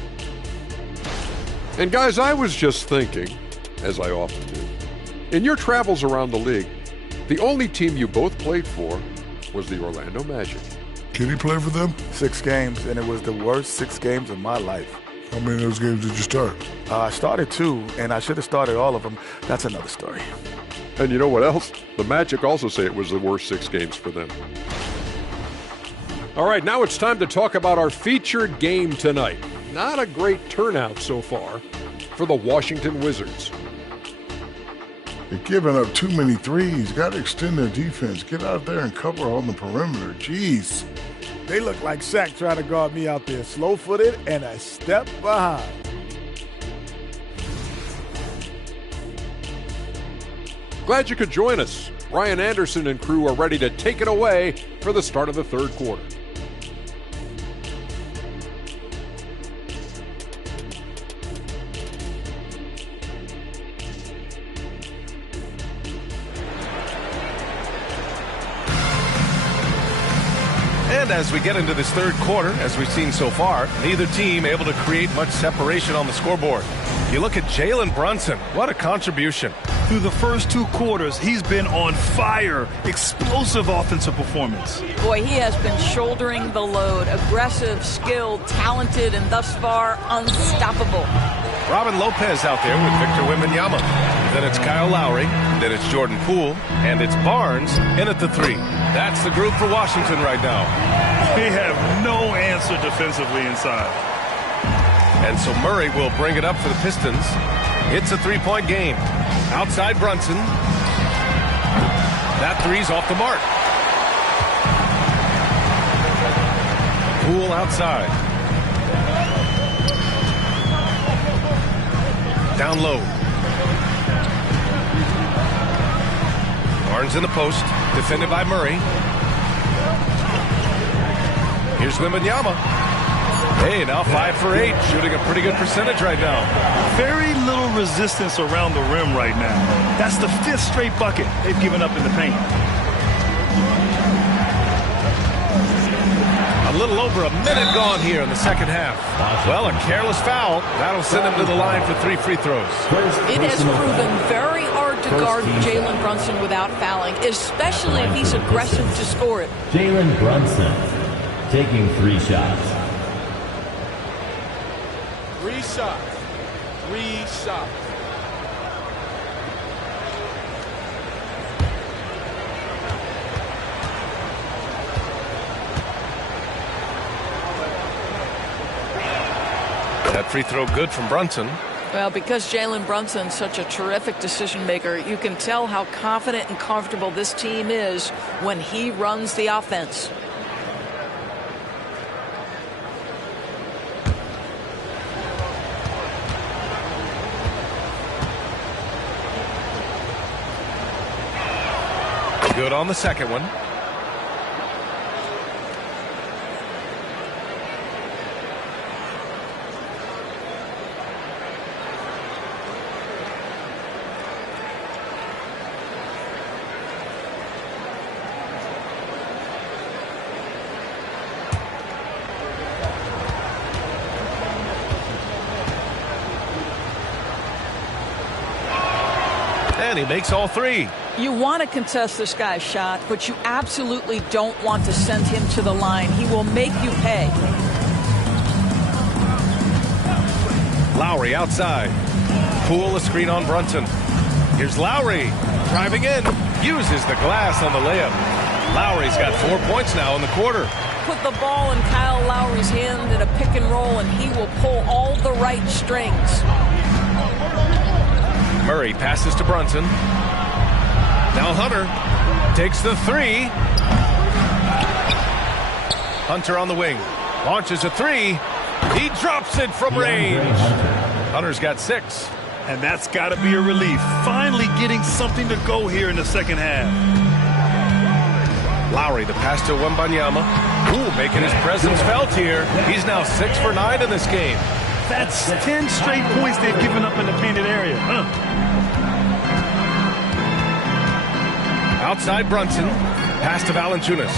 And guys, I was just thinking, as I often do, in your travels around the league, the only team you both played for was the Orlando Magic. Can he play for them? 6 games, and it was the worst 6 games of my life. How many of those games did you start? I started 2, and I should have started all of them. That's another story. And you know what else? The Magic also say it was the worst 6 games for them. All right, now it's time to talk about our featured game tonight. Not a great turnout so far for the Washington Wizards. They're giving up too many threes. Got to extend their defense. Get out there and cover on the perimeter. Jeez. They look like Shaq trying to guard me out there. Slow-footed and a step behind. Glad you could join us. Ryan Anderson and crew are ready to take it away for the start of the third quarter. And as we get into this third quarter, as we've seen so far, neither team able to create much separation on the scoreboard. You look at Jalen Brunson. What a contribution. Through the first 2 quarters, he's been on fire. Explosive offensive performance. Boy, he has been shouldering the load. Aggressive, skilled, talented, and thus far, unstoppable. Robin Lopez out there with Victor Wembanyama. Then it's Kyle Lowry. Then it's Jordan Poole. And it's Barnes in at the 3. That's the group for Washington right now. They have no answer defensively inside. And so Murray will bring it up for the Pistons. It's a 3-point game. Outside Brunson. That 3's off the mark. Poole outside. Down low. Barnes in the post. Defended by Murray. Here's Wembanyama. Hey, now 5 for 8. Shooting a pretty good percentage right now. Very little resistance around the rim right now. That's the 5th straight bucket they've given up in the paint. A A little over a minute gone here in the second half. Well, a careless foul. That'll send him to the line for 3 free throws. It has proven very hard to guard Jalen Brunson without fouling, especially if he's aggressive to score it. Jalen Brunson taking 3 shots. 3 shots. 3 shots. That free throw good from Brunson. Well, because Jalen Brunson's such a terrific decision maker, you can tell how confident and comfortable this team is when he runs the offense. Good on the second one. And he makes all 3. You want to contest this guy's shot, but you absolutely don't want to send him to the line. He will make you pay. Lowry outside. Poole a screen on Brunson. Here's Lowry driving in. Uses the glass on the layup. Lowry's got 4 points now in the quarter. Put the ball in Kyle Lowry's hand in a pick and roll, and he will pull all the right strings. Murray passes to Brunson. Now Hunter takes the 3. Hunter on the wing. Launches a 3. He drops it from range. Hunter's got 6. And that's got to be a relief. Finally getting something to go here in the second half. Lowry, the pass to Wembanyama. Ooh, making his presence felt here. He's now 6 for 9 in this game. That's 10 straight points they've given up in the painted area. Outside Brunson. Pass to Valanciunas.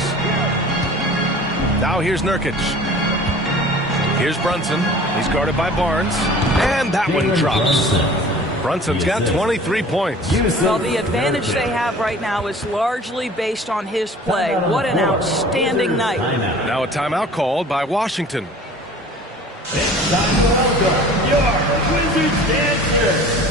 Now here's Nurkic. Here's Brunson. He's guarded by Barnes. And that one drops. Brunson's got 23 points. Well, the advantage they have right now is largely based on his play. What an outstanding night. Now a timeout called by Washington. It's time to welcome your Wizards dancers.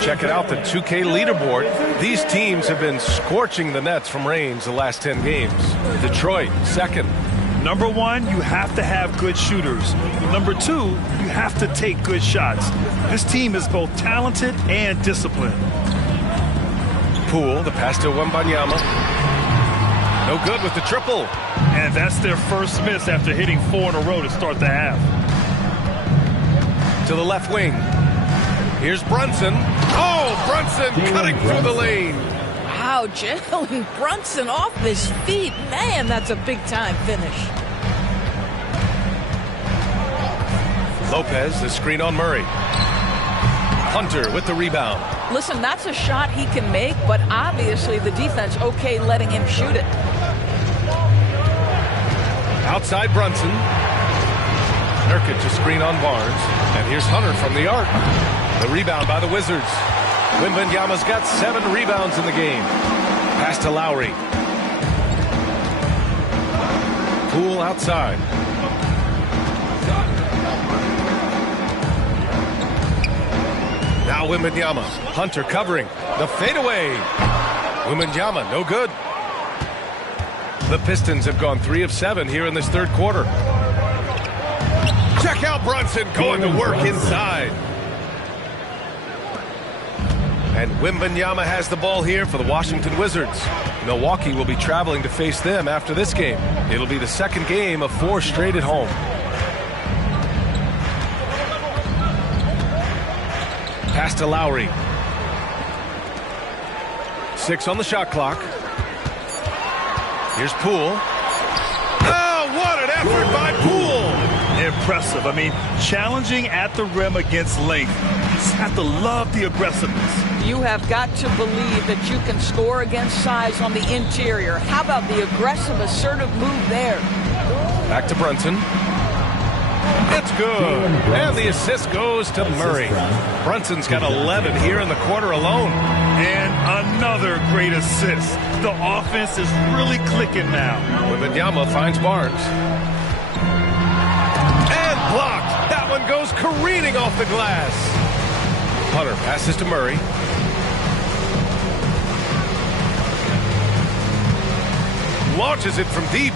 Check it out, the 2K leaderboard. These teams have been scorching the Nets from range the last 10 games. Detroit, second. Number 1, you have to have good shooters. Number 2, you have to take good shots. This team is both talented and disciplined. Poole, the pass to Wembanyama. No good with the triple. And that's their first miss after hitting 4 in a row to start the half. To the left wing. Here's Brunson. Oh, Brunson cutting through the lane. Wow, Jalen Brunson off his feet. Man, that's a big-time finish. Lopez, the screen on Murray. Hunter with the rebound. Listen, that's a shot he can make, but obviously the defense okay letting him shoot it. Outside Brunson. Nurkic a screen on Barnes. And here's Hunter from the arc. The rebound by the Wizards. Wembanyama's got 7 rebounds in the game. Pass to Lowry. Poole outside. Now Wembanyama. Hunter covering. The fadeaway. Wembanyama, no good. The Pistons have gone 3 of 7 here in this third quarter. Check out Brunson going to work inside. And Wembanyama has the ball here for the Washington Wizards. Milwaukee will be traveling to face them after this game. It'll be the second game of 4 straight at home. Pass to Lowry. 6 on the shot clock. Here's Poole. Oh, what an effort by Poole! Impressive. I mean, challenging at the rim against length. You just have to love the aggressiveness. You have got to believe that you can score against size on the interior. How about the aggressive, assertive move there? Back to Brunson. It's good. And the assist goes to Murray. Brunson's got 11 here in the quarter alone. And another great assist. The offense is really clicking now. Wembanyama finds Barnes. And blocked. That one goes careening off the glass. Hunter passes to Murray. Launches it from deep.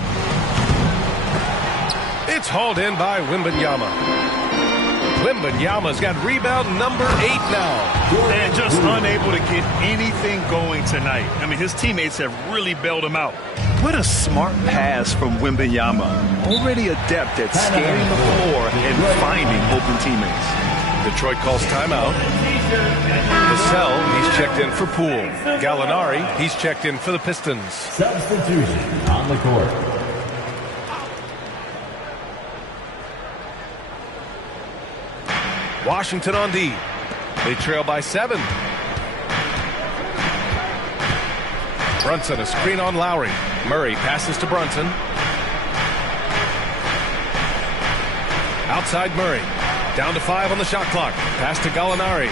It's hauled in by Wembanyama. Wembanyama's got rebound number 8 now. And just unable to get anything going tonight. I mean, his teammates have really bailed him out. What a smart pass from Wembanyama. Already adept at scanning the floor and finding open teammates. Detroit calls timeout. Vassell, he's checked in for Poole. Gallinari, he's checked in for the Pistons. Substitution on the court. Washington on D. They trail by 7. Brunson, a screen on Lowry. Murray passes to Brunson. Outside Murray. Down to 5 on the shot clock. Pass to Gallinari.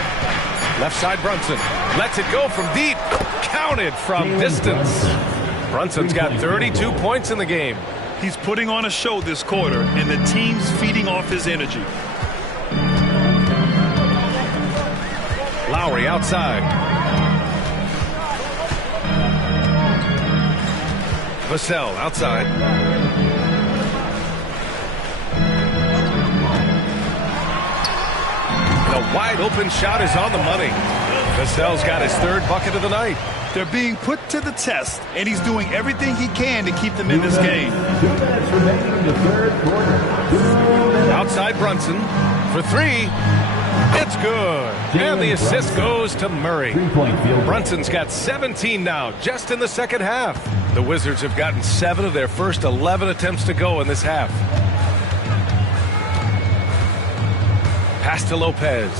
Left side Brunson. Lets it go from deep. Counted from distance. Brunson's got 32 points in the game. He's putting on a show this quarter, and the team's feeding off his energy. Lowry outside. Vassell outside. The wide open shot is on the money. Vassell's got his 3rd bucket of the night. They're being put to the test, and he's doing everything he can to keep them in this game. 2 minutes remaining in the 3rd quarter. Outside Brunson for 3. It's good. And the assist goes to Murray. Brunson's got 17 now, just in the second half. The Wizards have gotten 7 of their first 11 attempts to go in this half. Pass to Lopez.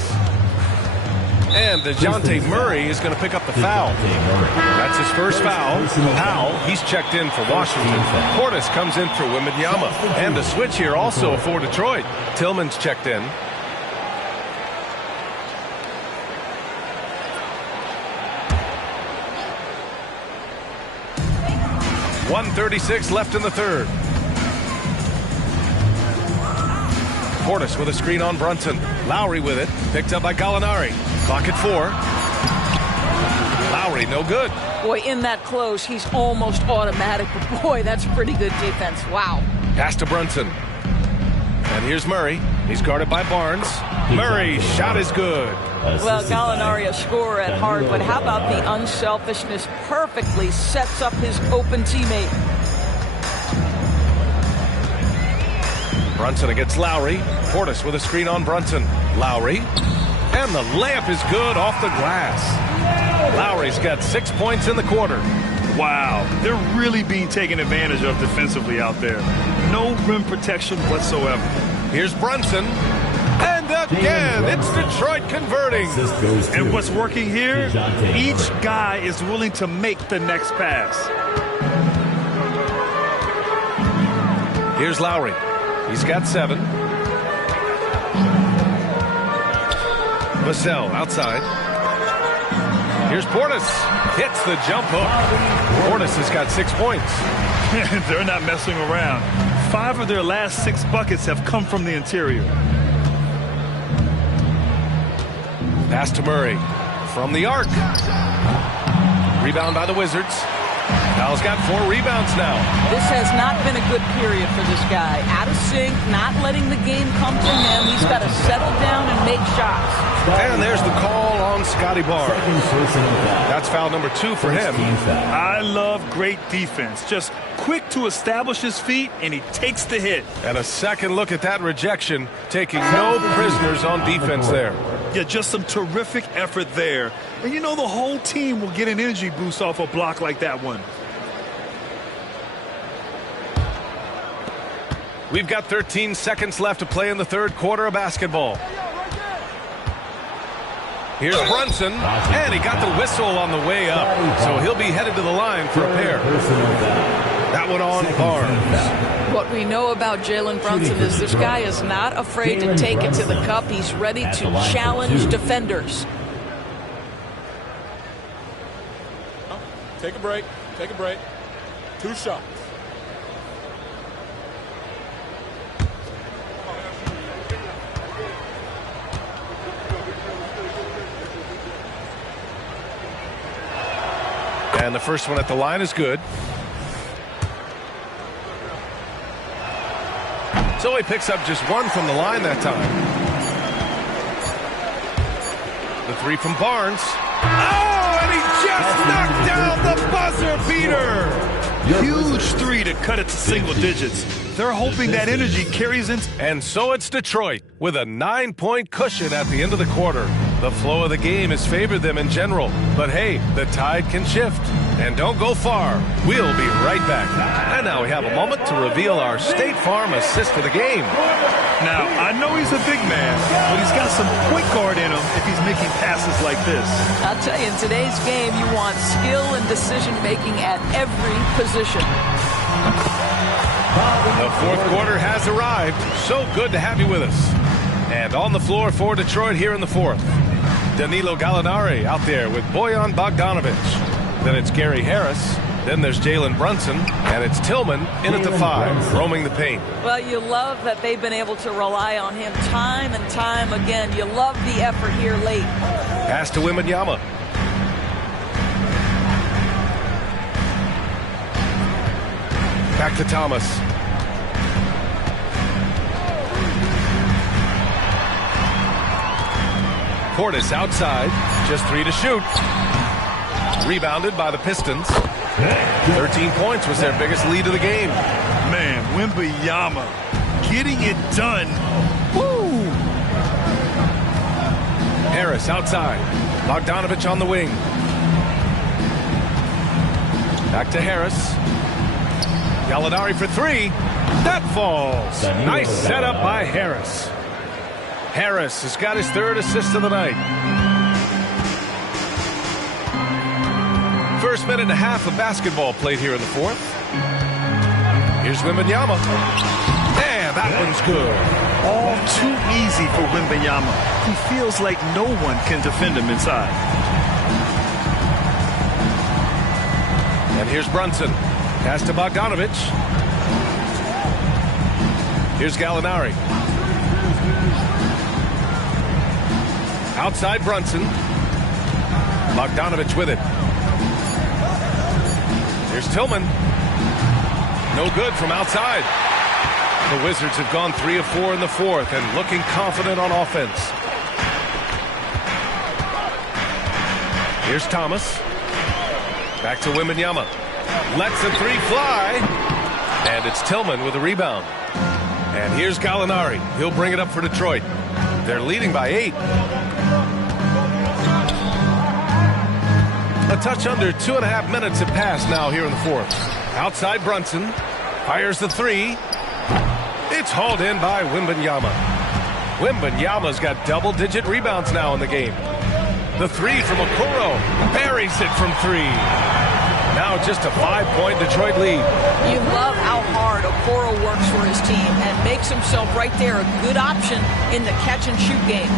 And DeJounte Murray is going to pick up the foul. That's his first foul. Powell, he's checked in for Washington. Portis comes in for Wembanyama. And a switch here also for Detroit. Tillman's checked in. .136 left in the 3rd. Portis with a screen on Brunson. Lowry with it. Picked up by Gallinari. Clock at 4. Lowry, no good. Boy, in that close, he's almost automatic. But boy, that's pretty good defense. Wow. Pass to Brunson. And here's Murray. He's guarded by Barnes. Murray's shot is good. Well, Gallinari, a scorer at heart, but how about the unselfishness? Perfectly sets up his open teammate. Brunson against Lowry. Portis with a screen on Brunson. Lowry. And the layup is good off the glass. Lowry's got 6 points in the quarter. Wow, they're really being taken advantage of defensively out there. No rim protection whatsoever. Here's Brunson. And again, it's Detroit converting. And what's working here, each guy is willing to make the next pass. Here's Lowry. He's got 7. Vassell outside. Here's Portis. Hits the jump hook. Portis has got 6 points. They're not messing around. 5 of their last 6 buckets have come from the interior. Pass to Murray from the arc. Rebound by the Wizards. Al's got 4 rebounds now. This has not been a good period for this guy. Out of sync, not letting the game come to him. He's got to settle down and make shots. And there's the call on Scotty Barnes. That's foul number 2 for him. I love great defense. Just quick to establish his feet, and he takes the hit. And a second look at that rejection, taking no prisoners on defense there. Yeah, just some terrific effort there. And you know the whole team will get an energy boost off a block like that one. We've got 13 seconds left to play in the third quarter of basketball. Here's Brunson, and he got the whistle on the way up, so he'll be headed to the line for a pair. That one on Barnes. What we know about Jalen Brunson is this guy is not afraid to take it to the cup. He's ready to challenge defenders. Take a break. Take a break. 2 shots. And the first one at the line is good. So he picks up just 1 from the line that time. The 3 from Barnes. Oh, and he just knocked down the buzzer beater. Huge 3 to cut it to single digits. They're hoping that energy carries into... And so it's Detroit with a 9-point cushion at the end of the quarter. The flow of the game has favored them in general. But hey, the tide can shift. And don't go far. We'll be right back. And now we have a moment to reveal our State Farm assist of the game. Now, I know he's a big man, but he's got some point guard in him if he's making passes like this. I'll tell you, in today's game, you want skill and decision-making at every position. The fourth quarter has arrived. So good to have you with us. And on the floor for Detroit here in the fourth, Danilo Gallinari out there with Bojan Bogdanovic. Then it's Gary Harris. Then there's Jalen Brunson. And it's Tillman in at the 5, roaming the paint. Well, you love that they've been able to rely on him time and time again. You love the effort here late. Pass to Wembanyama. Back to Thomas. Portis outside, just 3 to shoot. Rebounded by the Pistons. 13 points was their biggest lead of the game. Man, Wembanyama getting it done. Woo! Harris outside. Bogdanovic on the wing. Back to Harris. Gallinari for 3. That falls. Nice setup by Harris. Harris has got his 3rd assist of the night. First minute and a half of basketball played here in the fourth. Here's Wembanyama. And that one's good. All too easy for Wembanyama. He feels like no one can defend him inside. And here's Brunson. Pass to Bogdanovic. Here's Gallinari. Outside Brunson. Bogdanovic with it. Here's Tillman. No good from outside. The Wizards have gone 3 of 4 in the fourth and looking confident on offense. Here's Thomas. Back to Wembanyama. Lets the 3 fly. And it's Tillman with a rebound. And here's Gallinari. He'll bring it up for Detroit. They're leading by 8. A touch under 2.5 minutes have passed now here in the fourth. Outside Brunson. Fires the 3. It's hauled in by Wembanyama. Wembanyama's got double-digit rebounds now in the game. The 3 from Okoro. Buries it from 3. Now just a 5-point Detroit lead. You love how hard Okoro works for his team and makes himself right there a good option in the catch-and-shoot game.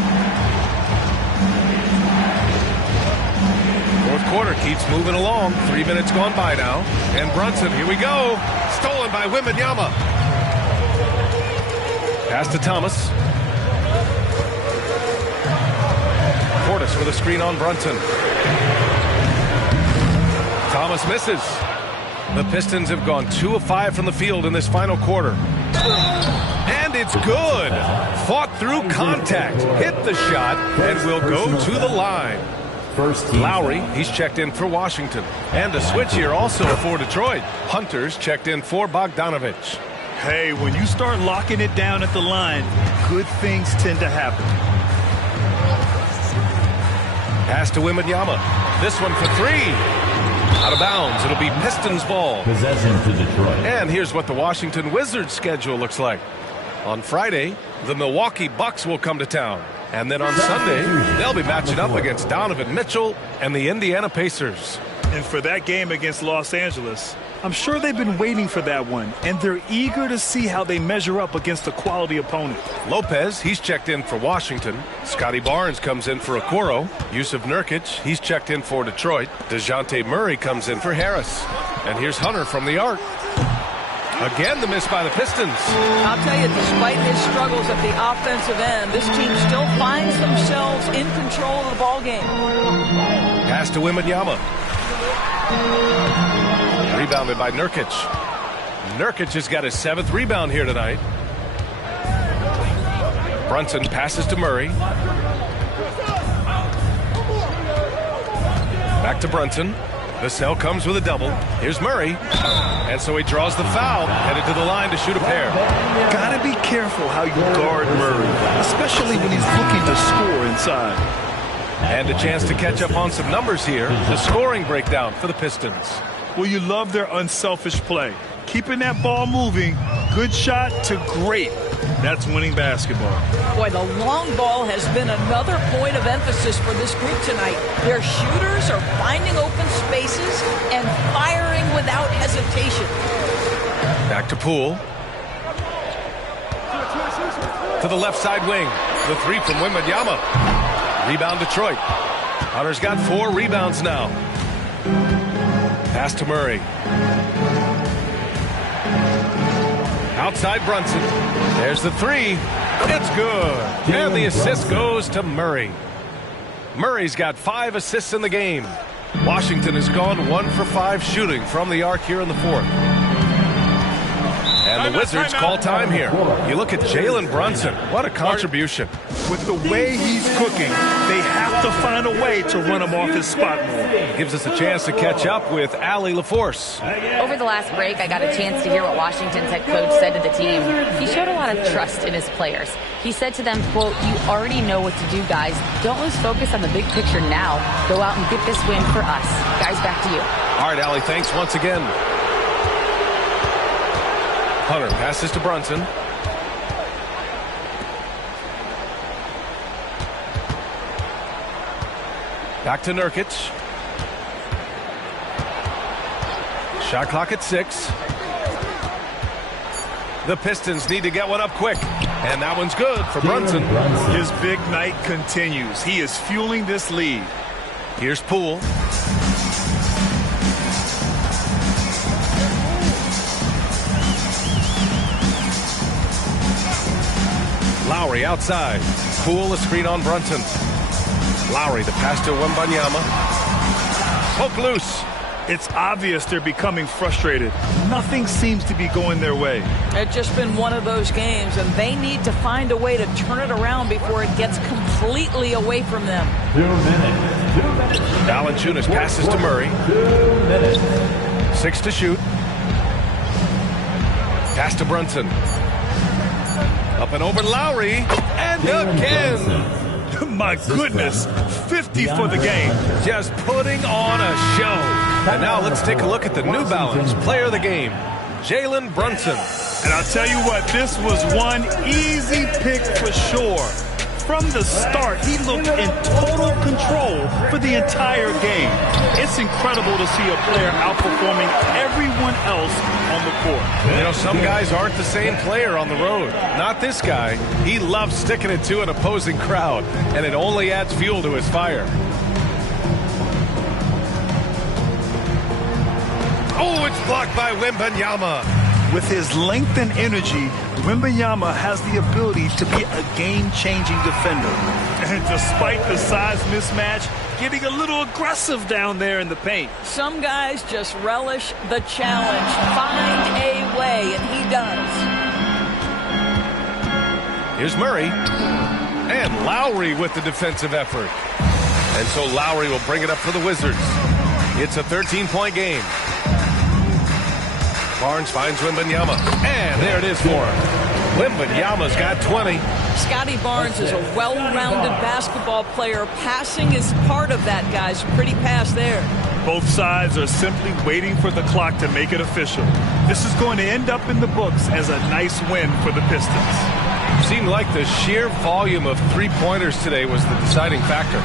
Fourth quarter keeps moving along. 3 minutes gone by now. And Brunson, here we go. Stolen by Wembanyama. Pass to Thomas. Portis with a screen on Brunson. Thomas misses. The Pistons have gone 2 of 5 from the field in this final quarter. And it's good. Fought through contact, hit the shot, and will go to the line. Lowry, he's checked in for Washington. And a switch here also for Detroit. Hunter's checked in for Bogdanovich. Hey, when you start locking it down at the line, good things tend to happen. Pass to Wembanyama. This one for 3. Out of bounds. It'll be Pistons ball. Possession to Detroit. And here's what the Washington Wizards schedule looks like. On Friday, the Milwaukee Bucks will come to town. And then on Sunday, they'll be matching up against Donovan Mitchell and the Indiana Pacers. And for that game against Los Angeles, I'm sure they've been waiting for that one, and they're eager to see how they measure up against a quality opponent. Lopez, he's checked in for Washington. Scotty Barnes comes in for Okoro. Yusuf Nurkic, he's checked in for Detroit. DeJounte Murray comes in for Harris. And here's Hunter from the arc. Again, the miss by the Pistons. I'll tell you, despite his struggles at the offensive end, this team still finds themselves in control of the ball game. Pass to Wembanyama. Rebounded by Nurkic. Nurkic has got his 7th rebound here tonight. Brunson passes to Murray. Back to Brunson. Vassell comes with a double. Here's Murray. And so he draws the foul, headed to the line to shoot a pair. Gotta be careful how you guard Murray, especially when he's looking to score inside. And a chance to catch up on some numbers here. The scoring breakdown for the Pistons. Well, you love their unselfish play. Keeping that ball moving, good shot to great. That's winning basketball. Boy, the long ball has been another point of emphasis for this group tonight. Their shooters are finding open spaces and firing without hesitation. Back to Poole. To the left side wing. The 3 from Wembanyama. Rebound Detroit. Hunter's got 4 rebounds now. Pass to Murray. Outside Brunson. There's the 3. It's good. And the assist goes to Murray. Murray's got 5 assists in the game. Washington has gone 1 for 5 shooting from the arc here in the 4th. And the Wizards call time here. You look at Jalen Brunson. What a contribution. With the way he's cooking, they have to find a way to run him off his spot more. Gives us a chance to catch up with Allie LaForce. Over the last break, I got a chance to hear what Washington's head coach said to the team. He showed a lot of trust in his players. He said to them, quote, "You already know what to do, guys. Don't lose focus on the big picture now. Go out and get this win for us." Guys, back to you. All right, Allie, thanks once again. Hunter passes to Brunson. Back to Nurkic. Shot clock at 6. The Pistons need to get one up quick. And that one's good for Brunson. His big night continues. He is fueling this lead. Here's Poole. Lowry outside. Poole a screen on Brunson. Lowry the pass to Wembanyama. Poke loose. It's obvious they're becoming frustrated. Nothing seems to be going their way. It's just been one of those games, and they need to find a way to turn it around before it gets completely away from them. 2 minutes. 2 minutes. Valanciunas passes to Murray. 2 minutes. 6 to shoot. Pass to Brunson. Up and over Lowry. And again. My goodness. 50 for the game. Just putting on a show. And now let's take a look at the New Balance player of the game, Jalen Brunson. And I'll tell you what, this was one easy pick for sure. From the start, he looked in total control for the entire game. It's incredible to see a player outperforming everyone else on the court. You know, some guys aren't the same player on the road. Not this guy. He loves sticking it to an opposing crowd, and it only adds fuel to his fire. Oh, it's blocked by Wembanyama. With his length and energy, Wembanyama has the ability to be a game-changing defender. And despite the size mismatch, getting a little aggressive down there in the paint. Some guys just relish the challenge. Find a way, and he does. Here's Murray. And Lowry with the defensive effort. And so Lowry will bring it up for the Wizards. It's a 13-point game. Barnes finds Wembanyama. And there it is for him. Wembanyama's got 20. Scotty Barnes is a well-rounded basketball player. Passing is part of that, guys. Pretty pass there. Both sides are simply waiting for the clock to make it official. This is going to end up in the books as a nice win for the Pistons. Seemed like the sheer volume of three-pointers today was the deciding factor.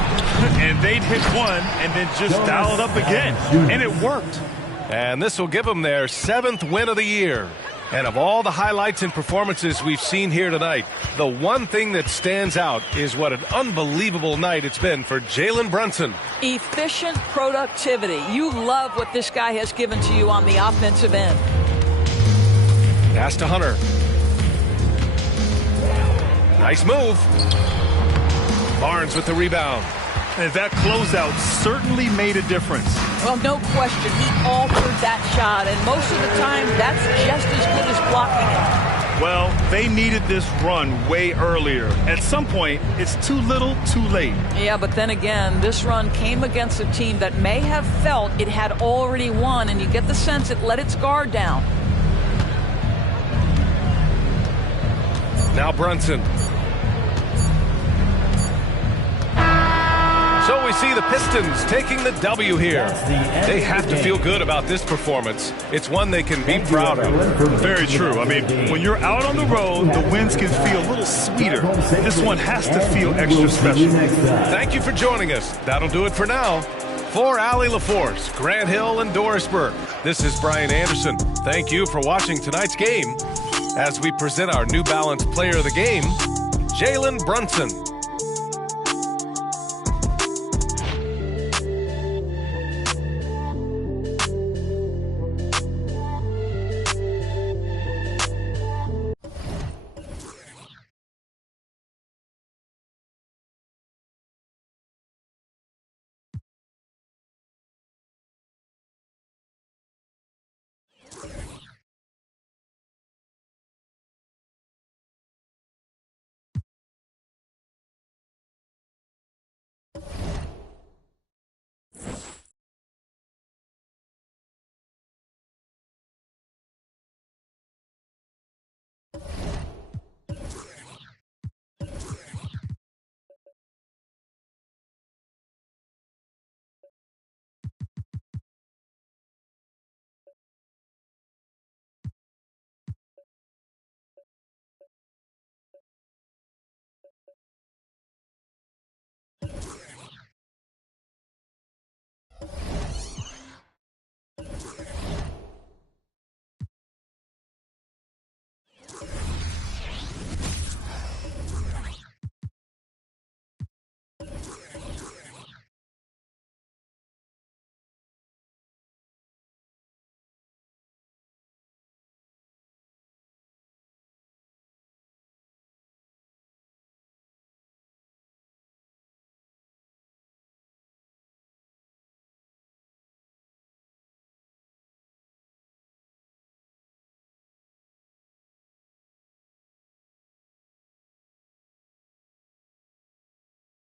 And they'd hit one and then just dial it up again. And it worked. And this will give them their 7th win of the year. And of all the highlights and performances we've seen here tonight, the one thing that stands out is what an unbelievable night it's been for Jalen Brunson. Efficient productivity. You love what this guy has given to you on the offensive end. Pass to Hunter. Nice move. Barnes with the rebound. And that closeout certainly made a difference. Well, no question. He altered that shot, and most of the time, that's just as good as blocking it. Well, they needed this run way earlier. At some point, it's too little, too late. Yeah, but then again, this run came against a team that may have felt it had already won, and you get the sense it let its guard down. Now Brunson. So we see the Pistons taking the W here. They have to feel good about this performance. It's one they can be proud of. Very true. I mean, when you're out on the road, the wins can feel a little sweeter. This one has to feel extra special. Thank you for joining us. That'll do it for now. For Allie LaForce, Grant Hill, and Doris Burke, this is Brian Anderson. Thank you for watching tonight's game as we present our New Balance Player of the Game, Jalen Brunson.